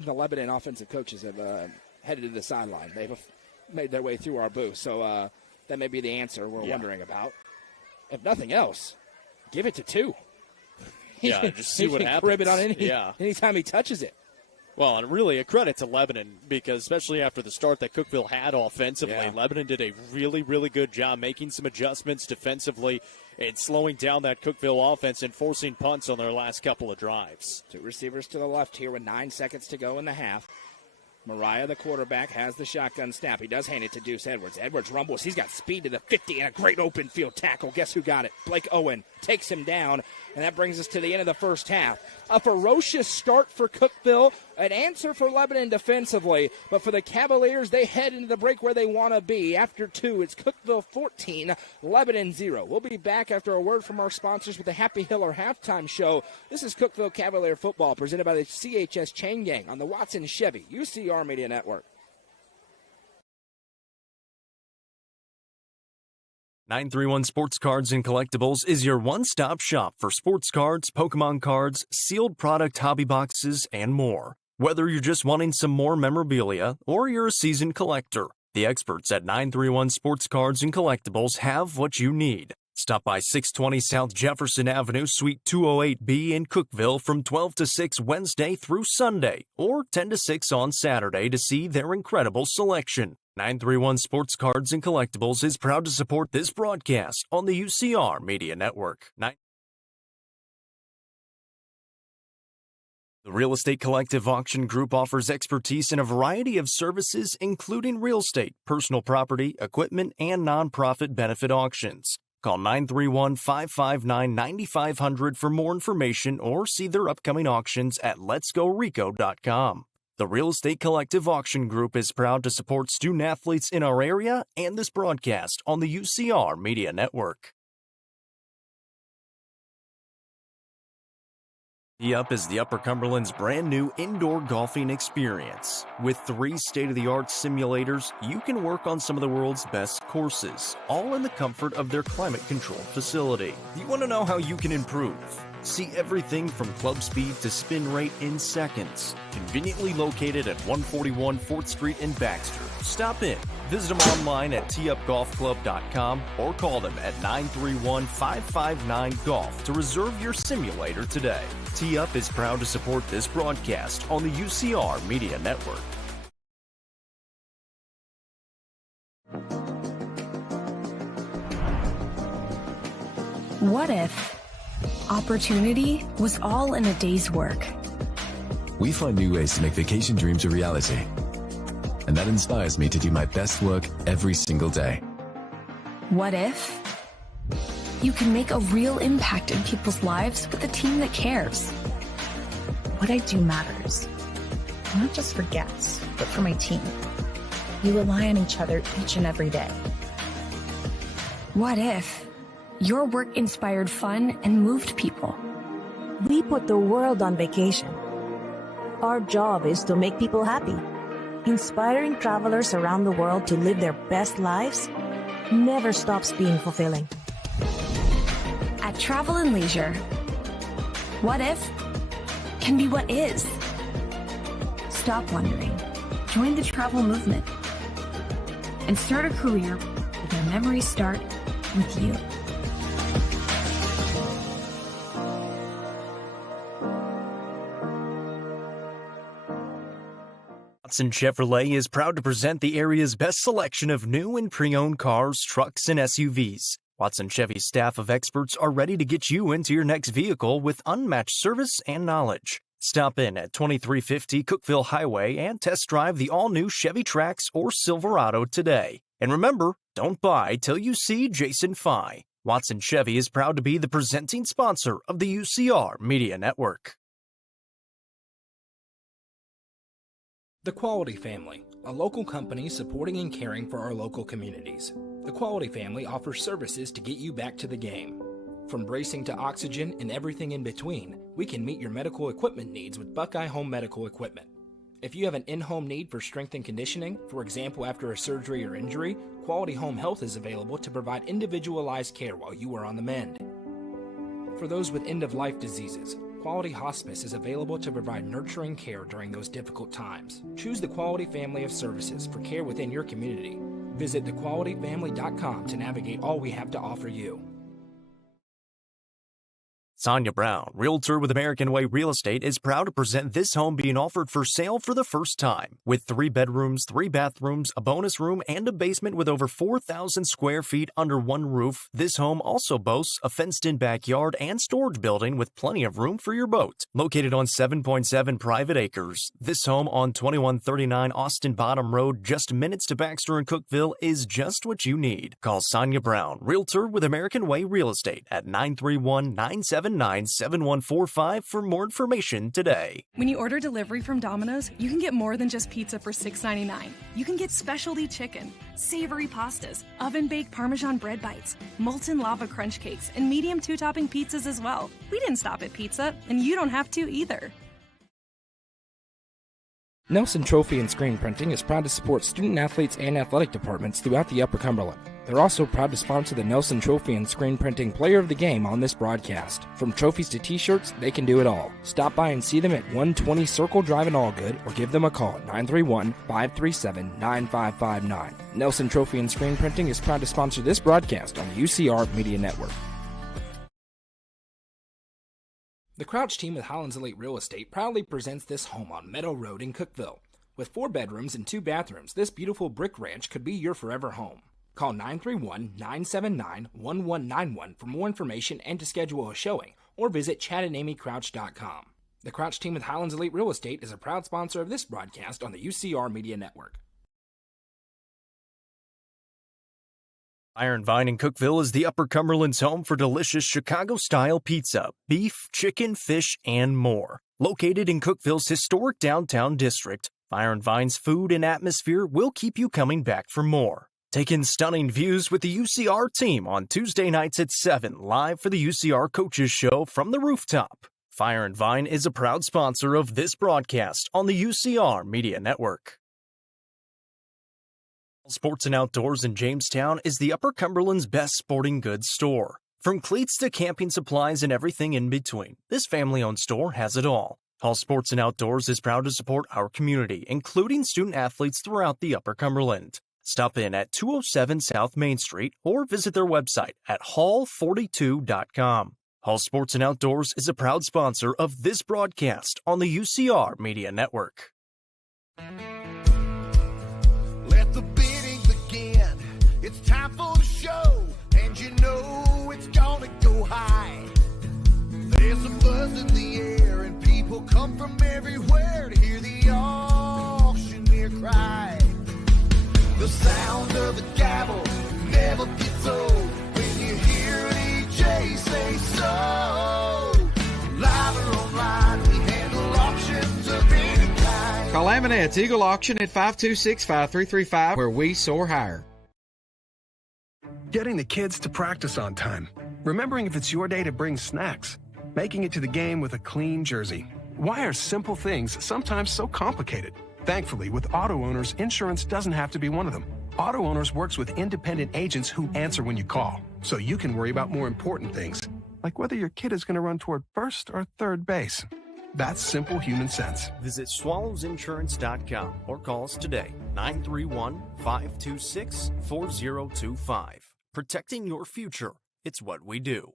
The Lebanon offensive coaches have headed to the sideline. They've made their way through our booth, so that may be the answer we're wondering about. If nothing else, give it to 2. Yeah, just see what happens. Crib it on anytime he touches it. Well, and really a credit to Lebanon because especially after the start that Cookeville had offensively, Lebanon did a really, really good job making some adjustments defensively and slowing down that Cookeville offense and forcing punts on their last couple of drives. 2 receivers to the left here with 9 seconds to go in the half. Mariah, the quarterback, has the shotgun snap. He does hand it to Deuce Edwards. Edwards rumbles. He's got speed to the 50 and a great open field tackle. Guess who got it? Blake Owen takes him down, and that brings us to the end of the first half. A ferocious start for Cookeville, an answer for Lebanon defensively, but for the Cavaliers, they head into the break where they want to be. After 2, it's Cookeville 14, Lebanon 0. We'll be back after a word from our sponsors with the Happy Hiller halftime show. This is Cookeville Cavalier football presented by the CHS Chain Gang on the Watson Chevy UCR Media Network. 931 Sports Cards and Collectibles is your one-stop shop for sports cards, Pokemon cards, sealed product hobby boxes, and more. Whether you're just wanting some more memorabilia or you're a seasoned collector, the experts at 931 Sports Cards and Collectibles have what you need. Stop by 620 South Jefferson Avenue, Suite 208B in Cookeville from 12 to 6 Wednesday through Sunday, or 10 to 6 on Saturday to see their incredible selection. 931 Sports Cards and Collectibles is proud to support this broadcast on the UCR Media Network. The Real Estate Collective Auction Group offers expertise in a variety of services, including real estate, personal property, equipment, and nonprofit benefit auctions. Call 931-559-9500 for more information or see their upcoming auctions at letsgorico.com. The Real Estate Collective Auction Group is proud to support student athletes in our area and this broadcast on the UCR Media Network. Tee-Up is the Upper Cumberland's brand new indoor golfing experience. With 3 state-of-the-art simulators, you can work on some of the world's best courses, all in the comfort of their climate-controlled facility. You want to know how you can improve? See everything from club speed to spin rate in seconds. Conveniently located at 141 4th Street in Baxter. Stop in. Visit them online at teeupgolfclub.com or call them at 931-559-GOLF to reserve your simulator today. Tee Up is proud to support this broadcast on the UCR Media Network. What if opportunity was all in a day's work? We find new ways to make vacation dreams a reality. And that inspires me to do my best work every single day. What if you can make a real impact in people's lives with a team that cares? What I do matters, not just for guests, but for my team. We rely on each other each and every day. What if your work inspired fun and moved people? We put the world on vacation. Our job is to make people happy. Inspiring travelers around the world to live their best lives never stops being fulfilling. At Travel and Leisure, what if can be what is. Stop wondering. Join the travel movement and start a career where memories start with you. Watson Chevrolet is proud to present the area's best selection of new and pre-owned cars, trucks, and SUVs. Watson Chevy's staff of experts are ready to get you into your next vehicle with unmatched service and knowledge. Stop in at 2350 Cookeville Highway and test drive the all-new Chevy Trax or Silverado today. And remember, don't buy till you see Jason Fye. Watson Chevy is proud to be the presenting sponsor of the UCR Media Network. The Quality Family, a local company supporting and caring for our local communities. The Quality Family offers services to get you back to the game. From bracing to oxygen and everything in between, we can meet your medical equipment needs with Buckeye Home Medical Equipment. If you have an in-home need for strength and conditioning, for example after a surgery or injury, Quality Home Health is available to provide individualized care while you are on the mend. For those with end-of-life diseases, Quality Hospice is available to provide nurturing care during those difficult times. Choose the Quality Family of Services for care within your community. Visit thequalityfamily.com to navigate all we have to offer you. Sonia Brown, Realtor with American Way Real Estate, is proud to present this home being offered for sale for the first time. With 3 bedrooms, 3 bathrooms, a bonus room, and a basement with over 4,000 square feet under one roof, this home also boasts a fenced-in backyard and storage building with plenty of room for your boat. Located on 7.7 private acres, this home on 2139 Austin Bottom Road, just minutes to Baxter and Cookeville, is just what you need. Call Sonia Brown, Realtor with American Way Real Estate at 931-979-7145 for more information today. When you order delivery from Domino's, you can get more than just pizza for $6.99. You can get specialty chicken, savory pastas, oven-baked Parmesan bread bites, molten lava crunch cakes, and medium 2-topping pizzas as well. We didn't stop at pizza, and you don't have to either. Nelson Trophy and Screen Printing is proud to support student athletes and athletic departments throughout the Upper Cumberland. They're also proud to sponsor the Nelson Trophy and Screen Printing Player of the Game on this broadcast. From trophies to t-shirts, they can do it all. Stop by and see them at 120 Circle Drive in Allgood or give them a call at 931-537-9559. Nelson Trophy and Screen Printing is proud to sponsor this broadcast on the UCR Media Network. The Crouch team with Highlands Elite Real Estate proudly presents this home on Meadow Road in Cookeville. With 4 bedrooms and 2 bathrooms, this beautiful brick ranch could be your forever home. Call 931-979-1191 for more information and to schedule a showing, or visit chadandamycrouch.com. The Crouch team with Highlands Elite Real Estate is a proud sponsor of this broadcast on the UCR Media Network. Iron Vine in Cookeville is the Upper Cumberland's home for delicious Chicago-style pizza, beef, chicken, fish, and more. Located in Cookeville's historic downtown district, Iron Vine's food and atmosphere will keep you coming back for more. Take in stunning views with the UCR team on Tuesday nights at 7, live for the UCR Coaches Show from the rooftop. Fire and Vine is a proud sponsor of this broadcast on the UCR Media Network. Sports and Outdoors in Jamestown is the Upper Cumberland's best sporting goods store. From cleats to camping supplies and everything in between, this family-owned store has it all. Hall Sports and Outdoors is proud to support our community, including student athletes throughout the Upper Cumberland. Stop in at 207 South Main Street or visit their website at hall42.com. Hall Sports and Outdoors is a proud sponsor of this broadcast on the UCR Media Network. Let the bidding begin. It's time for the show, and you know it's gonna go high. There's a buzz in the air, and people come from everywhere to hear the auctioneer cry. The sound of the gavel never gets old when you hear an EJ say so. Live or online, we handle auctions of any kind. Call Aminette's Eagle Auction at 526-5335, where we soar higher. Getting the kids to practice on time. Remembering if it's your day to bring snacks. Making it to the game with a clean jersey. Why are simple things sometimes so complicated? Thankfully, with auto owners, insurance doesn't have to be one of them. Auto Owners works with independent agents who answer when you call, so you can worry about more important things, like whether your kid is going to run toward first or third base. That's simple human sense. Visit swallowsinsurance.com or call us today, 931-526-4025. Protecting your future. It's what we do.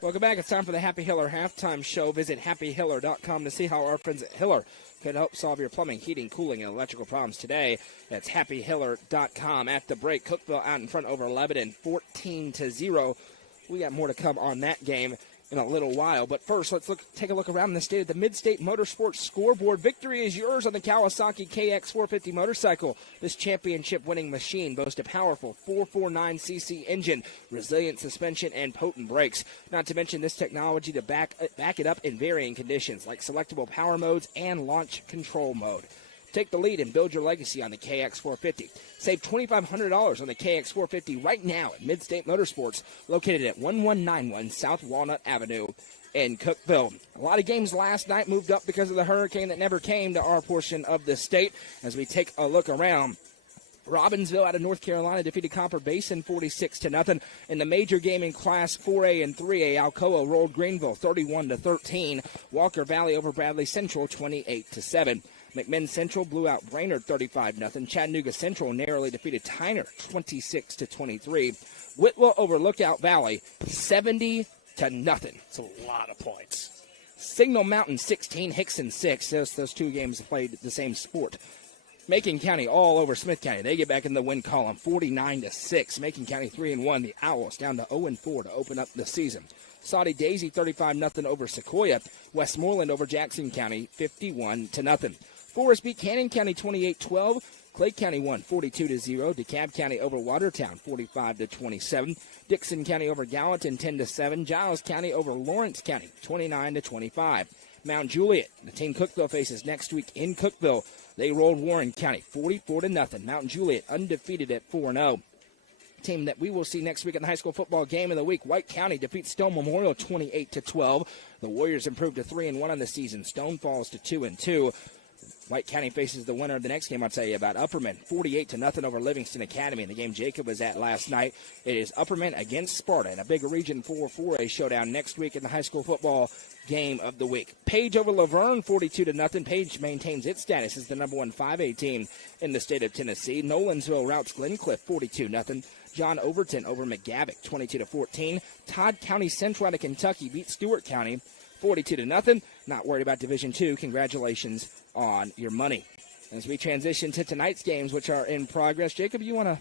Welcome back. It's time for the Happy Hiller halftime show. Visit happyhiller.com to see how our friends at Hiller can help solve your plumbing, heating, cooling, and electrical problems today. That's happyhiller.com. At the break, Cookeville out in front over Lebanon, 14-0. We got more to come on that game in a little while. But first, let's take a look around the state of the Mid-State Motorsports scoreboard. Victory is yours on the Kawasaki KX450 motorcycle. This championship-winning machine boasts a powerful 449cc engine, resilient suspension, and potent brakes. Not to mention this technology to back it up in varying conditions, like selectable power modes and launch control mode. Take the lead and build your legacy on the KX450. Save $2,500 on the KX450 right now at Mid-State Motorsports, located at 1191 South Walnut Avenue in Cookeville. A lot of games last night moved up because of the hurricane that never came to our portion of the state. As we take a look around, Robbinsville out of North Carolina defeated Copper Basin 46-0. In the major game in Class 4A and 3A, Alcoa rolled Greenville 31-13. Walker Valley over Bradley Central 28-7. McMinn Central blew out Brainerd 35-0. Chattanooga Central narrowly defeated Tyner 26-23. Whitwell over Lookout Valley 70-0. It's a lot of points. Signal Mountain 16, Hickson 6. Those two games played the same sport. Macon County all over Smith County. They get back in the win column 49-6. Macon County 3-1. The Owls down to 0-4 to open up the season. Saudi Daisy 35-0 over Sequoia. Westmoreland over Jackson County 51-0. Forest beat Cannon County 28-12. Clay County won 42-0. DeKalb County over Watertown 45-27. Dixon County over Gallatin 10-7. Giles County over Lawrence County 29-25. Mount Juliet, the team Cookeville faces next week in Cookeville. They rolled Warren County 44-0. Mount Juliet undefeated at 4-0. Team that we will see next week in the high school football game of the week. White County defeats Stone Memorial 28-12. The Warriors improved to 3-1 on the season. Stone falls to 2-2. White County faces the winner of the next game I'll tell you about, Upperman, 48-0 over Livingston Academy. In the game Jacob was at last night, it is Upperman against Sparta in a big Region 4-4A showdown next week in the high school football game of the week. Page over Laverne, 42-0. Page maintains its status as the number 1 5A team in the state of Tennessee. Nolansville routs Glencliff, 42-0. John Overton over McGavick, 22-14. Todd County Central out of Kentucky beats Stewart County, 42-0. Not worried about Division II. Congratulations on your money. As we transition to tonight's games, which are in progress, Jacob, you want to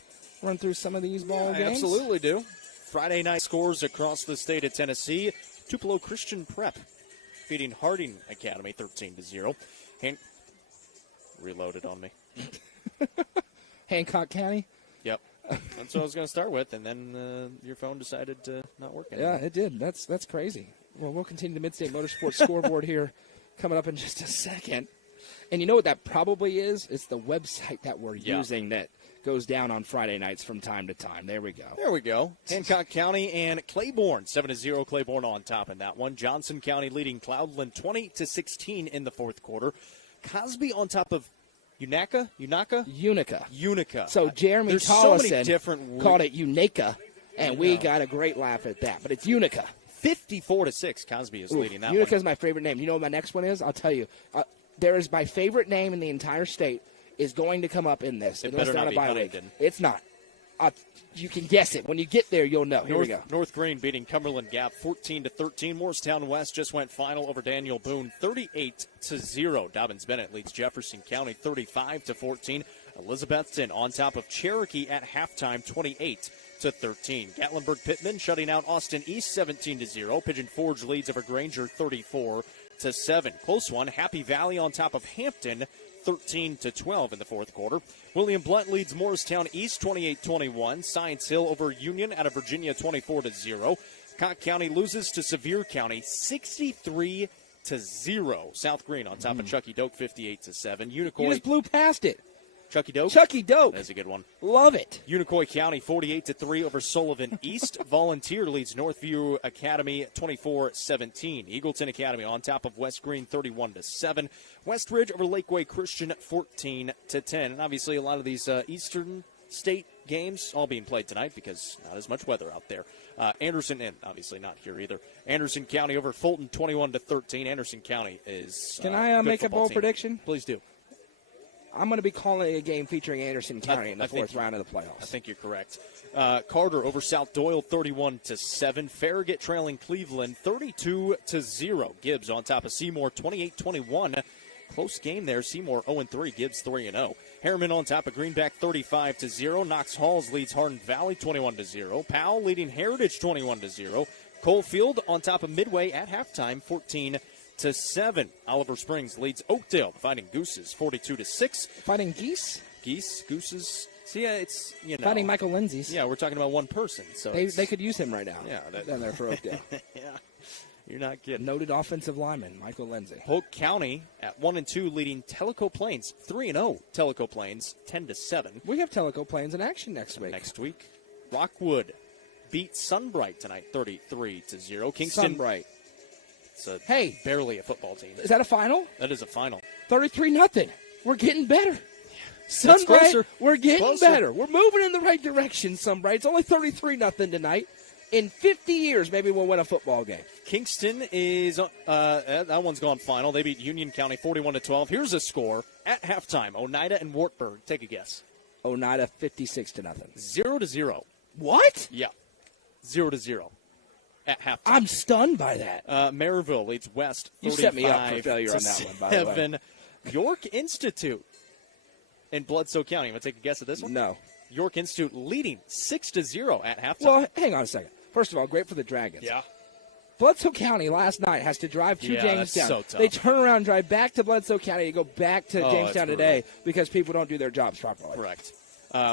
run through some of these ball games? I absolutely do. Friday night scores across the state of Tennessee. Tupelo Christian Prep beating Harding Academy 13-0. Reloaded on me. Hancock County? Yep. That's what I was going to start with, and then your phone decided to not work anymore. Yeah, it did. That's crazy. Well, we'll continue the Mid-State Motorsports scoreboard here coming up in just a second. And you know what that probably is? It's the website that we're using that goes down on Friday nights from time to time. There we go. There we go. Hancock County and Claiborne, 7-0. Claiborne on top in that one. Johnson County leading Cloudland 20-16 in the fourth quarter. Cosby on top of Unica. So Jeremy Tollison called it Unica, and we got a great laugh at that. But it's Unica. 54-6. Cosby is leading that one. Unica is my favorite name. You know what my next one is? I'll tell you. There is my favorite name in the entire state is going to come up in this. It better not be Huntington. It's not. You can guess it. When you get there, you'll know. Here we go. North Green beating Cumberland Gap 14-13. Morristown West just went final over Daniel Boone 38-0. Dobbins Bennett leads Jefferson County 35-14. Elizabethton on top of Cherokee at halftime 28-13. Gatlinburg Pittman shutting out Austin East 17-0. Pigeon Forge leads over Granger 34-7. Close one. Happy Valley on top of Hampton 13-12 in the fourth quarter. William Blunt leads Morristown East 28-21. Science Hill over Union out of Virginia 24-0. Cocke County loses to Sevier County 63-0. South Green on top of Chucky Doak 58-7. Unicorn. You just blew past it. Chucky Doak. Chucky Doak. That's a good one. Love it. Unicoi County 48-3 over Sullivan East. Volunteer leads Northview Academy 24-17. Eagleton Academy on top of West Green 31-7. Westridge over Lakeway Christian 14-10. And obviously a lot of these Eastern State games all being played tonight because not as much weather out there. Anderson, and obviously not here either. Anderson County over Fulton 21-13. Anderson County is Can I make a bold team. prediction? Please do. I'm going to be calling a game featuring Anderson County in the fourth round of the playoffs. I think you're correct. Carter over South Doyle 31-7. Farragut trailing Cleveland 32-0. Gibbs on top of Seymour 28-21. Close game there. Seymour 0-3. Gibbs 3-0. Harriman on top of Greenback 35-0. Knox Halls leads Hardin Valley 21-0. Powell leading Heritage 21-0. Coalfield on top of Midway at halftime 14-7. Oliver Springs leads Oakdale, Fighting Gooses 42-6. Fighting Geese? Gooses. See, yeah, it's, Fighting Michael Lindsay's. Yeah, we're talking about one person. So they could use him right now. Yeah. Down there for Oakdale. Yeah. You're not kidding. Noted offensive lineman, Michael Lindsay. Polk County at 1-2 leading Tellico Plains 3-0. Tellico Plains 10-7. We have Tellico Plains in action next week. Rockwood beat Sunbright tonight 33-0. Kingston. Sunbright. It's barely a football team. Is that a final? That is a final. 33-0. We're getting better. Sunbright, we're getting better. We're moving in the right direction, Sunbright. It's only 33-0 tonight. In 50 years, maybe we'll win a football game. Kingston is, that one's gone final. They beat Union County 41-12. Here's a score at halftime. Oneida and Wartburg. Take a guess. Oneida 56-0. 0-0. What? Yeah. 0-0 at halftime. I'm stunned by that. Maryville leads West 35-7. You set me up for failure on that one, by the way. York Institute in Bledsoe County. You want to take a guess at this one? No. York Institute leading 6-0 at halftime. Well, hang on a second. First of all, great for the Dragons. Yeah. Bledsoe County last night has to drive to Jamestown. That's so tough. They turn around and drive back to Bledsoe County to go back to Jamestown today because people don't do their jobs properly. Correct.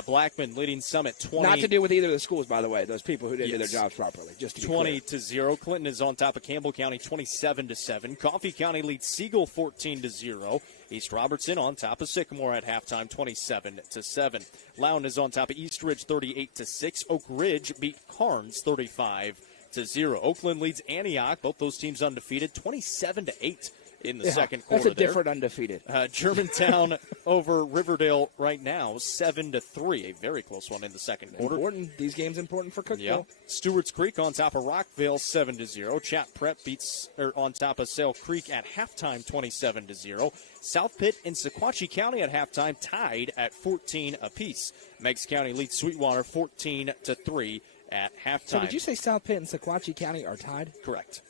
Blackman leading Summit 20. Not to do with either of the schools, by the way. Those people who didn't do their jobs properly. Just to be 20-0. Clinton is on top of Campbell County 27-7. Coffee County leads Siegel 14-0. East Robertson on top of Sycamore at halftime 27-7. Loudon is on top of East Ridge 38-6. Oak Ridge beat Carnes 35-0. Oakland leads Antioch. Both those teams undefeated 27-8. In the second quarter. That's a different undefeated. Germantown over Riverdale right now, 7-3. A very close one in the second quarter. Important. These games important for Cookeville. Yep. Stewart's Creek on top of Rockville, 7-0. Chat Prep beats on top of Sale Creek at halftime, 27-0. South Pitt and Sequatchie County at halftime tied at 14 apiece. Meigs County leads Sweetwater 14-3 at halftime. So did you say South Pitt and Sequatchie County are tied? Correct.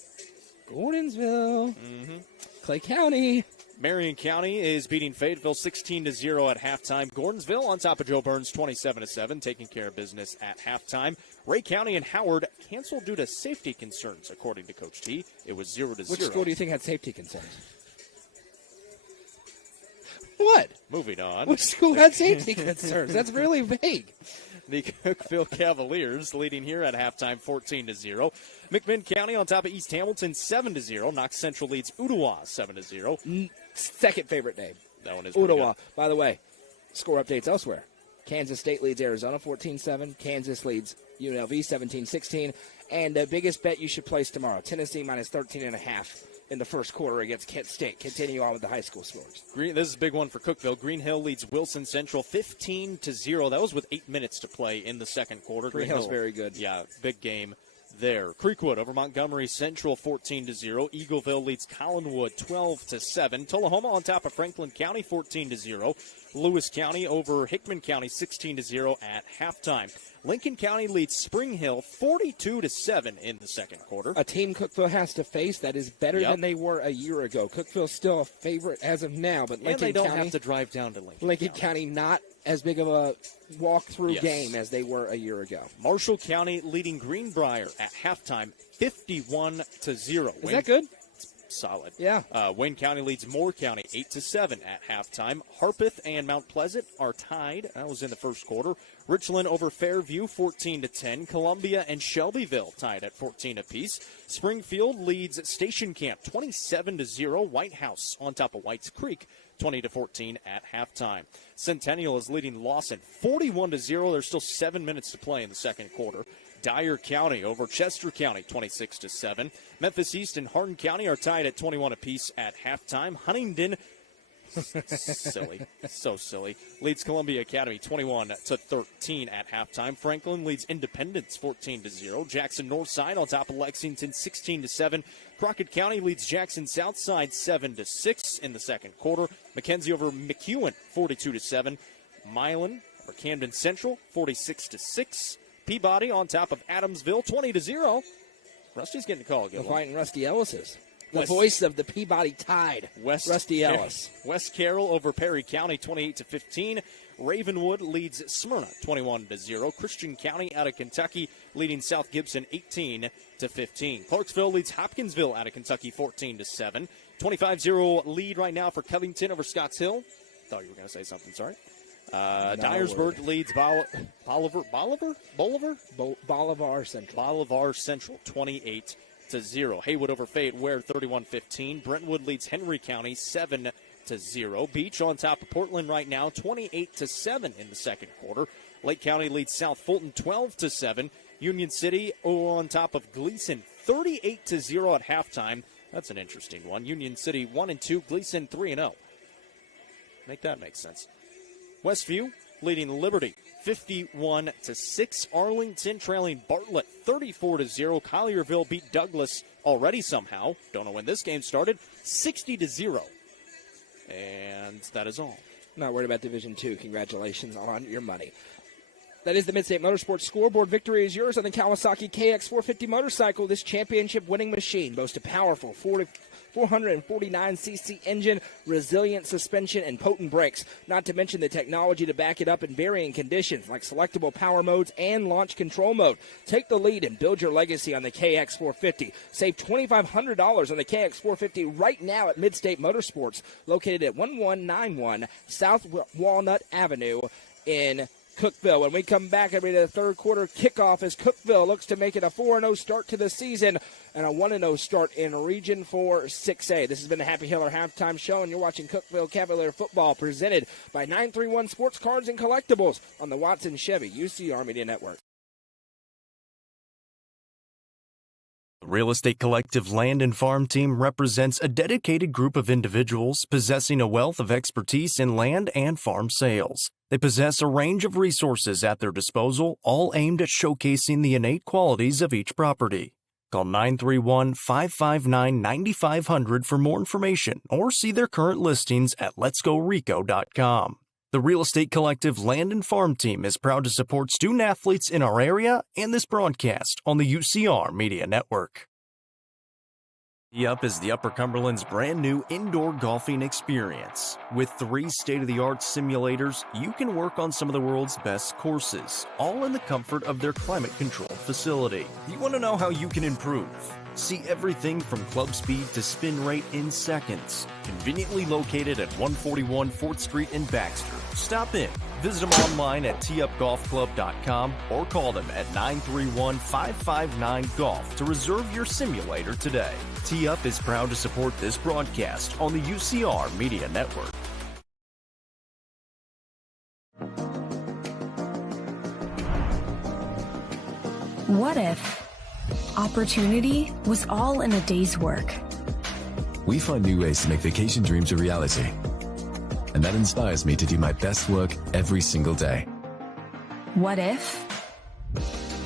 Gordonsville. Clay County. Marion County is beating Fayetteville 16-0 at halftime. Gordonsville on top of Joe Burns 27-7, taking care of business at halftime. Ray County and Howard canceled due to safety concerns, according to Coach T. It was 0-0. Which school do you think had safety concerns? What? Moving on. Which school had safety concerns? That's really vague. The Cookeville Cavaliers leading here at halftime 14-0. McMinn County on top of East Hamilton 7-0. Knox Central leads Ottawa 7-0. Second favorite name. That one is Ottawa. By the way, score updates elsewhere. Kansas State leads Arizona 14-7. Kansas leads UNLV 17-16. And the biggest bet you should place tomorrow, Tennessee minus 13.5 in the first quarter against Kent State. Continue on with the high school scores. This is a big one for Cookeville. Green Hill leads Wilson Central 15-0. That was with 8 minutes to play in the second quarter. Green Hill's very good. Yeah, big game there. Creekwood over Montgomery Central 14-0. Eagleville leads Collinwood 12-7. Tullahoma on top of Franklin County 14-0. Lewis County over Hickman County 16-0 at halftime. Lincoln County leads Spring Hill 42-7 in the second quarter. A team Cookeville has to face that is better than they were a year ago. Cookeville's still a favorite as of now, but Lincoln they don't County have to drive down to Lincoln County not as big of a walk-through game as they were a year ago. Marshall County leading Greenbrier at halftime 51-0. Is that good? Solid. Yeah. Wayne County leads Moore County 8-7 at halftime. Harpeth and Mount Pleasant are tied. That was in the first quarter. Richland over Fairview 14-10. Columbia and Shelbyville tied at 14 apiece. Springfield leads Station Camp 27-0. White House on top of Whites Creek 20-14 at halftime. Centennial is leading Lawson 41-0. There's still 7 minutes to play in the second quarter. Dyer County over Chester County, 26-7. Memphis East and Hardin County are tied at 21 apiece at halftime. Huntingdon, silly, so silly, leads Columbia Academy 21-13 at halftime. Franklin leads Independence 14-0. Jackson Northside on top of Lexington 16-7. Crockett County leads Jackson Southside 7-6 in the second quarter. McKenzie over McEwen 42-7. Milan or Camden Central 46-6. Peabody on top of Adamsville 20-0. Rusty's getting a call. The fighting Rusty Ellis's. The voice of the Peabody Tide, Rusty Ellis. West Carroll over Perry County 28-15. Ravenwood leads Smyrna 21-0. Christian County out of Kentucky leading South Gibson 18-15. Clarksville leads Hopkinsville out of Kentucky 14-7. 25-0 lead right now for Covington over Scotts Hill. Thought you were going to say something, sorry. Dyersburg leads Bolivar Central 28-0. Haywood over Fayette Ware 31-15. Brentwood leads Henry County 7-0. Beach on top of Portland right now 28-7 in the second quarter. Lake County leads South Fulton 12-7. Union City on top of Gleason 38-0 at halftime. That's an interesting one. Union City 1-2, Gleason 3-0. Make that make sense. Westview leading Liberty 51-6. Arlington trailing Bartlett 34-0. Collierville beat Douglas already somehow. Don't know when this game started. 60-0. And that is all. Not worried about Division II. Congratulations on your money. That is the Mid-State Motorsports scoreboard. Victory is yours on the Kawasaki KX450 motorcycle. This championship-winning machine boasts a powerful 449cc engine, resilient suspension, and potent brakes. Not to mention the technology to back it up in varying conditions like selectable power modes and launch control mode. Take the lead and build your legacy on the KX450. Save $2,500 on the KX450 right now at Mid-State Motorsports, located at 1191 South Walnut Avenue in Cookeville. When we come back, every the third quarter kickoff as Cookeville looks to make it a 4-0 start to the season and a 1-0 start in Region 4 6A. This has been the Happy Hiller Halftime Show, and you're watching Cookeville Cavalier Football presented by 931 Sports Cards and Collectibles on the Watson Chevy UCR Media Network. The Real Estate Collective Land and Farm Team represents a dedicated group of individuals possessing a wealth of expertise in land and farm sales. They possess a range of resources at their disposal, all aimed at showcasing the innate qualities of each property. Call 931-559-9500 for more information or see their current listings at letsgorico.com. The Real Estate Collective Land and Farm Team is proud to support student athletes in our area and this broadcast on the UCR Media Network. Yup is the Upper Cumberland's brand new indoor golfing experience. With 3 state-of-the-art simulators, you can work on some of the world's best courses, all in the comfort of their climate-controlled facility. You want to know how you can improve? See everything from club speed to spin rate in seconds. Conveniently located at 141 4th Street in Baxter. Stop in. Visit them online at teupgolfclub.com or call them at 931-559-GOLF to reserve your simulator today. Tee Up is proud to support this broadcast on the UCR Media Network. What if opportunity was all in a day's work? We find new ways to make vacation dreams a reality. And that inspires me to do my best work every single day. What if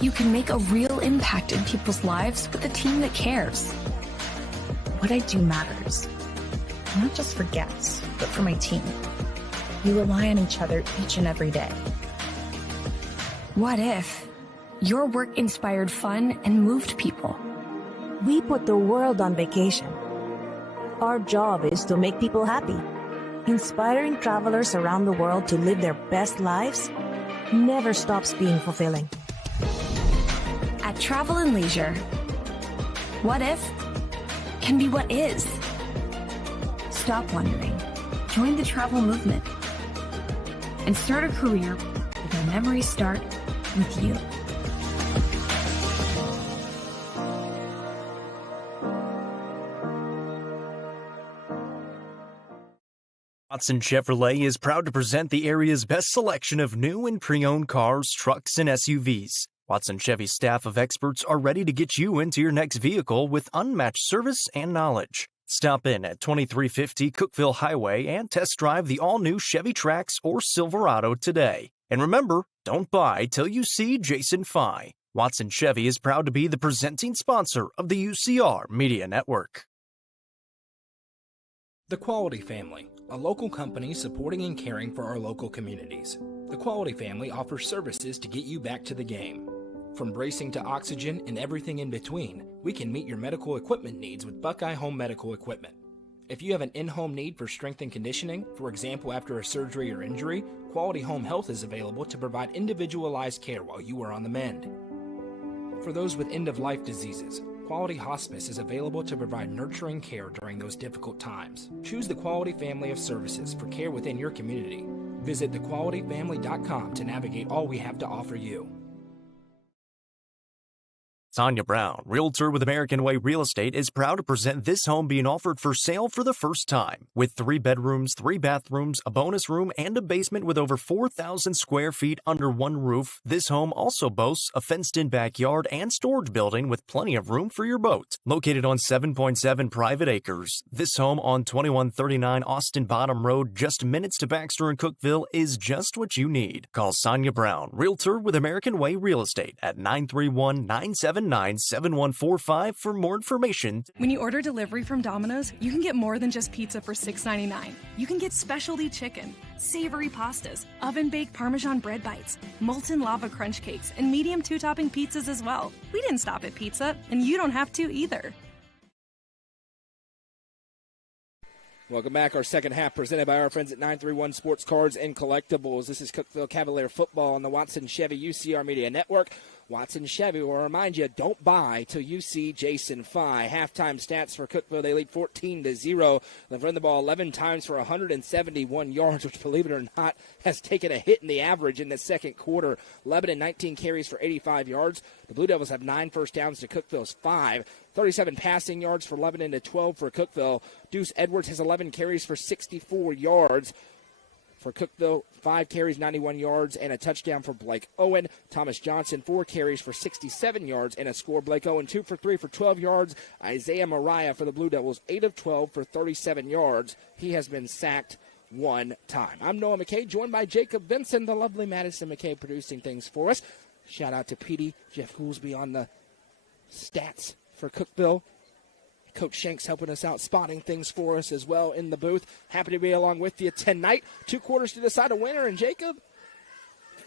you can make a real impact in people's lives with a team that cares? What I do matters, not just for guests, but for my team. We rely on each other each and every day. What if your work inspired fun and moved people? We put the world on vacation. Our job is to make people happy. Inspiring travelers around the world to live their best lives never stops being fulfilling. At Travel and Leisure, what if can be what is. Stop wondering. Join the travel movement and start a career where memories start with you. Watson Chevrolet is proud to present the area's best selection of new and pre-owned cars, trucks, and SUVs. Watson Chevy's staff of experts are ready to get you into your next vehicle with unmatched service and knowledge. Stop in at 2350 Cookeville Highway and test drive the all-new Chevy Trax or Silverado today. And remember, don't buy till you see Jason Fye. Watson Chevy is proud to be the presenting sponsor of the UCR Media Network. The Quality Family, a local company supporting and caring for our local communities. The Quality Family offers services to get you back to the game. From bracing to oxygen and everything in between, we can meet your medical equipment needs with Buckeye Home Medical Equipment. If you have an in-home need for strength and conditioning, for example after a surgery or injury, Quality Home Health is available to provide individualized care while you are on the mend. For those with end-of-life diseases, Quality Hospice is available to provide nurturing care during those difficult times. Choose the Quality family of services for care within your community. Visit thequalityfamily.com to navigate all we have to offer you. Tanya Brown, Realtor with American Way Real Estate, is proud to present this home being offered for sale for the first time. With 3 bedrooms, 3 bathrooms, a bonus room, and a basement with over 4,000 square feet under one roof, this home also boasts a fenced-in backyard and storage building with plenty of room for your boat. Located on 7.7 private acres, this home on 2139 Austin Bottom Road, just minutes to Baxter and Cookeville, is just what you need. Call Sonia Brown, Realtor with American Way Real Estate at 931-979-7145 for more information. When you order delivery from Domino's, you can get more than just pizza for $6.99. You can get specialty chicken, savory pastas, oven-baked Parmesan bread bites, molten lava crunch cakes, and medium 2-topping pizzas as well. We didn't stop at pizza, and you don't have to either. Welcome back. Our second half presented by our friends at 931 Sports Cards and Collectibles. This is Cookeville Cavalier football on the Watson Chevy UCR Media Network. Watson Chevy will remind you, don't buy till you see Jason Fye. Halftime stats for Cookeville, they lead 14-0. They've run the ball 11 times for 171 yards, which, believe it or not, has taken a hit in the average in the second quarter. Lebanon, 19 carries for 85 yards. The Blue Devils have 9 first downs to Cookeville's 5. 37 passing yards for Lebanon to 12 for Cookeville. Deuce Edwards has 11 carries for 64 yards. For Cookeville, 5 carries, 91 yards, and a touchdown for Blake Owen. Thomas Johnson, 4 carries for 67 yards and a score. Blake Owen, 2 for 3 for 12 yards. Isaiah Mariah for the Blue Devils, 8 of 12 for 37 yards. He has been sacked 1 time. I'm Noah McKay, joined by Jacob Vinson, the lovely Madison McKay, producing things for us. Shout out to Petey, Jeff Goolsby on the stats for Cookeville. Coach Shanks helping us out, spotting things for us as well in the booth. Happy to be along with you tonight. 2 quarters to decide a winner, and Jacob,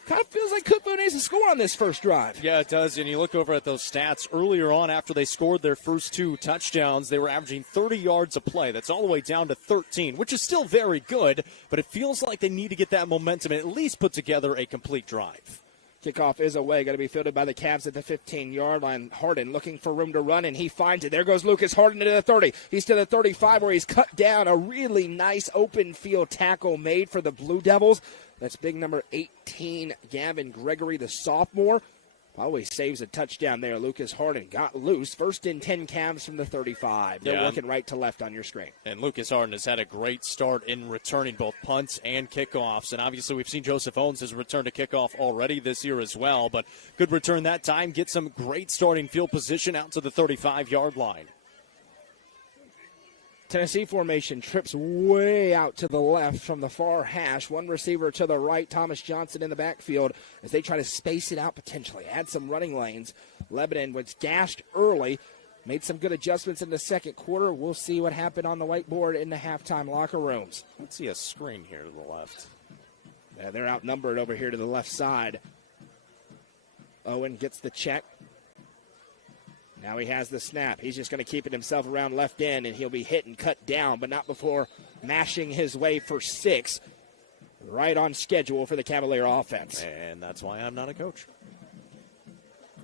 kind of feels like Cookeville needs to score on this first drive. Yeah, it does, and you look over at those stats. Earlier on, after they scored their first 2 touchdowns, they were averaging 30 yards a play. That's all the way down to 13, which is still very good, but it feels like they need to get that momentum and at least put together a complete drive. Kickoff is away, going to be fielded by the Cavs at the 15-yard line. Harden looking for room to run, and he finds it. There goes Lucas Harden to the 30. He's to the 35 where he's cut down. A really nice open field tackle made for the Blue Devils. That's big number 18, Gavin Gregory, the sophomore. Always saves a touchdown there. Lucas Harden got loose. First and 10 Cavs from the 35. They're working right to left on your screen. And Lucas Harden has had a great start in returning both punts and kickoffs. And obviously we've seen Joseph Owens has returned a kickoff already this year as well. But good return that time. Get some great starting field position out to the 35-yard line. Tennessee formation trips way out to the left from the far hash. One receiver to the right, Thomas Johnson in the backfield as they try to space it out potentially. Add some running lanes. Lebanon was gashed early. Made some good adjustments in the second quarter. We'll see what happened on the whiteboard in the halftime locker rooms. Let's see a screen here to the left. Yeah, they're outnumbered over here to the left side. Owen gets the check. Now he has the snap. He's just going to keep it himself around left end, and he'll be hit and cut down, but not before mashing his way for 6. Right on schedule for the Cavalier offense. And that's why I'm not a coach,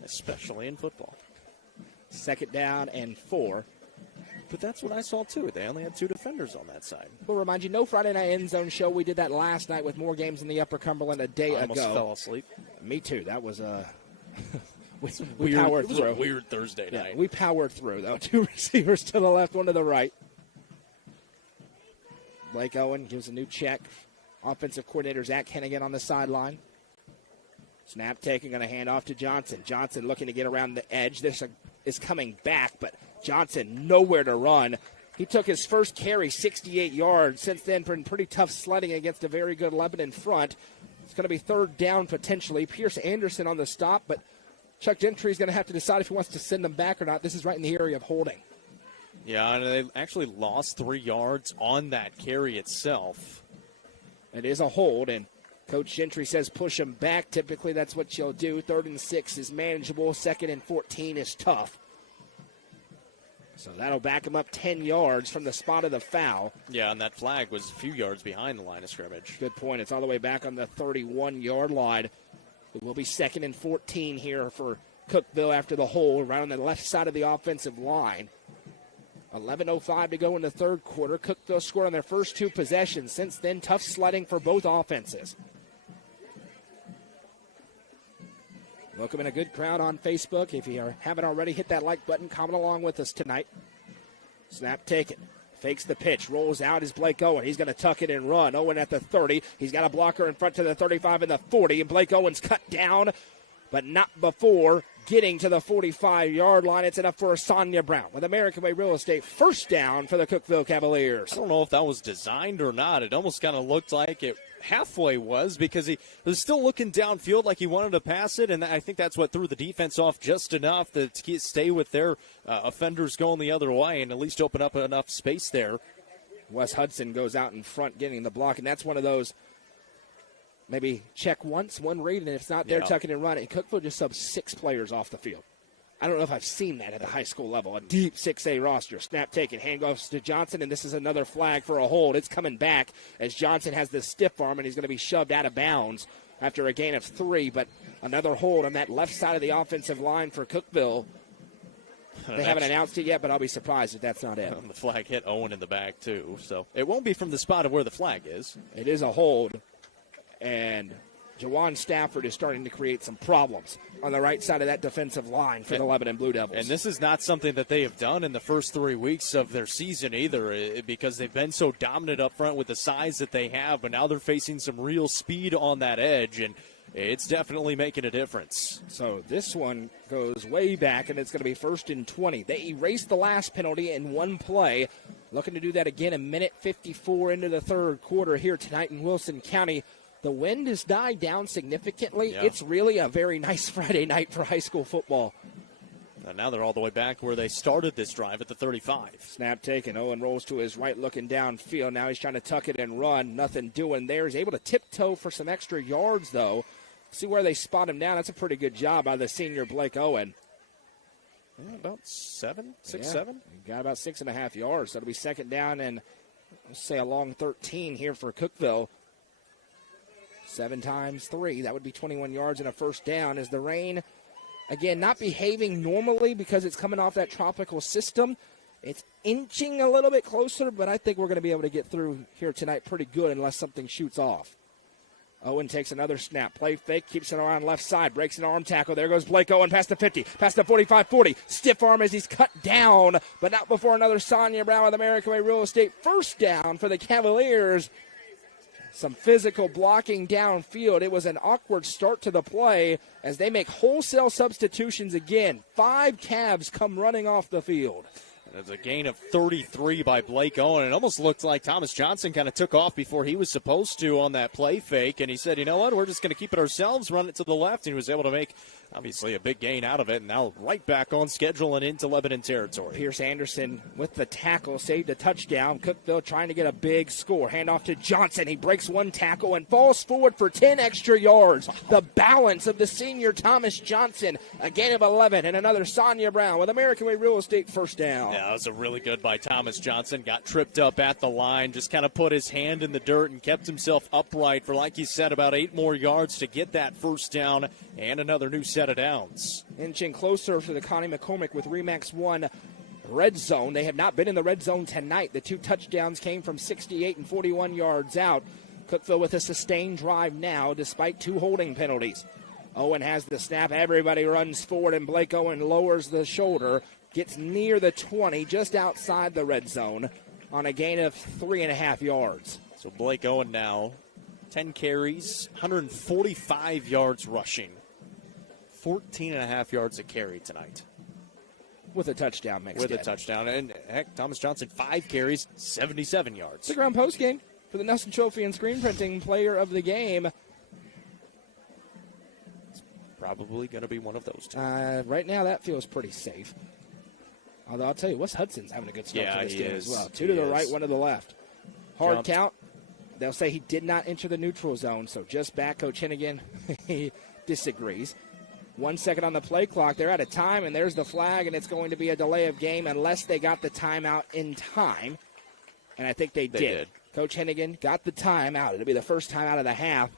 especially in football. 2nd down and 4. But that's what I saw, too. They only had 2 defenders on that side. We'll remind you, no Friday Night End Zone show. We did that last night with more games in the Upper Cumberland a day I almost ago. fell asleep. Me too. That was we powered through. It was a weird Thursday night. We powered through, though. 2 receivers to the left, 1 to the right. Blake Owen gives a new check. Offensive coordinator Zach Hennigan on the sideline. Snap taking, going to hand off to Johnson. Johnson looking to get around the edge. This is coming back, but Johnson nowhere to run. He took his first carry, 68 yards. Since then, been pretty tough sledding against a very good Lebanon front. It's going to be third down potentially. Pierce Anderson on the stop, but Chuck Gentry is going to have to decide if he wants to send them back or not. This is right in the area of holding. Yeah, and they actually lost 3 yards on that carry itself. It is a hold, and Coach Gentry says push them back. Typically, that's what you'll do. 3rd and 6 is manageable. 2nd and 14 is tough. So that'll back him up 10 yards from the spot of the foul. Yeah, and that flag was a few yards behind the line of scrimmage. Good point. It's all the way back on the 31-yard line. It will be 2nd and 14 here for Cookeville after the hold, right on the left side of the offensive line. 11:05 to go in the third quarter. Cookeville scored on their first 2 possessions. Since then, tough sledding for both offenses. Welcome in a good crowd on Facebook. If you haven't already, hit that like button. Comment along with us tonight. Snap taken. Fakes the pitch. Rolls out is Blake Owen. He's going to tuck it and run. Owen at the 30. He's got a blocker in front to the 35 and the 40. And Blake Owen's cut down, but not before getting to the 45-yard line. It's enough for Sonia Brown with American Way Real Estate. First down for the Cookeville Cavaliers. I don't know if that was designed or not. It almost kind of looked like it halfway was, because he was still looking downfield like he wanted to pass it, and I think that's what threw the defense off just enough to stay with their offenders going the other way and at least open up enough space there. Wes Hudson goes out in front getting the block, and that's one of those maybe check once, one read, and if it's not there, tuck it and run it. Cookeville just subs 6 players off the field. I don't know if I've seen that at the high school level. A deep 6A roster. Snap taken. Handoffs to Johnson, and this is another flag for a hold. It's coming back as Johnson has the stiff arm, and he's going to be shoved out of bounds after a gain of 3. But another hold on that left side of the offensive line for Cookeville. They haven't announced it yet, but I'll be surprised if that's not it. The flag hit Owen in the back, too. So it won't be from the spot of where the flag is. It is a hold, and Jawan Stafford is starting to create some problems on the right side of that defensive line for the Lebanon Blue Devils. And this is not something that they have done in the first 3 weeks of their season either, because they've been so dominant up front with the size that they have, but now they're facing some real speed on that edge, and it's definitely making a difference. So this one goes way back, and it's going to be 1st and 20. They erased the last penalty in one play. Looking to do that again, 1:54 into the third quarter here tonight in Wilson County. The wind has died down significantly. Yeah. It's really a very nice Friday night for high school football. And now they're all the way back where they started this drive at the 35. Snap taken. Owen rolls to his right looking downfield. Now he's trying to tuck it and run. Nothing doing there. He's able to tiptoe for some extra yards, though. See where they spot him down. That's a pretty good job by the senior Blake Owen. Yeah, about 7. Got about 6.5 yards. So it'll be 2nd down and, let's say, a long 13 here for Cookeville. 7 times 3. That would be 21 yards and a first down as the rain, again, not behaving normally because it's coming off that tropical system. It's inching a little bit closer, but I think we're going to be able to get through here tonight pretty good unless something shoots off. Owen takes another snap. Play fake, keeps it around left side, breaks an arm tackle. There goes Blake Owen past the 50, past the 45-40. Stiff arm as he's cut down, but not before another Sonia Brown with American Way Real Estate. First down for the Cavaliers. Some physical blocking downfield. It was an awkward start to the play as they make wholesale substitutions again. 5 Cavs come running off the field. It's a gain of 33 by Blake Owen. It almost looked like Thomas Johnson kind of took off before he was supposed to on that play fake, and he said, you know what, we're just going to keep it ourselves, run it to the left, and he was able to make, obviously, a big gain out of it, and now right back on schedule and into Lebanon territory. Pierce Anderson with the tackle, saved a touchdown. Cookeville trying to get a big score. Handoff to Johnson. He breaks one tackle and falls forward for 10 extra yards. The balance of the senior Thomas Johnson. A gain of 11 and another Sonia Brown with American Way Real Estate first down. Yeah, that was a really good by Thomas Johnson. Got tripped up at the line, just kind of put his hand in the dirt and kept himself upright for, like you said, about 8 more yards to get that first down and another new set of downs. Inching closer for the Connie McCormick with Remax 1 red zone. They have not been in the red zone tonight. The 2 touchdowns came from 68 and 41 yards out. Cookeville with a sustained drive now despite 2 holding penalties. Owen has the snap. Everybody runs forward, and Blake Owen lowers the shoulder. Gets near the 20, just outside the red zone. on a gain of 3.5 yards. So Blake Owen now, 10 carries, 145 yards rushing, 14.5 yards a carry tonight. With a touchdown mixed With in. a touchdown. And heck, Thomas Johnson, 5 carries, 77 yards. Stick around postgame for the Nelson Trophy and Screen Printing Player of the Game. It's probably going to be one of those two. Right now, that feels pretty safe. Although I'll tell you, Wes Hudson's having a good start for this game as well. 2 to the right, 1 to the left. Hard count. They'll say he did not enter the neutral zone, so just back. Coach Hennigan, he disagrees. 1 second on the play clock. They're out of time, and there's the flag, and it's going to be a delay of game unless they got the timeout in time. And I think they did. Coach Hennigan got the timeout. It'll be the first time out of the half.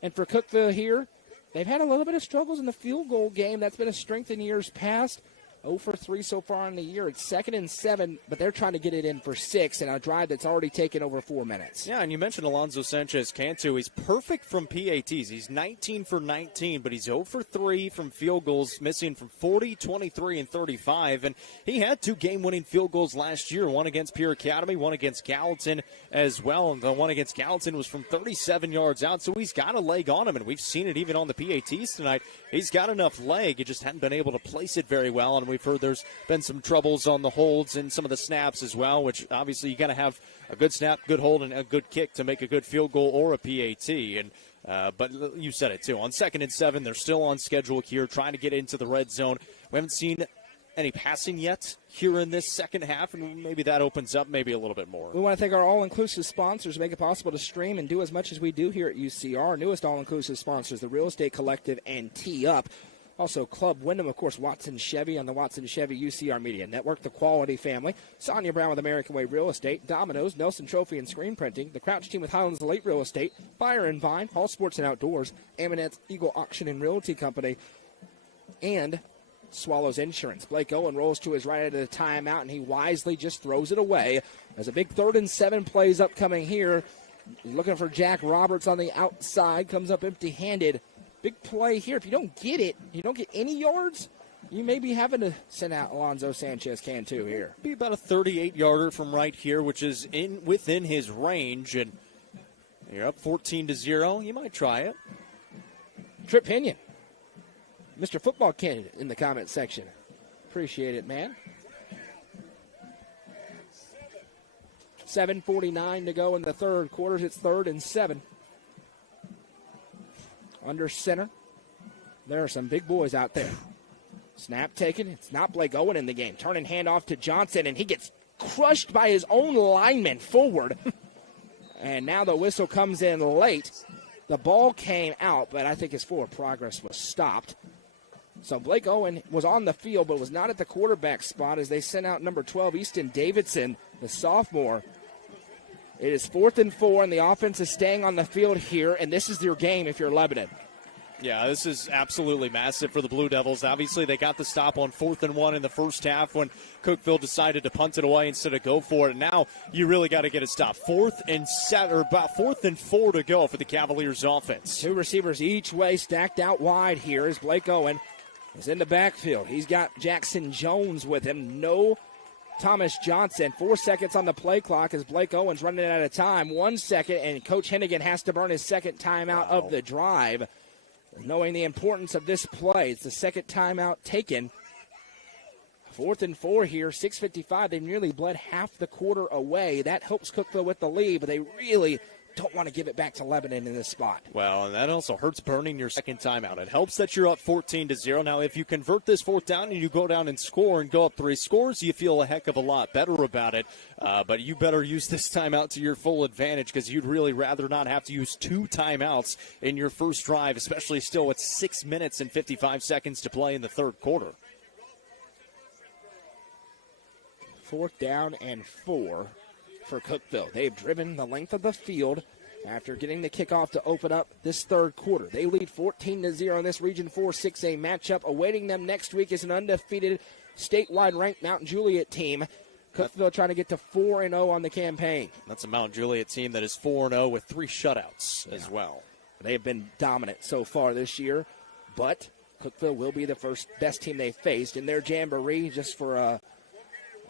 And for Cookeville here, they've had a little bit of struggles in the field goal game. That's been a strength in years past. 0 for 3 so far in the year. It's 2nd and 7, but they're trying to get it in for 6 in a drive that's already taken over 4 minutes. Yeah, and you mentioned Alonzo Sanchez-Cantu. He's perfect from PATs. He's 19 for 19, but he's 0 for 3 from field goals, missing from 40, 23, and 35. And he had 2 game-winning field goals last year, one against Pierre Academy, one against Gallatin as well. And the one against Gallatin was from 37 yards out, so he's got a leg on him, and we've seen it even on the PATs tonight. He's got enough leg. He just hadn't been able to place it very well, and we've heard there's been some troubles on the holds and some of the snaps as well, which obviously you got to have a good snap, good hold, and a good kick to make a good field goal or a PAT. And but you said it too. On 2nd and 7, they're still on schedule here, trying to get into the red zone. We haven't seen any passing yet here in this second half, and maybe that opens up maybe a little bit more. We want to thank our all-inclusive sponsors who make it possible to stream and do as much as we do here at UCR. Our newest all-inclusive sponsors, the Real Estate Collective and Tee Up. Also, Club Wyndham, of course, Watson Chevy on the Watson Chevy UCR Media Network, the Quality Family, Sonia Brown with American Way Real Estate, Domino's, Nelson Trophy and Screen Printing, the Crouch Team with Highlands Lake Real Estate, Fire and Vine, Hall Sports and Outdoors, Amonette's Eagle Auction and Realty Company, and Swallows Insurance. Blake Owen rolls to his right out of the timeout, and he wisely just throws it away. There's a big 3rd and 7 plays upcoming here. Looking for Jack Roberts on the outside, comes up empty-handed. Big play here. If you don't get it, you don't get any yards, you may be having to send out Alonzo Sanchez-Cantu here. Be about a 38-yarder from right here, which is within his range, and you're up 14-0. You might try it. Trip Pinion, Mr. Football Candidate, in the comment section. Appreciate it, man. 7:49 to go in the third quarter. It's 3rd and 7. Under center. There are some big boys out there. Snap taken. It's not Blake Owen in the game. Turning handoff to Johnson, and he gets crushed by his own lineman forward. And now the whistle comes in late. The ball came out, but I think his forward progress was stopped. So Blake Owen was on the field, but was not at the quarterback spot as they sent out number 12, Easton Davidson, the sophomore. It is 4th and 4, and the offense is staying on the field here, and this is your game if you're Lebanon. Yeah, this is absolutely massive for the Blue Devils. Obviously, they got the stop on 4th and 1 in the first half when Cookeville decided to punt it away instead of go for it. Now you really got to get a stop. 4th and 4 to go for the Cavaliers offense. 2 receivers each way, stacked out wide here as Blake Owen is in the backfield. He's got Jackson Jones with him. No Thomas Johnson. 4 seconds on the play clock as Blake Owen's running out of time. 1 second, and Coach Hennigan has to burn his second timeout of the drive. Knowing the importance of this play, it's the second timeout taken. 4th and 4 here, 6:55. They nearly bled half the quarter away. That helps Cookeville with the lead, but they really don't want to give it back to Lebanon in this spot. Well, and that also hurts burning your second timeout. It helps that you're up 14-0. Now, if you convert this 4th down and you go down and score and go up 3 scores, you feel a heck of a lot better about it. But you better use this timeout to your full advantage because you'd really rather not have to use 2 timeouts in your first drive, especially still with 6 minutes and 55 seconds to play in the third quarter. 4th down and 4 for Cookeville. They've driven the length of the field after getting the kickoff to open up this third quarter. They lead 14-0 in this Region 4 6A matchup. Awaiting them next week is an undefeated statewide ranked Mount Juliet team. Cookeville trying to get to 4-0 on the campaign. That's a Mount Juliet team that is 4-0 with 3 shutouts as well. They have been dominant so far this year, but Cookeville will be the first best team they faced in their jamboree. Just for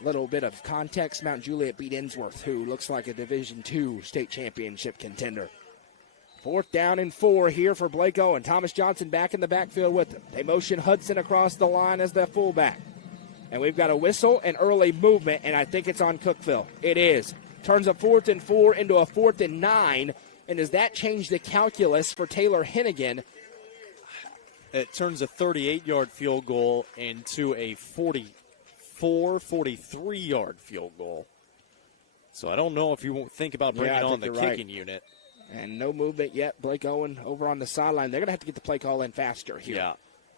Little bit of context, Mount Juliet beat Innsworth, who looks like a Division II state championship contender. 4th down and 4 here for Blake Owen. Thomas Johnson back in the backfield with him. They motion Hudson across the line as the fullback. And we've got a whistle and early movement, and I think it's on Cookeville. It is. Turns a 4th and 4 into a 4th and 9. And does that change the calculus for Taylor Hennigan? It turns a 38-yard field goal into a 43-yard field goal. So I don't know if you think about bringing on the kicking unit. And no movement yet. Blake Owen over on the sideline. They're going to have to get the play call in faster here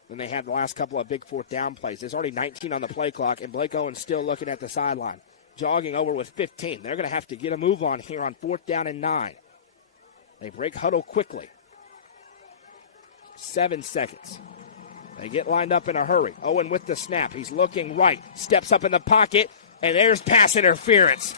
than they had the last couple of big 4th down plays. There's already 19 on the play clock, and Blake Owen still looking at the sideline. Jogging over with 15. They're going to have to get a move on here on 4th down and 9. They break huddle quickly. 7 seconds. They get lined up in a hurry. Owen with the snap. He's looking right. Steps up in the pocket, and there's pass interference.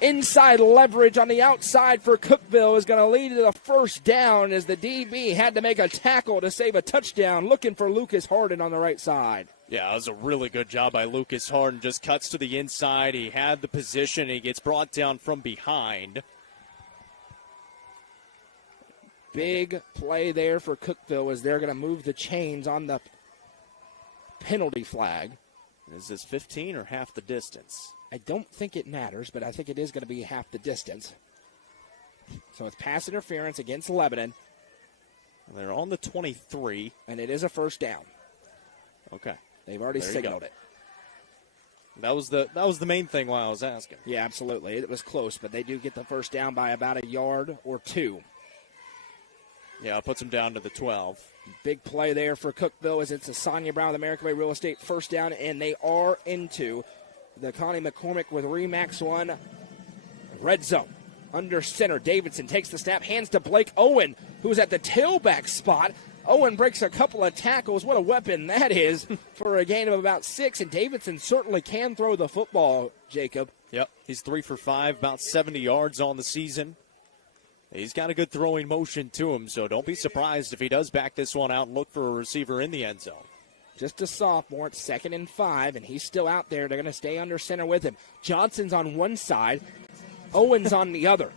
Inside leverage on the outside for Cookeville is going to lead to the 1st down as the DB had to make a tackle to save a touchdown, looking for Lucas Harden on the right side. Yeah, it was a really good job by Lucas Harden. Just cuts to the inside. He had the position. He gets brought down from behind. Big play there for Cookeville as they're going to move the chains on the penalty flag. Is this 15 or half the distance? I don't think it matters, but I think it is going to be half the distance. So it's pass interference against Lebanon. They're on the 23. And it is a 1st down. Okay. They've already signaled it. That was the main thing while I was asking. Yeah, absolutely. It was close, but they do get the 1st down by about a yard or 2. Yeah, it puts them down to the 12. Big play there for Cookeville as it's a Sonia Brown with American Way Real Estate 1st down, and they are into the Connie McCormick with Remax 1 red zone. Under center, Davidson takes the snap, hands to Blake Owen, who's at the tailback spot. Owen breaks a couple of tackles. What a weapon that is for a gain of about 6, and Davidson certainly can throw the football, Jacob. Yep, he's 3 for 5, about 70 yards on the season. He's got a good throwing motion to him, so don't be surprised if he does back this one out and look for a receiver in the end zone. Just a sophomore. It's 2nd and 5, and he's still out there. They're going to stay under center with him. Johnson's on one side. Owens on the other.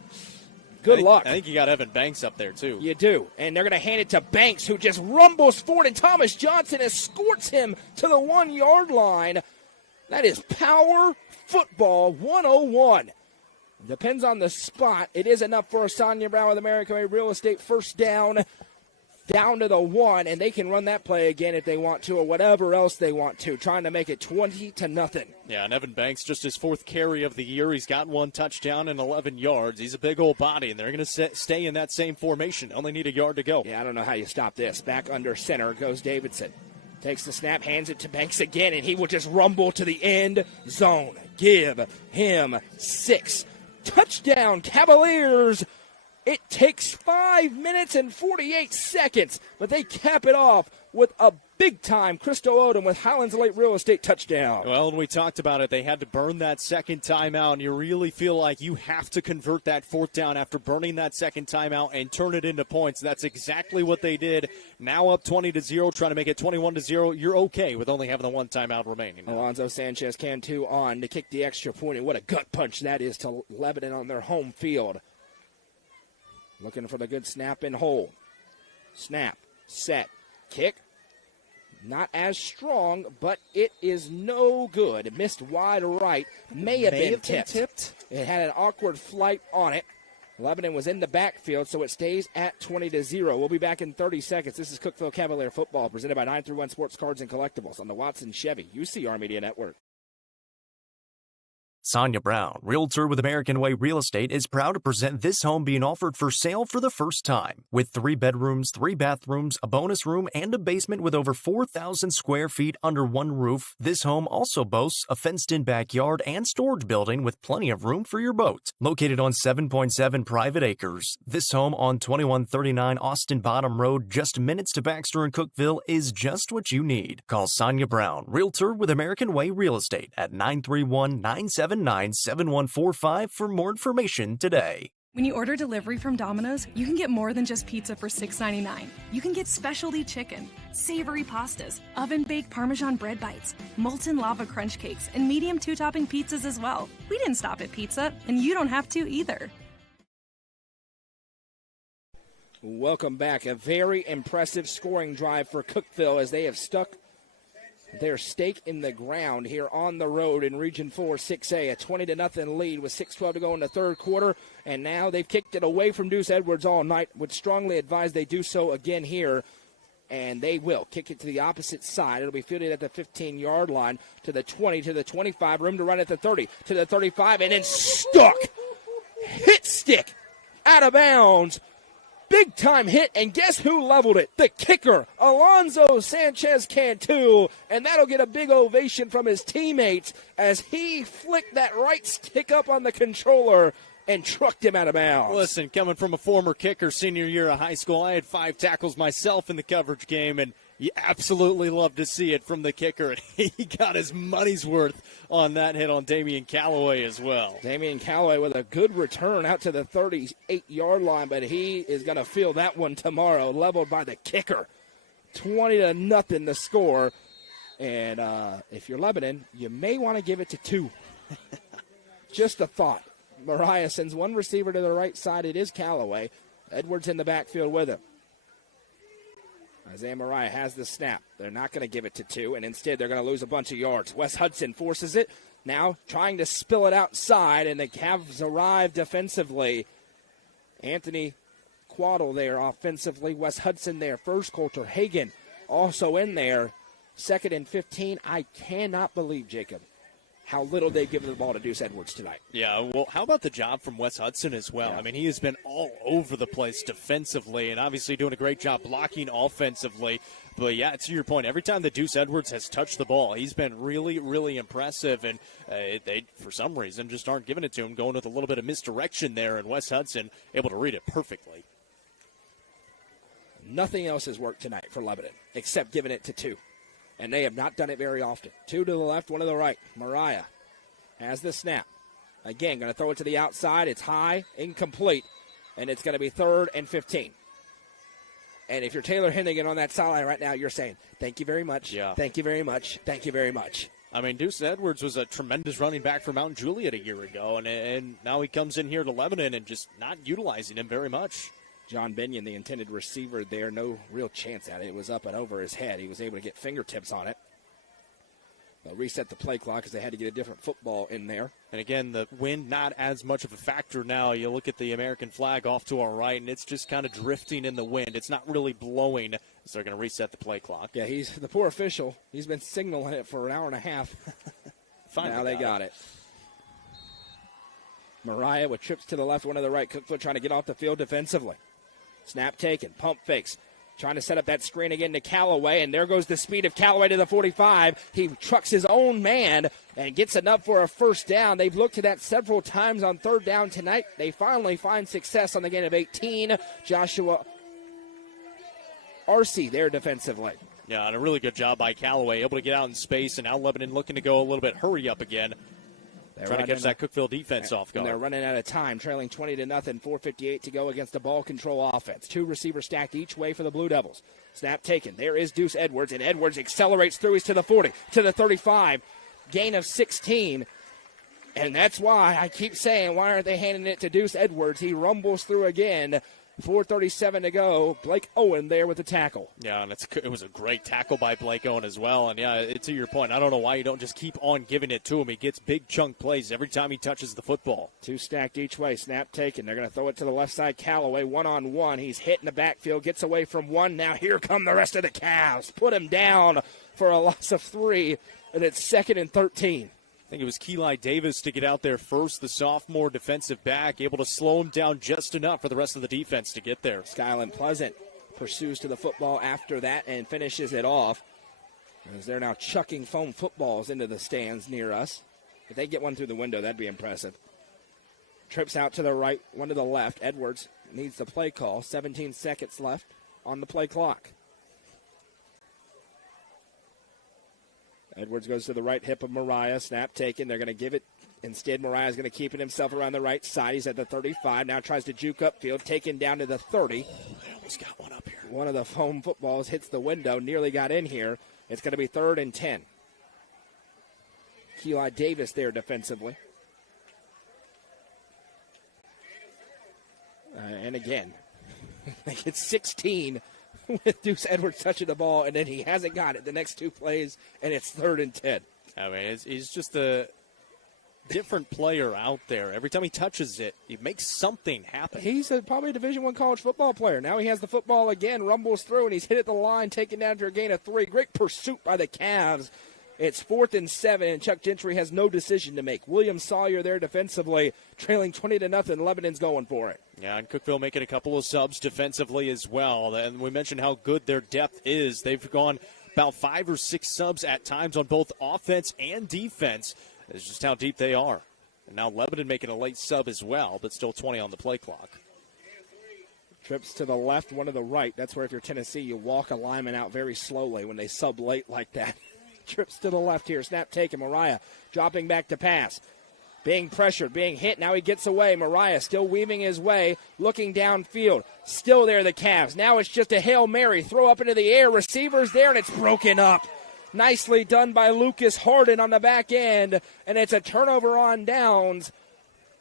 Good luck. I think you got Evan Banks up there, too. You do. And they're going to hand it to Banks, who just rumbles forward, and Thomas Johnson escorts him to the 1-yard line. That is power football 101. Depends on the spot. It is enough for a Sonia Brown with American Way Real Estate 1st down to the 1, and they can run that play again if they want to, or whatever else they want to, trying to make it 20-0. Yeah, and Evan Banks, just his 4th carry of the year. He's got 1 touchdown and 11 yards. He's a big old body, and they're going to stay in that same formation. Only need a yard to go. Yeah, I don't know how you stop this. Back under center goes Davidson. Takes the snap, hands it to Banks again, and he will just rumble to the end zone. Give him 6. Touchdown, Cavaliers. It takes 5 minutes and 48 seconds, but they cap it off with a big-time Crystal Odom with Highlands Lake Real Estate touchdown. Well, when we talked about it, they had to burn that second timeout, and you really feel like you have to convert that 4th down after burning that second timeout and turn it into points. That's exactly what they did. Now up 20-0, trying to make it 21-0. You're okay with only having the 1 timeout remaining. Alonzo Sanchez can too on to kick the extra point, and what a gut punch that is to Lebanon on their home field. Looking for the good snap and hold. Snap, set, kick. Not as strong, but it is no good. It missed wide right. May have been tipped. It had an awkward flight on it. Lebanon was in the backfield, so it stays at 20-0. We'll be back in 30 seconds. This is Cookeville Cavalier Football, presented by 931 Sports Cards and Collectibles on the Watson Chevy UCR Media Network. Sonia Brown, Realtor with American Way Real Estate, is proud to present this home being offered for sale for the first time. With 3 bedrooms, 3 bathrooms, a bonus room, and a basement with over 4,000 square feet under one roof, this home also boasts a fenced-in backyard and storage building with plenty of room for your boat. Located on 7.7 private acres, this home on 2139 Austin Bottom Road, just minutes to Baxter and Cookeville, is just what you need. Call Sonia Brown, Realtor with American Way Real Estate at 931-979-7145 for more information today. When you order delivery from Domino's, you can get more than just pizza for $6.99. You can get specialty chicken, savory pastas, oven-baked Parmesan bread bites, molten lava crunch cakes, and medium two-topping pizzas as well. We didn't stop at pizza, and you don't have to either. Welcome back. A very impressive scoring drive for Cookeville as they have stuck their stake in the ground here on the road in Region 4 6A. A 20-0 lead with 6:12 to go in the third quarter. And now they've kicked it away from Deuce Edwards all night. Would strongly advise they do so again here. And they will kick it to the opposite side. It'll be fielded at the 15-yard line to the 20, to the 25. Room to run at the 30, to the 35. And then stuck. Hit stick out of bounds. Big-time hit, and guess who leveled it? The kicker, Alonzo Sanchez Cantu, and that'll get a big ovation from his teammates as he flicked that right stick up on the controller and trucked him out of bounds. Listen, coming from a former kicker senior year of high school, I had 5 tackles myself in the coverage game, and you absolutely love to see it from the kicker. He got his money's worth on that hit on Damian Calloway as well. Damian Calloway with a good return out to the 38-yard line, but he is going to feel that one tomorrow, leveled by the kicker. 20-0 the score. And if you're Lebanon, you may want to give it to 2. Just a thought. Mariah sends one receiver to the right side. It is Calloway. Edwards in the backfield with him. Isaiah Mariah has the snap. They're not going to give it to 2, and instead they're going to lose a bunch of yards. Wes Hudson forces it, now trying to spill it outside, and the Cavs arrive defensively. Anthony Quaddle there offensively. Wes Hudson there first. Coulter Hagan also in there. 2nd and 15. I cannot believe, Jacob, how little they've given the ball to Deuce Edwards tonight. Yeah, well, how about the job from Wes Hudson as well? Yeah. I mean, he has been all over the place defensively and obviously doing a great job blocking offensively. But, yeah, to your point, every time that Deuce Edwards has touched the ball, he's been really, really impressive. And they, for some reason, just aren't giving it to him, going with a little bit of misdirection there. And Wes Hudson able to read it perfectly. Nothing else has worked tonight for Lebanon except giving it to 2. And they have not done it very often. 2 to the left, 1 to the right. Mariah has the snap. Again, going to throw it to the outside. It's high, incomplete, and it's going to be 3rd and 15. And if you're Taylor Hennigan on that sideline right now, you're saying, thank you very much, thank you very much, thank you very much. I mean, Deuce Edwards was a tremendous running back for Mount Juliet a year ago, and now he comes in here to Lebanon and just not utilizing him very much. John Binion, the intended receiver there, no real chance at it. It was up and over his head. He was able to get fingertips on it. They'll reset the play clock because they had to get a different football in there. And again, the wind not as much of a factor now. You look at the American flag off to our right, and it's just kind of drifting in the wind. It's not really blowing, so they're going to reset the play clock. Yeah, he's the poor official. He's been signaling it for an hour and a half. Now they got it. Mariah with trips to the left, 1 to the right. Cookeville trying to get off the field defensively. Snap taken, pump fakes. Trying to set up that screen again to Callaway, and there goes the speed of Callaway to the 45. He trucks his own man and gets enough for a first down. They've looked to that several times on 3rd down tonight. They finally find success on the gain of 18. Joshua Arce there defensively. Yeah, and a really good job by Callaway, able to get out in space, and now Lebanon looking to go a little bit hurry up again. Trying to catch that Cookeville defense off guard. And they're running out of time, trailing 20-0, 4:58 to go against a ball control offense. 2 receivers stacked each way for the Blue Devils. Snap taken. There is Deuce Edwards, and Edwards accelerates through. He's to the 40, to the 35. Gain of 16. And that's why I keep saying, why aren't they handing it to Deuce Edwards? He rumbles through again. 4:37 to go. Blake Owen there with the tackle. Yeah, and it was a great tackle by Blake Owen as well. And, yeah, to your point, I don't know why you don't just keep on giving it to him. He gets big chunk plays every time he touches the football. 2 stacked each way. Snap taken. They're going to throw it to the left side. Callaway, 1-on-1. He's hit in the backfield. Gets away from 1. Now here come the rest of the Cavs. Put him down for a loss of 3. And it's 2nd and 13. I think it was Keeli Davis to get out there first, the sophomore defensive back, able to slow him down just enough for the rest of the defense to get there. Skyland Pleasant pursues to the football after that and finishes it off. As they're now chucking foam footballs into the stands near us. If they get one through the window, that'd be impressive. Trips out to the right, 1 to the left. Edwards needs the play call. 17 seconds left on the play clock. Edwards goes to the right hip of Mariah. Snap taken. They're going to give it Instead, Mariah's going to keep it himself around the right side. He's at the 35. Now tries to juke upfield, taken down to the 30. They almost got one up here. One of the foam footballs hits the window, nearly got in here. It's going to be 3rd and 10. Eli Davis there defensively. And again, it's 16 with Deuce Edwards touching the ball, and then he hasn't got it the next 2 plays, and it's 3rd and 10. I mean, he's just a different player out there. Every time he touches it, he makes something happen. He's probably a Division I college football player. Now he has the football again, rumbles through, and he's hit at the line, taken down for a gain of 3. Great pursuit by the Cavs. It's 4th and 7, and Chuck Gentry has no decision to make. William Sawyer there defensively, trailing 20-0. Lebanon's going for it. Yeah, and Cookeville making a couple of subs defensively as well. And we mentioned how good their depth is. They've gone about 5 or 6 subs at times on both offense and defense. It's just how deep they are. And now Lebanon making a late sub as well, but still 20 on the play clock. Trips to the left, one to the right. That's where if you're Tennessee, you walk a lineman out very slowly when they sub late like that. Trips to the left here. Snap taken. Mariah dropping back to pass. Being pressured, being hit. Now he gets away. Mariah still weaving his way, looking downfield. Still there, the Cavs. Now it's just a Hail Mary. Throw up into the air. Receivers there, and it's broken up. Nicely done by Lucas Harden on the back end, and it's a turnover on downs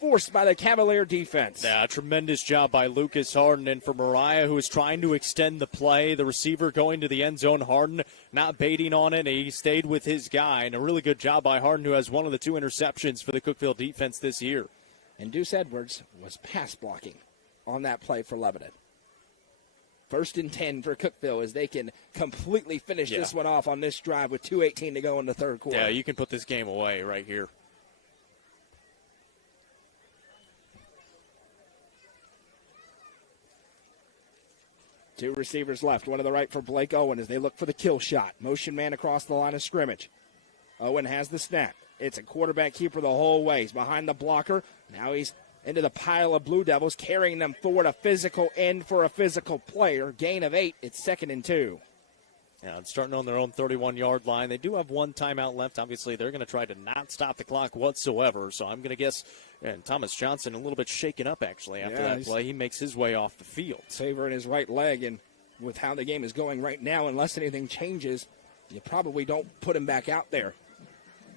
forced by the Cavalier defense. Yeah, tremendous job by Lucas Harden. And for Mariah, who is trying to extend the play, the receiver going to the end zone, Harden not baiting on it. He stayed with his guy, and a really good job by Harden, who has one of the 2 interceptions for the Cookeville defense this year. And Deuce Edwards was pass blocking on that play for Lebanon. 1st and 10 for Cookeville as they can completely finish this one off on this drive with 2:18 to go in the 3rd quarter. Yeah, you can put this game away right here. Two receivers left, one to the right for Blake Owen as they look for the kill shot. Motion man across the line of scrimmage. Owen has the snap. It's a quarterback keeper the whole way. He's behind the blocker. Now he's into the pile of Blue Devils, carrying them forward. A physical end for a physical player. Gain of 8. It's 2nd and 2. Yeah, and starting on their own 31-yard line. They do have 1 timeout left. Obviously, they're going to try to not stop the clock whatsoever. So I'm going to guess and Thomas Johnson a little bit shaken up, actually, after that play. He makes his way off the field. Favoring his right leg, and with how the game is going right now, unless anything changes, you probably don't put him back out there.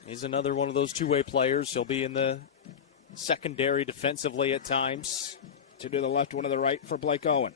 He's another one of those two-way players. He'll be in the secondary defensively at times. 2 to the left, 1 to the right for Blake Owen.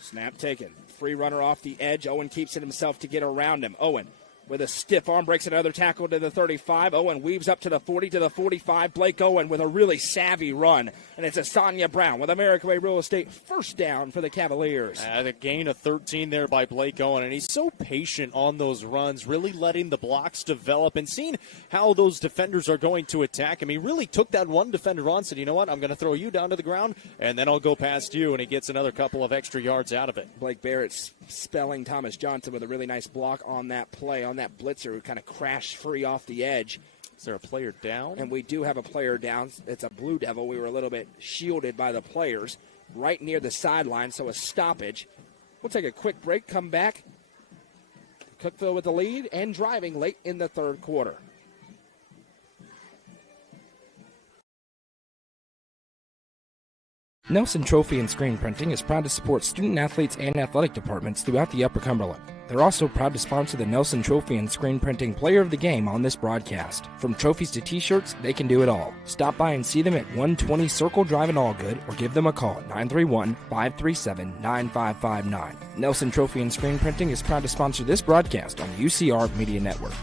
Snap taken. Free runner off the edge. Owen keeps it himself to get around him. Owen with a stiff arm breaks another tackle to the 35. Owen weaves up to the 40, to the 45. Blake Owen with a really savvy run. And it's a Sonia Brown with American Way Real Estate. 1st down for the Cavaliers. The gain of 13 there by Blake Owen. And he's so patient on those runs, really letting the blocks develop and seeing how those defenders are going to attack him. He really took that one defender on, said, you know what, I'm going to throw you down to the ground, and then I'll go past you. And he gets another couple of extra yards out of it. Blake Barrett spelling Thomas Johnson with a really nice block on that play, on that blitzer who kind of crashed free off the edge. Is there a player down? And we do have a player down. It's a Blue Devil. We were a little bit shielded by the players right near the sideline, so a stoppage. We'll take a quick break, come back. Cookeville with the lead and driving late in the 3rd quarter. Nelson Trophy and Screen Printing is proud to support student athletes and athletic departments throughout the Upper Cumberland. They're also proud to sponsor the Nelson Trophy and Screen Printing Player of the Game on this broadcast. From trophies to t-shirts, they can do it all. Stop by and see them at 120 Circle Drive in Allgood or give them a call at 931-537-9559. Nelson Trophy and Screen Printing is proud to sponsor this broadcast on the UCR Media Network.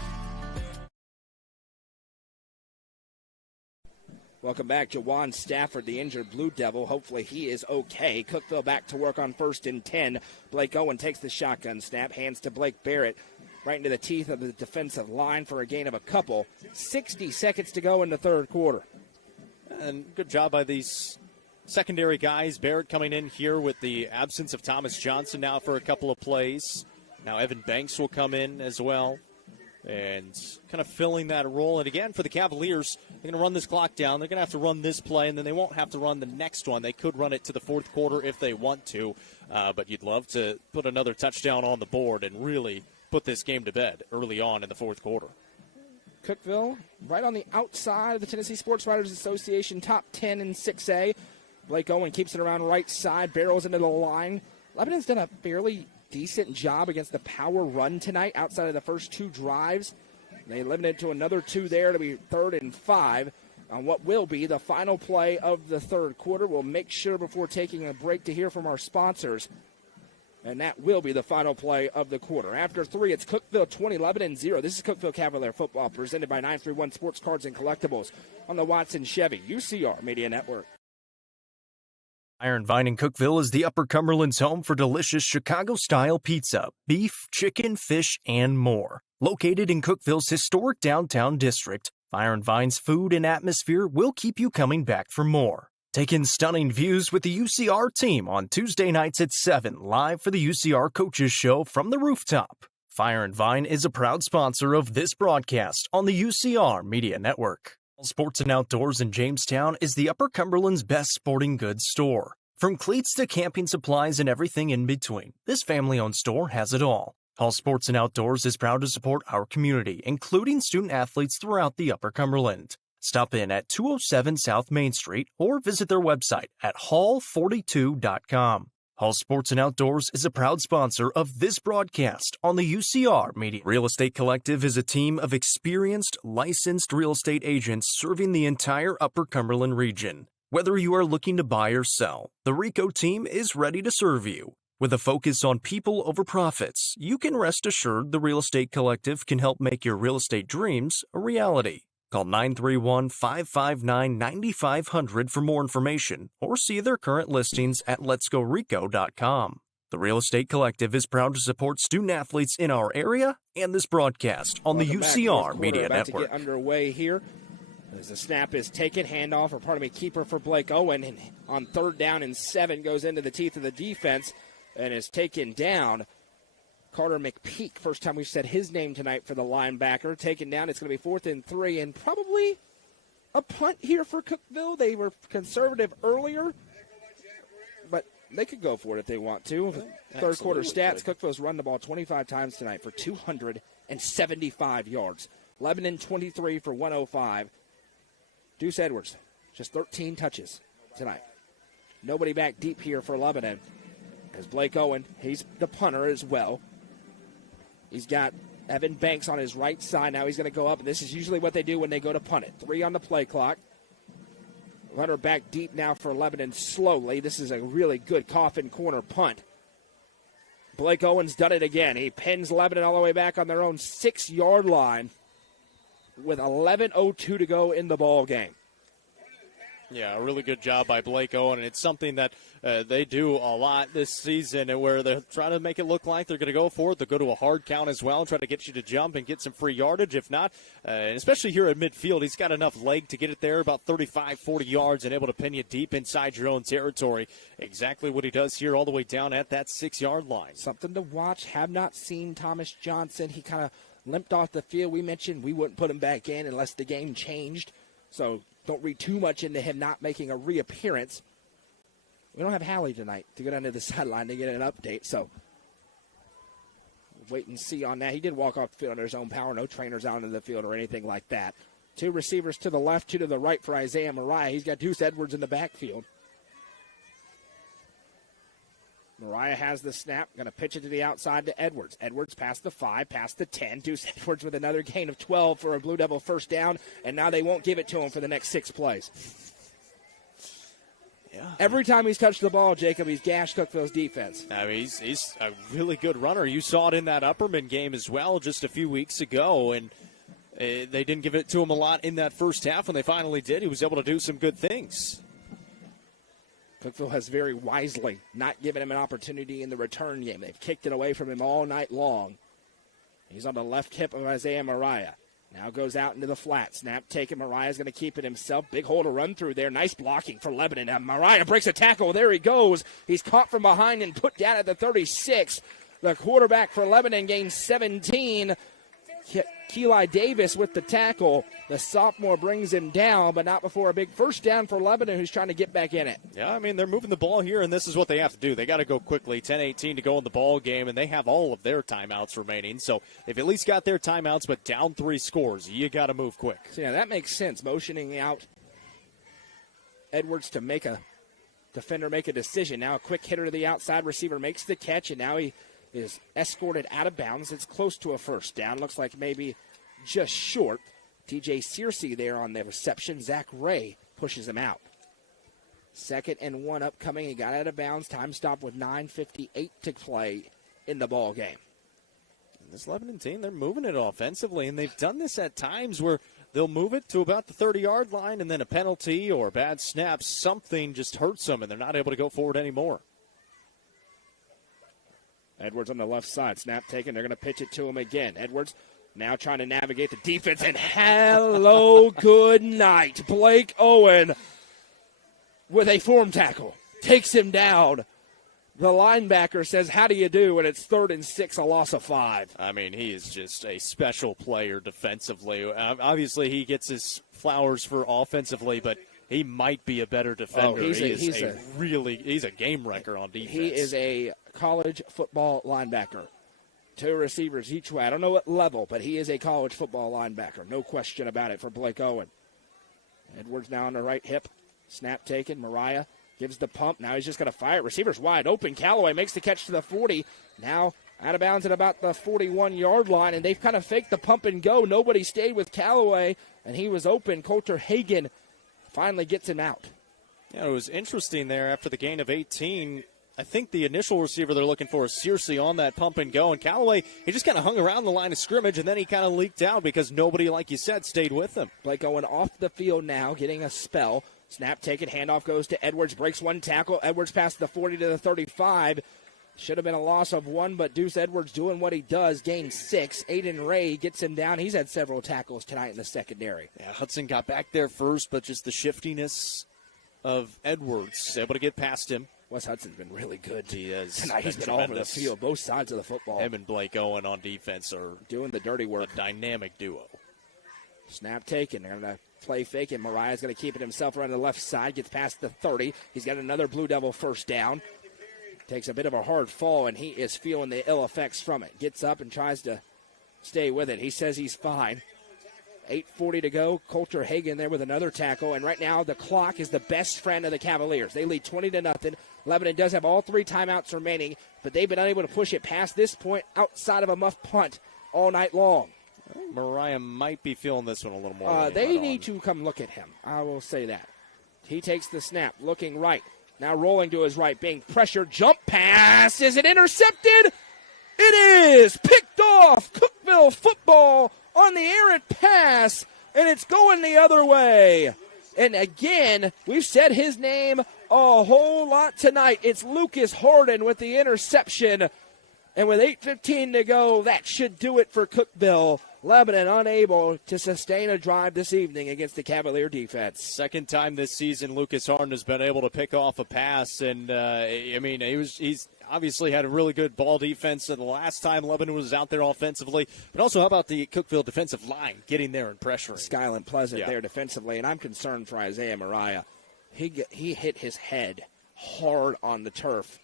Welcome back. Jawan Stafford, the injured Blue Devil. Hopefully he is okay. Cookeville back to work on 1st and 10. Blake Owen takes the shotgun snap, hands to Blake Barrett right into the teeth of the defensive line for a gain of a couple. 60 seconds to go in the 3rd quarter. And good job by these secondary guys. Barrett coming in here with the absence of Thomas Johnson now for a couple of plays. Now Evan Banks will come in as well. And kind of filling that role. And again, for the Cavaliers, they're going to run this clock down. They're going to have to run this play, and then they won't have to run the next one. They could run it to the 4th quarter if they want to. But you'd love to put another touchdown on the board and really put this game to bed early on in the 4th quarter. Cookeville right on the outside of the Tennessee Sports Writers Association, top 10 in 6A. Blake Owen keeps it around right side, barrels into the line. Lebanon's done a fairly decent job against the power run tonight outside of the first two drives. They limited to another two there to be 3rd and 5 on what will be the final play of the third quarter. We'll make sure before taking a break to hear from our sponsors. And that will be the final play of the quarter. After 3, it's Cookeville 20, Lebanon 0. This is Cookeville Cavalier football presented by 931 Sports Cards and Collectibles on the Watson Chevy UCR Media Network. Iron Vine in Cookeville is the Upper Cumberland's home for delicious Chicago-style pizza, beef, chicken, fish, and more. Located in Cookeville's historic downtown district, Iron Vine's food and atmosphere will keep you coming back for more. Take in stunning views with the UCR team on Tuesday nights at 7, live for the UCR Coaches Show from the rooftop. Fire and Vine is a proud sponsor of this broadcast on the UCR Media Network. Sports and Outdoors in Jamestown is the Upper Cumberland's best sporting goods store. From cleats to camping supplies and everything in between, this family-owned store has it all. Hall Sports and Outdoors is proud to support our community, including student athletes throughout the Upper Cumberland. Stop in at 207 South Main Street or visit their website at hall42.com. Hall Sports and Outdoors is a proud sponsor of this broadcast on the UCR Media. Real Estate Collective is a team of experienced, licensed real estate agents serving the entire Upper Cumberland region. Whether you are looking to buy or sell, the RICO team is ready to serve you. With a focus on people over profits, you can rest assured the Real Estate Collective can help make your real estate dreams a reality. Call 931-559-9500 for more information or see their current listings at letsgorico.com. The Real Estate Collective is proud to support student athletes in our area and this broadcast on the UCR Media Network. About to get underway here as the snap is taken, handoff, keeper for Blake Owen, and on 3rd down and 7 goes into the teeth of the defense and is taken down. Carter McPeak, first time we've said his name tonight for the linebacker. Taken down, it's going to be 4th and 3, and probably a punt here for Cookeville. They were conservative earlier, but they could go for it if they want to. Third quarter stats, Cookeville's run the ball 25 times tonight for 275 yards. Lebanon 23 for 105. Deuce Edwards, just 13 touches tonight. Nobody back deep here for Lebanon. As Blake Owen, he's the punter as well. He's got Evan Banks on his right side. Now he's going to go up, and this is usually what they do when they go to punt it. 3 on the play clock. Runner back deep now for Lebanon slowly. This is a really good coffin corner punt. Blake Owen's done it again. He pins Lebanon all the way back on their own 6-yard line with 11:02 to go in the ball game. Yeah, a really good job by Blake Owen, and it's something that they do a lot this season, and where they're trying to make it look like they're going to go for it. They'll go to a hard count as well, try to get you to jump and get some free yardage. If not, and especially here at midfield, he's got enough leg to get it there about 35, 40 yards and able to pin you deep inside your own territory. Exactly what he does here all the way down at that 6-yard line. Something to watch. Have not seen Thomas Johnson. He kind of limped off the field. We mentioned we wouldn't put him back in unless the game changed. So don't read too much into him not making a reappearance. We don't have Hallie tonight to go down to the sideline to get an update, so wait and see on that. He did walk off the field under his own power. No trainers out into the field or anything like that. 2 receivers to the left, 2 to the right for Isaiah Mariah. He's got Deuce Edwards in the backfield. Mariah has the snap, going to pitch it to the outside to Edwards. Edwards past the 5, past the 10. Deuce Edwards with another gain of 12 for a Blue Devil first down, and now they won't give it to him for the next 6 plays. Yeah. Every time he's touched the ball, Jacob, he's gashed Cookeville's defense. I mean, he's a really good runner. You saw it in that Upperman game as well just a few weeks ago, and they didn't give it to him a lot in that first half. When they finally did, he was able to do some good things. Cookeville has very wisely not given him an opportunity in the return game. They've kicked it away from him all night long. He's on the left hip of Isaiah Mariah. Now goes out into the flat. Snap taken. Mariah's going to keep it himself. Big hole to run through there. Nice blocking for Lebanon. Now Mariah breaks a tackle. There he goes. He's caught from behind and put down at the 36. The quarterback for Lebanon gains 17. Keli Davis with the tackle. The sophomore brings him down, but not before a big first down for Lebanon, who's trying to get back in it. Yeah, I mean, they're moving the ball here, and this is what they have to do. They got to go quickly. 10-18 to go in the ball game, and they have all of their timeouts remaining. So they've at least got their timeouts, but down 3 scores. You got to move quick. So, yeah, that makes sense. Motioning out Edwards to make a defender make a decision. Now a quick hitter to the outside. Receiver makes the catch, and now he is escorted out of bounds. It's close to a first down. Looks like maybe just short. TJ Searcy there on the reception. Zach Ray pushes him out. 2nd and 1 upcoming. He got out of bounds. Time stop with 9:58 to play in the ball game. This Lebanon team, they're moving it offensively, and they've done this at times where they'll move it to about the 30-yard line, and then a penalty or a bad snap, something just hurts them, and they're not able to go forward anymore. Edwards on the left side. Snap taken. They're going to pitch it to him again. Edwards now trying to navigate the defense, and hello, good night. Blake Owen with a form tackle. Takes him down. The linebacker says, how do you do? And it's 3rd and 6, a loss of 5. I mean, he is just a special player defensively. Obviously, he gets his flowers for offensively, but he might be a better defender. He's a game wrecker on defense. He is a college football linebacker. 2 receivers each way. I don't know what level, but he is a college football linebacker. No question about it for Blake Owen. Edwards now on the right hip. Snap taken. Mariah gives the pump. Now he's just going to fire it. Receiver's wide open. Callaway makes the catch to the 40. Now out of bounds at about the 41-yard line, and they've kind of faked the pump and go. Nobody stayed with Callaway, and he was open. Coulter Hagan finally gets him out. Yeah, it was interesting there after the gain of 18. I think the initial receiver they're looking for is Searcy on that pump and go. And Callaway, he just kind of hung around the line of scrimmage, and then he kind of leaked out because nobody, like you said, stayed with him. Blake Owen off the field now, getting a spell. Snap taken, handoff goes to Edwards, breaks 1 tackle. Edwards past the 40 to the 35. Should have been a loss of 1, but Deuce Edwards doing what he does, gains 6. Aiden Ray gets him down. He's had several tackles tonight in the secondary. Yeah, Hudson got back there first, but just the shiftiness of Edwards, able to get past him. Wes Hudson's been really good. He is. Tonight he's been all over the field, both sides of the football. Him and Blake Owen on defense are doing the dirty work. A dynamic duo. Snap taken. They're going to play fake, and Mariah's going to keep it himself around the left side. Gets past the 30. He's got another Blue Devil first down. Takes a bit of a hard fall, and he is feeling the ill effects from it. Gets up and tries to stay with it. He says he's fine. 8:40 to go. Coulter Hagan there with another tackle. And right now the clock is the best friend of the Cavaliers. They lead 20-0. Lebanon does have all 3 timeouts remaining, but they've been unable to push it past this point outside of a muff punt all night long. Mariah might be feeling this one a little more. They need to come look at him. I will say that. He takes the snap, looking right. Now rolling to his right, being pressured. Jump pass. Is it intercepted? It is. Picked off. Cookeville football on the errant pass, and it's going the other way. And again, we've said his name a whole lot tonight. It's Lucas Harden with the interception. And with 8:15 to go, that should do it for Cookeville. Lebanon unable to sustain a drive this evening against the Cavalier defense. Second time this season Lucas Harden has been able to pick off a pass, and he's obviously had a really good ball defense the last time Lebanon was out there offensively. But also, how about the Cookeville defensive line getting there and pressuring? Skyland Pleasant there defensively, and I'm concerned for Isaiah Mariah. He hit his head hard on the turf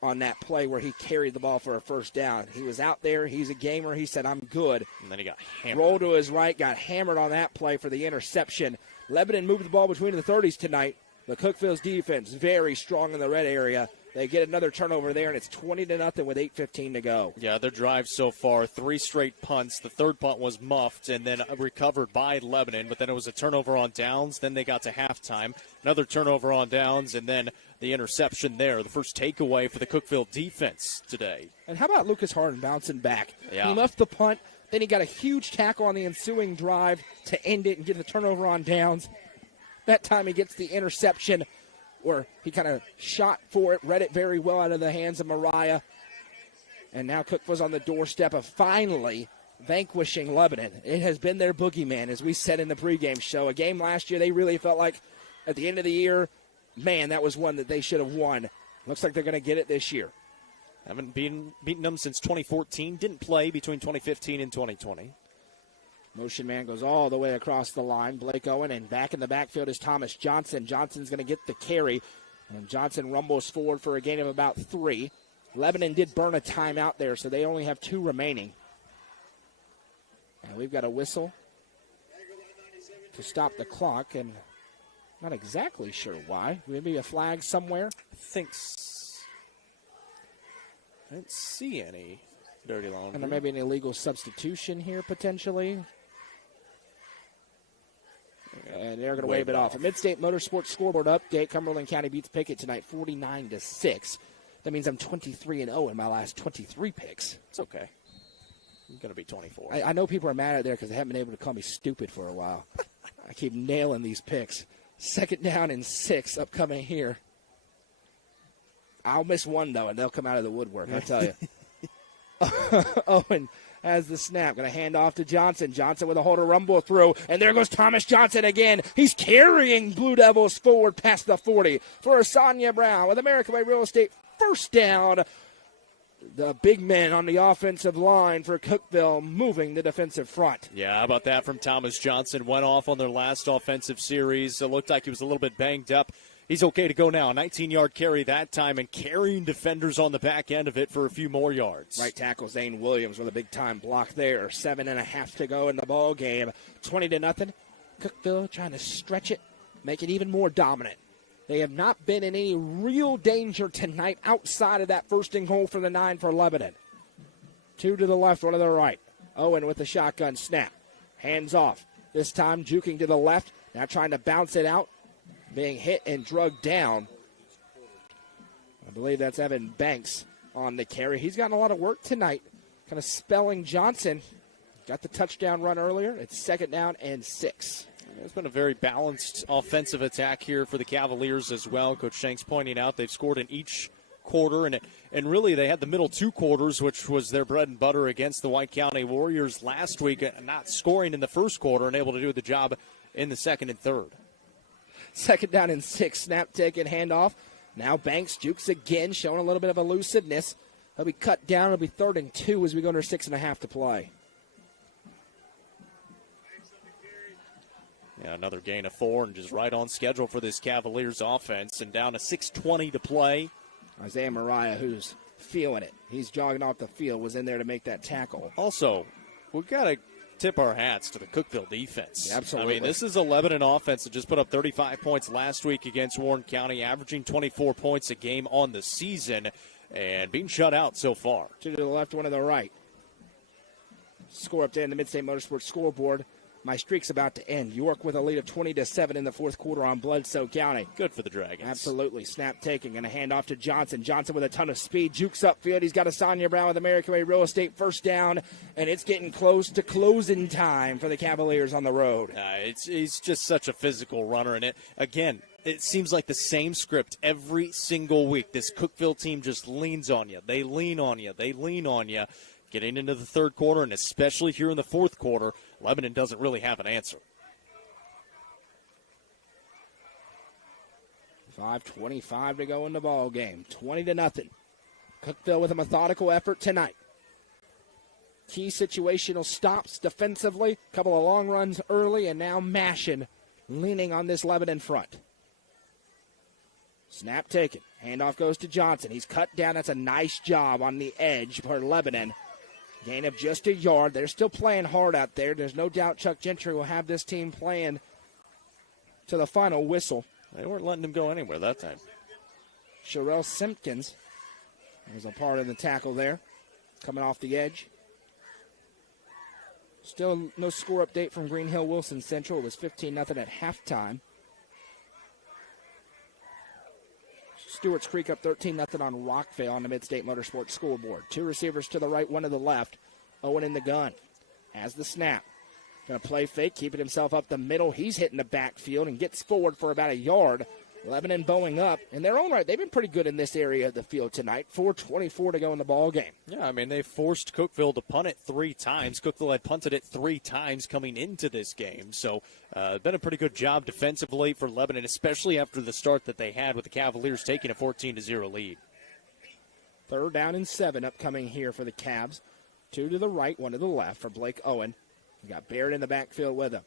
on that play where he carried the ball for a first down. He was out there. He's a gamer. He said, I'm good. And then he got hammered. Rolled to his right, got hammered on that play for the interception. Lebanon moved the ball between the 30s tonight. The Cookeville's defense very strong in the red area. They get another turnover there, and it's 20-0 with 8:15 to go. Yeah, their drive so far, 3 straight punts. The third punt was muffed and then recovered by Lebanon, but then it was a turnover on downs. Then they got to halftime. Another turnover on downs, and then the interception there, the first takeaway for the Cookeville defense today. And how about Lucas Harden bouncing back? Yeah. He muffed the punt, then he got a huge tackle on the ensuing drive to end it and get the turnover on downs. That time he gets the interception where he kind of shot for it, read it very well out of the hands of Mariah. And now Cookeville's on the doorstep of finally vanquishing Lebanon. It has been their boogeyman, as we said in the pregame show. A game last year they really felt like at the end of the year, man, that was one that they should have won. Looks like they're going to get it this year. Haven't beaten them since 2014. Didn't play between 2015 and 2020. Motion man goes all the way across the line. Blake Owen, and back in the backfield is Thomas Johnson. Johnson's going to get the carry, and Johnson rumbles forward for a gain of about 3. Lebanon did burn a timeout there, so they only have 2 remaining. And we've got a whistle to stop the clock, and not exactly sure why. Maybe a flag somewhere? I didn't see any dirty laundry. And there may be an illegal substitution here, potentially. And they're going to wave it off. A Mid-State Motorsports scoreboard update. Cumberland County beats Pickett tonight 49-6. That means I'm 23-0 in my last 23 picks. It's okay. I'm going to be 24. I know people are mad at there because they haven't been able to call me stupid for a while. I keep nailing these picks. 2nd down and 6 upcoming here. I'll miss one, though, and they'll come out of the woodwork, I tell you. Owen has the snap. Going to hand off to Johnson. Johnson with a holder rumble through. And there goes Thomas Johnson again. He's carrying Blue Devils forward past the 40 for Sonia Brown with American Way Real Estate. 1st down. The big men on the offensive line for Cookeville moving the defensive front. Yeah, how about that from Thomas Johnson? Went off on their last offensive series. It looked like he was a little bit banged up. He's okay to go now. 19-yard carry that time, and carrying defenders on the back end of it for a few more yards. Right tackle Zane Williams with a big-time block there. 7.5 to go in the ball game. 20-0. Cookeville trying to stretch it, make it even more dominant. They have not been in any real danger tonight outside of that 1st and goal for the 9 for Lebanon. 2 to the left, 1 to the right. Owen with the shotgun snap. Hands off. This time juking to the left. Now trying to bounce it out. Being hit and drugged down. I believe that's Evan Banks on the carry. He's gotten a lot of work tonight. Kind of spelling Johnson. Got the touchdown run earlier. It's 2nd down and 6. It's been a very balanced offensive attack here for the Cavaliers as well. Coach Shanks pointing out they've scored in each quarter, and really they had the middle 2 quarters, which was their bread and butter against the White County Warriors last week, not scoring in the 1st quarter and able to do the job in the 2nd and 3rd. 2nd down and 6. Snap taken, handoff. Now Banks jukes again, showing a little bit of elusiveness. He'll be cut down. It'll be 3rd and 2 as we go under 6.5 to play. Yeah, another gain of 4 and just right on schedule for this Cavaliers offense. And down to 6:20 to play. Isaiah Mariah, who's feeling it. He's jogging off the field, was in there to make that tackle. Also, we've got to tip our hats to the Cookeville defense. Yeah, absolutely. I mean, this is a Lebanon offense that just put up 35 points last week against Warren County, averaging 24 points a game on the season, and being shut out so far. 2 to the left, 1 to the right. Score up there in the Mid-State Motorsports scoreboard. My streak's about to end. York with a lead of 20-7 in the 4th quarter on Bledsoe County. Good for the Dragons. Absolutely. Snap taking. Going to hand off to Johnson. Johnson with a ton of speed. Jukes upfield. He's got a Sonia Brown with American Way Real Estate. 1st down. And it's getting close to closing time for the Cavaliers on the road. He's just such a physical runner. And it seems like the same script every single week. This Cookeville team just leans on you. They lean on you. They lean on you. Getting into the 3rd quarter, and especially here in the 4th quarter, Lebanon doesn't really have an answer. 5:25 to go in the ball game. 20-0. Cookeville with a methodical effort tonight. Key situational stops defensively. A couple of long runs early, and now mashing, leaning on this Lebanon front. Snap taken. Handoff goes to Johnson. He's cut down. That's a nice job on the edge for Lebanon. Gain of just a yard. They're still playing hard out there. There's no doubt Chuck Gentry will have this team playing to the final whistle. They weren't letting him go anywhere that time. Sherelle Simpkins was a part of the tackle there, coming off the edge. Still no score update from Green Hill Wilson Central. It was 15-0 at halftime. Stewart's Creek up 13-0 on Rockville on the Mid-State Motorsports scoreboard. 2 receivers to the right, 1 to the left. Owen in the gun. Has the snap. Going to play fake, keeping himself up the middle. He's hitting the backfield and gets forward for about a yard. Lebanon bowing up. In their own right, they've been pretty good in this area of the field tonight. 4:24 to go in the ball game. Yeah, I mean, they forced Cookeville to punt it 3 times. Cookeville had punted it 3 times coming into this game. So, been a pretty good job defensively for Lebanon, especially after the start that they had with the Cavaliers taking a 14-0 lead. 3rd down and 7 upcoming here for the Cavs. 2 to the right, 1 to the left for Blake Owen. We got Barrett in the backfield with him.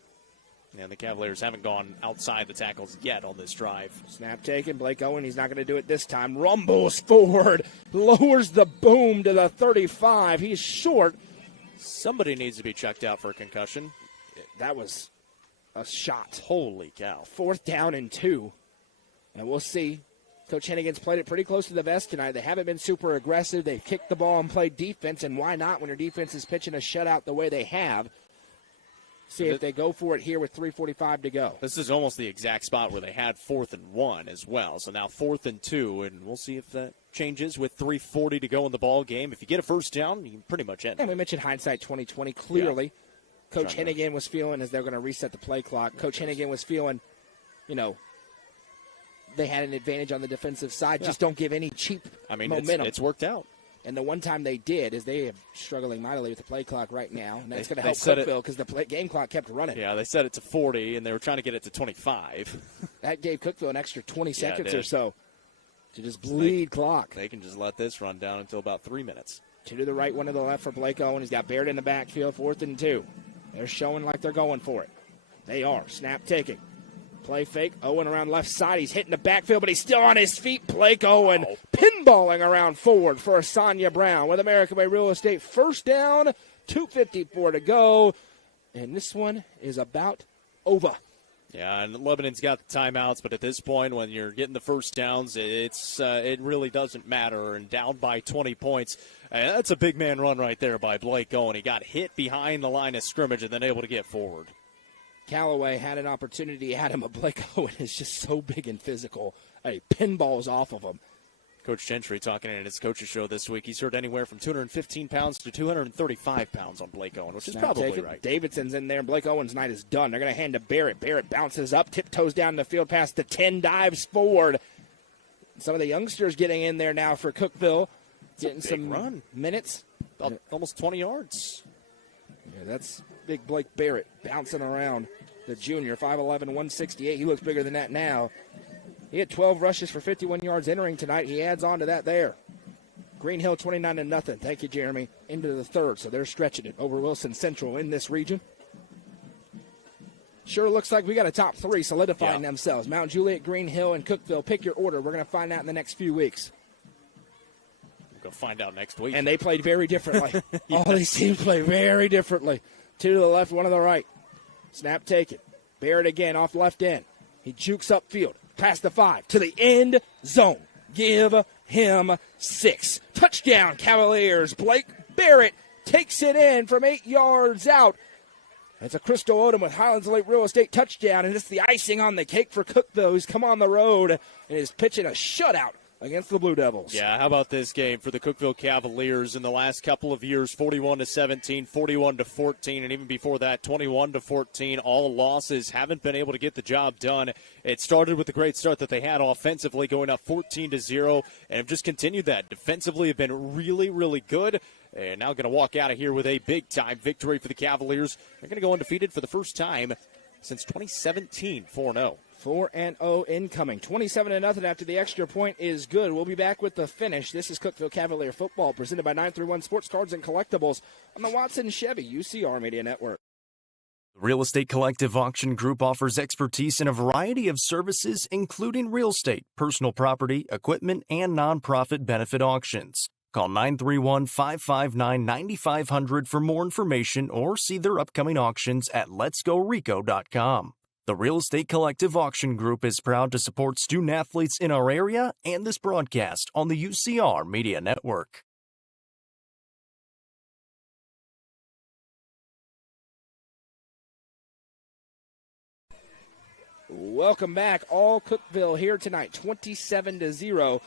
And the Cavaliers haven't gone outside the tackles yet on this drive. Snap taken. Blake Owen, he's not going to do it this time. Rumbles forward. Lowers the boom to the 35. He's short. Somebody needs to be checked out for a concussion. That was a shot. Holy cow. 4th down and 2. And we'll see. Coach Hennigan's played it pretty close to the vest tonight. They haven't been super aggressive. They've kicked the ball and played defense, and why not when your defense is pitching a shutout the way they have? See if they go for it here with 3:45 to go. This is almost the exact spot where they had 4th and 1 as well. So now 4th and 2, and we'll see if that changes with 3:40 to go in the ball game. If you get a first down, you can pretty much end. And we mentioned hindsight 2020. Clearly, Coach Hennigan was feeling as they're going to reset the play clock. Coach Hennigan was feeling, they had an advantage on the defensive side. Yeah. Just don't give any cheap momentum. It's worked out. And the one time they did is they are struggling mightily with the play clock right now. And that's going to help Cookeville because the game clock kept running. Yeah, they set it to 40, and they were trying to get it to 25. That gave Cookeville an extra 20 seconds or so to just bleed clock. They can just let this run down until about 3 minutes. 2 to the right, 1 to the left for Blake Owen. He's got Barrett in the backfield, 4th and 2. They're showing like they're going for it. They are. Snap taking. Play fake. Owen around left side. He's hitting the backfield, but he's still on his feet. Blake Owen pinballing around forward for Asanya Brown with American Way Real Estate. 1st down, 2:54 to go. And this one is about over. Yeah, and Lebanon's got the timeouts, but at this point, when you're getting the first downs, it really doesn't matter. And down by 20 points, that's a big man run right there by Blake Owen. He got hit behind the line of scrimmage and then able to get forward. Callaway had an opportunity at him, but Blake Owen is just so big and physical. Hey, pinballs off of him. Coach Gentry talking in his coach's show this week. He's heard anywhere from 215 pounds to 235 pounds on Blake Owen, which is probably right. Davidson's in there, and Blake Owen's night is done. They're going to hand to Barrett. Barrett bounces up, tiptoes down the field past the 10, dives forward. Some of the youngsters getting in there now for Cookeville, getting some minutes. Almost 20 yards. Yeah, that's big Blake Barrett bouncing around. The junior, 5'11", 168. He looks bigger than that now. He had 12 rushes for 51 yards entering tonight. He adds on to that there. Green Hill 29-0. Thank you, Jeremy. Into the 3rd, so they're stretching it over Wilson Central in this region. Sure looks like we got a top 3 solidifying themselves. Mount Juliet, Green Hill, and Cookeville. Pick your order. We're going to find out in the next few weeks. We'll go find out next week. And they played very differently. All these teams play very differently. 2 to the left, 1 to the right. Snap taken. Barrett again off left end. He jukes upfield. Past the 5 to the end zone. Give him 6. Touchdown, Cavaliers. Blake Barrett takes it in from 8 yards out. It's a Crystal Odom with Highlands Lake Real Estate touchdown, and it's the icing on the cake for Cookeville, who's come on the road and is pitching a shutout against the Blue Devils. Yeah, how about this game for the Cookeville Cavaliers in the last couple of years? 41-17, 41-14, and even before that, 21-14. All losses, haven't been able to get the job done. It started with the great start that they had offensively, going up 14-0, and have just continued that. Defensively have been really, really good. And now going to walk out of here with a big-time victory for the Cavaliers. They're going to go undefeated for the first time since 2017, 4-0. 4-0 incoming. 27-0 after the extra point is good. We'll be back with the finish. This is Cookeville Cavalier Football, presented by 931 Sports Cards and Collectibles on the Watson Chevy UCR Media Network. The Real Estate Collective Auction Group offers expertise in a variety of services, including real estate, personal property, equipment, and nonprofit benefit auctions. Call 931-559-9500 for more information or see their upcoming auctions at letsgorico.com. The Real Estate Collective Auction Group is proud to support student-athletes in our area and this broadcast on the UCR Media Network. Welcome back. All Cookeville here tonight, 27-0.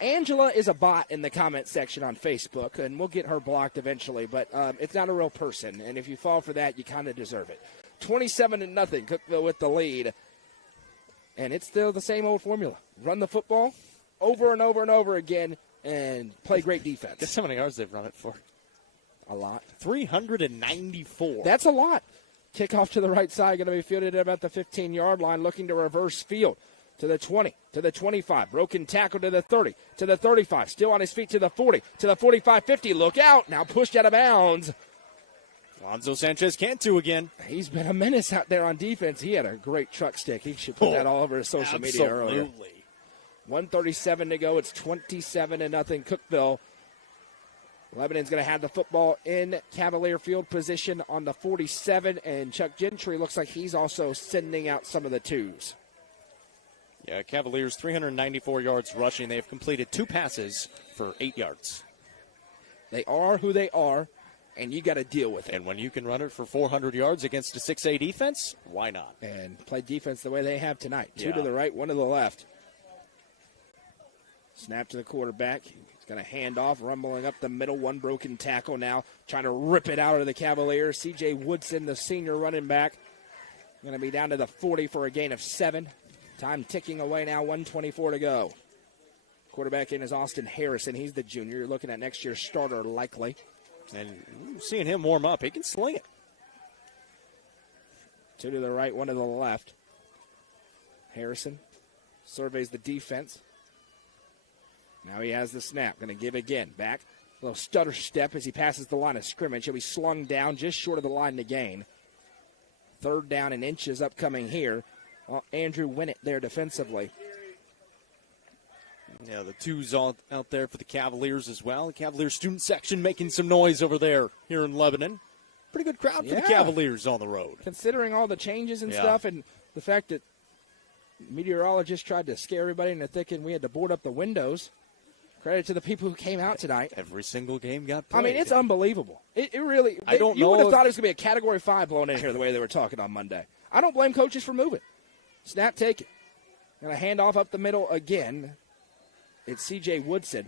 Angela is a bot in the comment section on Facebook, and we'll get her blocked eventually, but it's not a real person, and if you fall for that, you kind of deserve it. 27-0, Cookeville with the lead, and it's still the same old formula. Run the football over and over and over again and play great defense. Guess how many yards they've run it for? A lot. 394. That's a lot. Kickoff to the right side, going to be fielded at about the 15-yard line, looking to reverse field. to the 20, to the 25. Broken tackle to the 30, to the 35. Still on his feet to the 40, to the 45, 50. Look out. Now pushed out of bounds. Alonzo Sanchez Cantu again. He's been a menace out there on defense. He had a great truck stick. He should put that all over his social media earlier. Absolutely. 1:37 to go. It's 27-0 Cookeville. Lebanon's going to have the football in Cavalier field position on the 47, and Chuck Gentry looks like he's also sending out some of the twos. Yeah, Cavaliers 394 yards rushing. They have completed 2 passes for 8 yards. They are who they are, and you got to deal with it. And when you can run it for 400 yards against a 6A defense, why not? And play defense the way they have tonight. 2 Yeah. to the right, 1 to the left. Snap to the quarterback. He's going to hand off, rumbling up the middle. 1 broken tackle now, trying to rip it out of the Cavaliers. C.J. Woodson, the senior running back, going to be down to the 40 for a gain of 7. Time ticking away now, 1:24 to go. Quarterback in is Austin Harrison. He's the junior. You're looking at next year's starter likely. And seeing him warm up, he can sling it. 2 to the right, 1 to the left. Harrison surveys the defense. Now he has the snap. Going to give again. Back. A little stutter step as he passes the line of scrimmage. He'll be slung down just short of the line to gain. 3rd down and inches upcoming here. Well, Andrew Winnett there defensively. Yeah, the twos out there for the Cavaliers as well. The Cavaliers student section making some noise over there here in Lebanon. Pretty good crowd for the Cavaliers on the road. Considering all the changes and stuff and the fact that meteorologists tried to scare everybody into thinking we had to board up the windows. Credit to the people who came out tonight. Every single game got played. I mean, it's unbelievable. It really. I don't know. You would have thought it was going to be a Category 5 blown in here the way they were talking on Monday. I don't blame coaches for moving. Snap, take it. Going to hand off up the middle again. It's C.J. Woodson.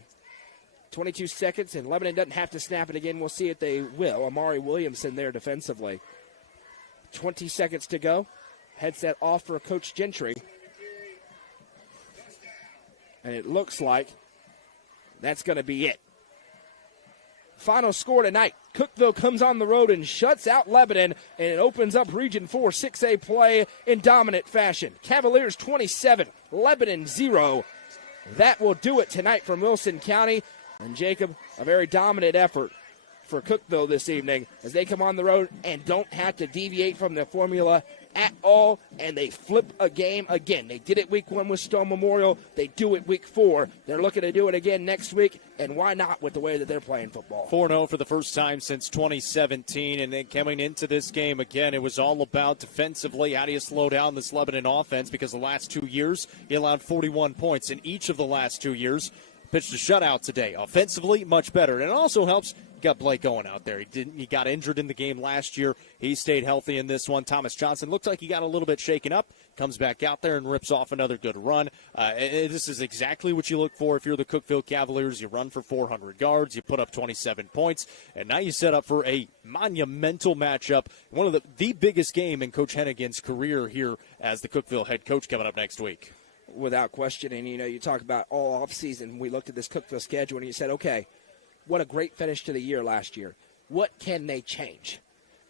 22 seconds, and Lebanon doesn't have to snap it again. We'll see if they will. Amari Williamson there defensively. 20 seconds to go. Headset off for Coach Gentry. And it looks like that's going to be it. Final score tonight. Cookeville comes on the road and shuts out Lebanon, and it opens up Region 4 6A play in dominant fashion. Cavaliers 27, Lebanon 0. That will do it tonight from Wilson County. And Jacob, a very dominant effort for Cookeville this evening as they come on the road and don't have to deviate from the formula at all, and they flip a game again. They did it week 1 with Stone Memorial. They do it week 4. They're looking to do it again next week, and why not with the way that they're playing football? 4-0 for the first time since 2017, and then coming into this game again, it was all about defensively. How do you slow down this Lebanon offense? Because the last 2 years, he allowed 41 points in each of the last 2 years. Pitched a shutout today. Offensively, much better. And it also helps, you got Blake Owen out there. He got injured in the game last year. He stayed healthy in this one. Thomas Johnson looked like he got a little bit shaken up. Comes back out there and rips off another good run. This is exactly what you look for if you're the Cookeville Cavaliers. You run for 400 yards. You put up 27 points. And now you set up for a monumental matchup. One of the biggest game in Coach Hennigan's career here as the Cookeville head coach coming up next week. Without question. And, you talk about all offseason. We looked at this Cookeville schedule, and you said, okay, what a great finish to the year last year. What can they change?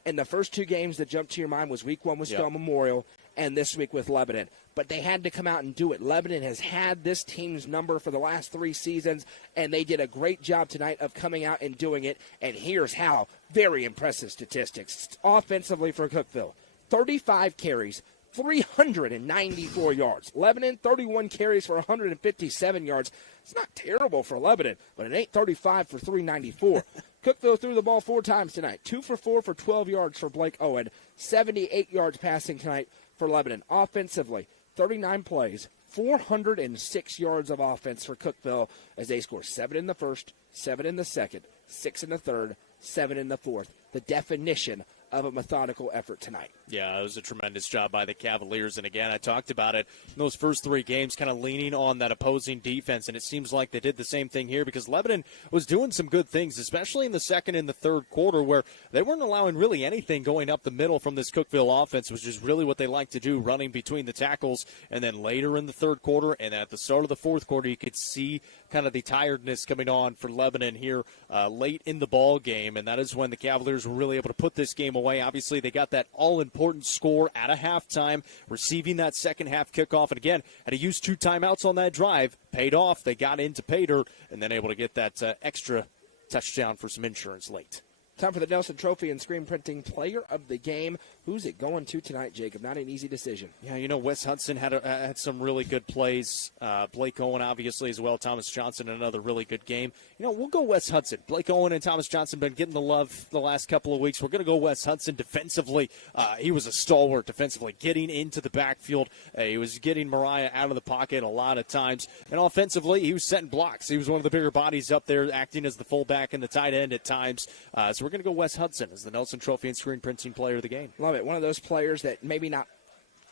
And the first 2 games that jumped to your mind was week 1 with Stone Memorial and this week with Lebanon. But they had to come out and do it. Lebanon has had this team's number for the last 3 seasons, and they did a great job tonight of coming out and doing it. And here's how. Very impressive statistics. Offensively for Cookeville, 35 carries, 394 yards. Lebanon, 31 carries for 157 yards. It's not terrible for Lebanon, but it ain't 35 for 394. Cookeville threw the ball 4 times tonight. 2 for 4 for 12 yards for Blake Owen. 78 yards passing tonight for Lebanon. Offensively, 39 plays, 406 yards of offense for Cookeville as they score 7 in the first, 7 in the second, 6 in the third, 7 in the fourth. The definition of a methodical effort tonight. Yeah, it was a tremendous job by the Cavaliers. And again, I talked about it in those first 3 games, kind of leaning on that opposing defense. And it seems like they did the same thing here because Lebanon was doing some good things, especially in the second and the third quarter, where they weren't allowing really anything going up the middle from this Cookeville offense, which is really what they like to do, running between the tackles. And then later in the third quarter and at the start of the fourth quarter, you could see kind of the tiredness coming on for Lebanon here late in the ball game. And that is when the Cavaliers were really able to put this game away. Obviously, they got that all-important score at a halftime, receiving that second-half kickoff. And again, had to use 2 timeouts on that drive. Paid off. They got into pay dirt and then able to get that extra touchdown for some insurance late. Time for the Nelson Trophy and Screen Printing Player of the Game. Who's it going to tonight, Jacob? Not an easy decision. Yeah, Wes Hudson had some really good plays. Blake Owen, obviously, as well. Thomas Johnson, another really good game. We'll go Wes Hudson. Blake Owen and Thomas Johnson been getting the love the last couple of weeks. We're going to go Wes Hudson defensively. He was a stalwart defensively, getting into the backfield. He was getting Mariah out of the pocket a lot of times. And offensively, he was setting blocks. He was one of the bigger bodies up there, acting as the fullback and the tight end at times. So we're going to go Wes Hudson as the Nelson Trophy and Screen Printing Player of the Game. Love it. One of those players that maybe not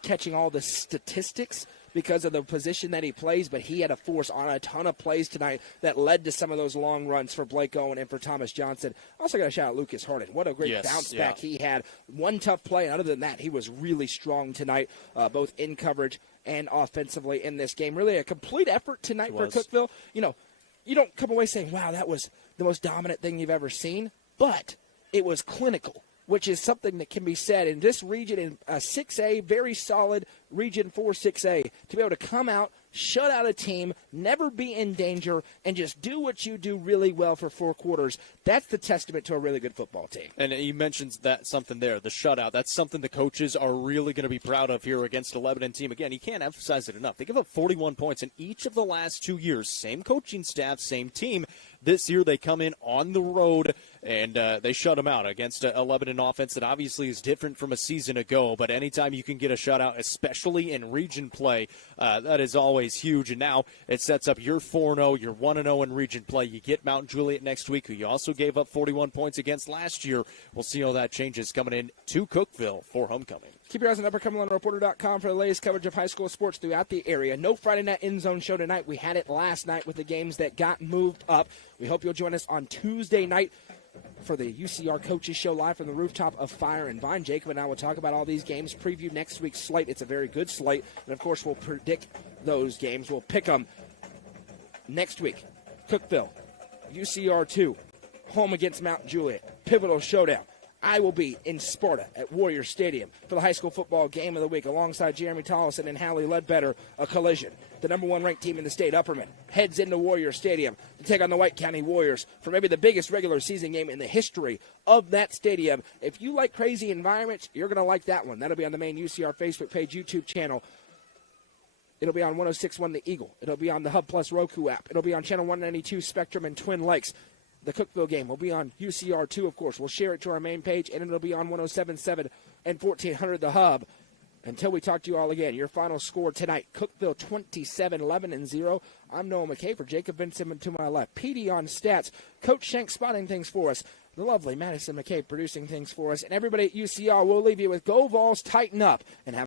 catching all the statistics because of the position that he plays, but he had a force on a ton of plays tonight that led to some of those long runs for Blake Owen and for Thomas Johnson. Also got to shout out Lucas Harden. What a great bounce back he had. One tough play, and other than that, he was really strong tonight, both in coverage and offensively in this game. Really a complete effort tonight for Cookeville. You don't come away saying, wow, that was the most dominant thing you've ever seen, but it was clinical, which is something that can be said in this region in 6A, very solid Region 4 6A, to be able to come out, shut out a team, never be in danger, and just do what you do really well for 4 quarters. That's the testament to a really good football team. And you mentioned that something there, the shutout. That's something the coaches are really going to be proud of here against a Lebanon team. Again, you can't emphasize it enough. They give up 41 points in each of the last 2 years. Same coaching staff, same team. This year they come in on the road and they shut them out against a Lebanon offense that obviously is different from a season ago. But anytime you can get a shutout, especially in region play, that is always huge. And now it sets up your 4-0, your 1-0 in region play. You get Mount Juliet next week, who you also gave up 41 points against last year. We'll see how that changes coming in to Cookeville for homecoming. Keep your eyes on UpperCumberlandReporter.com for the latest coverage of high school sports throughout the area. No Friday Night End Zone show tonight. We had it last night with the games that got moved up. We hope you'll join us on Tuesday night for the UCR Coaches Show live from the rooftop of Fire and Vine. Jacob and I will talk about all these games, preview next week's slate. It's a very good slate. And, of course, we'll predict those games. We'll pick them next week. Cookeville, UCR 2, home against Mount Juliet, pivotal showdown. I will be in Sparta at Warrior Stadium for the high school football game of the week alongside Jeremy Tollison and Hallie Ledbetter, a collision. The number 1 ranked team in the state, Upperman, heads into Warrior Stadium to take on the White County Warriors for maybe the biggest regular season game in the history of that stadium. If you like crazy environments, you're going to like that one. That'll be on the main UCR Facebook page, YouTube channel. It'll be on 106.1 The Eagle. It'll be on the Hub Plus Roku app. It'll be on Channel 192 Spectrum and Twin Lakes. The Cookeville game will be on UCR2, of course. We'll share it to our main page, and it'll be on 107.7 and 1400 The Hub. Until we talk to you all again, your final score tonight, Cookeville 27, Lebanon 0. I'm Noah McKay for Jacob Vincent to my left. PD on stats, Coach Shank spotting things for us, the lovely Madison McKay producing things for us, and everybody at UCR will leave you with Go Vols, tighten up, and have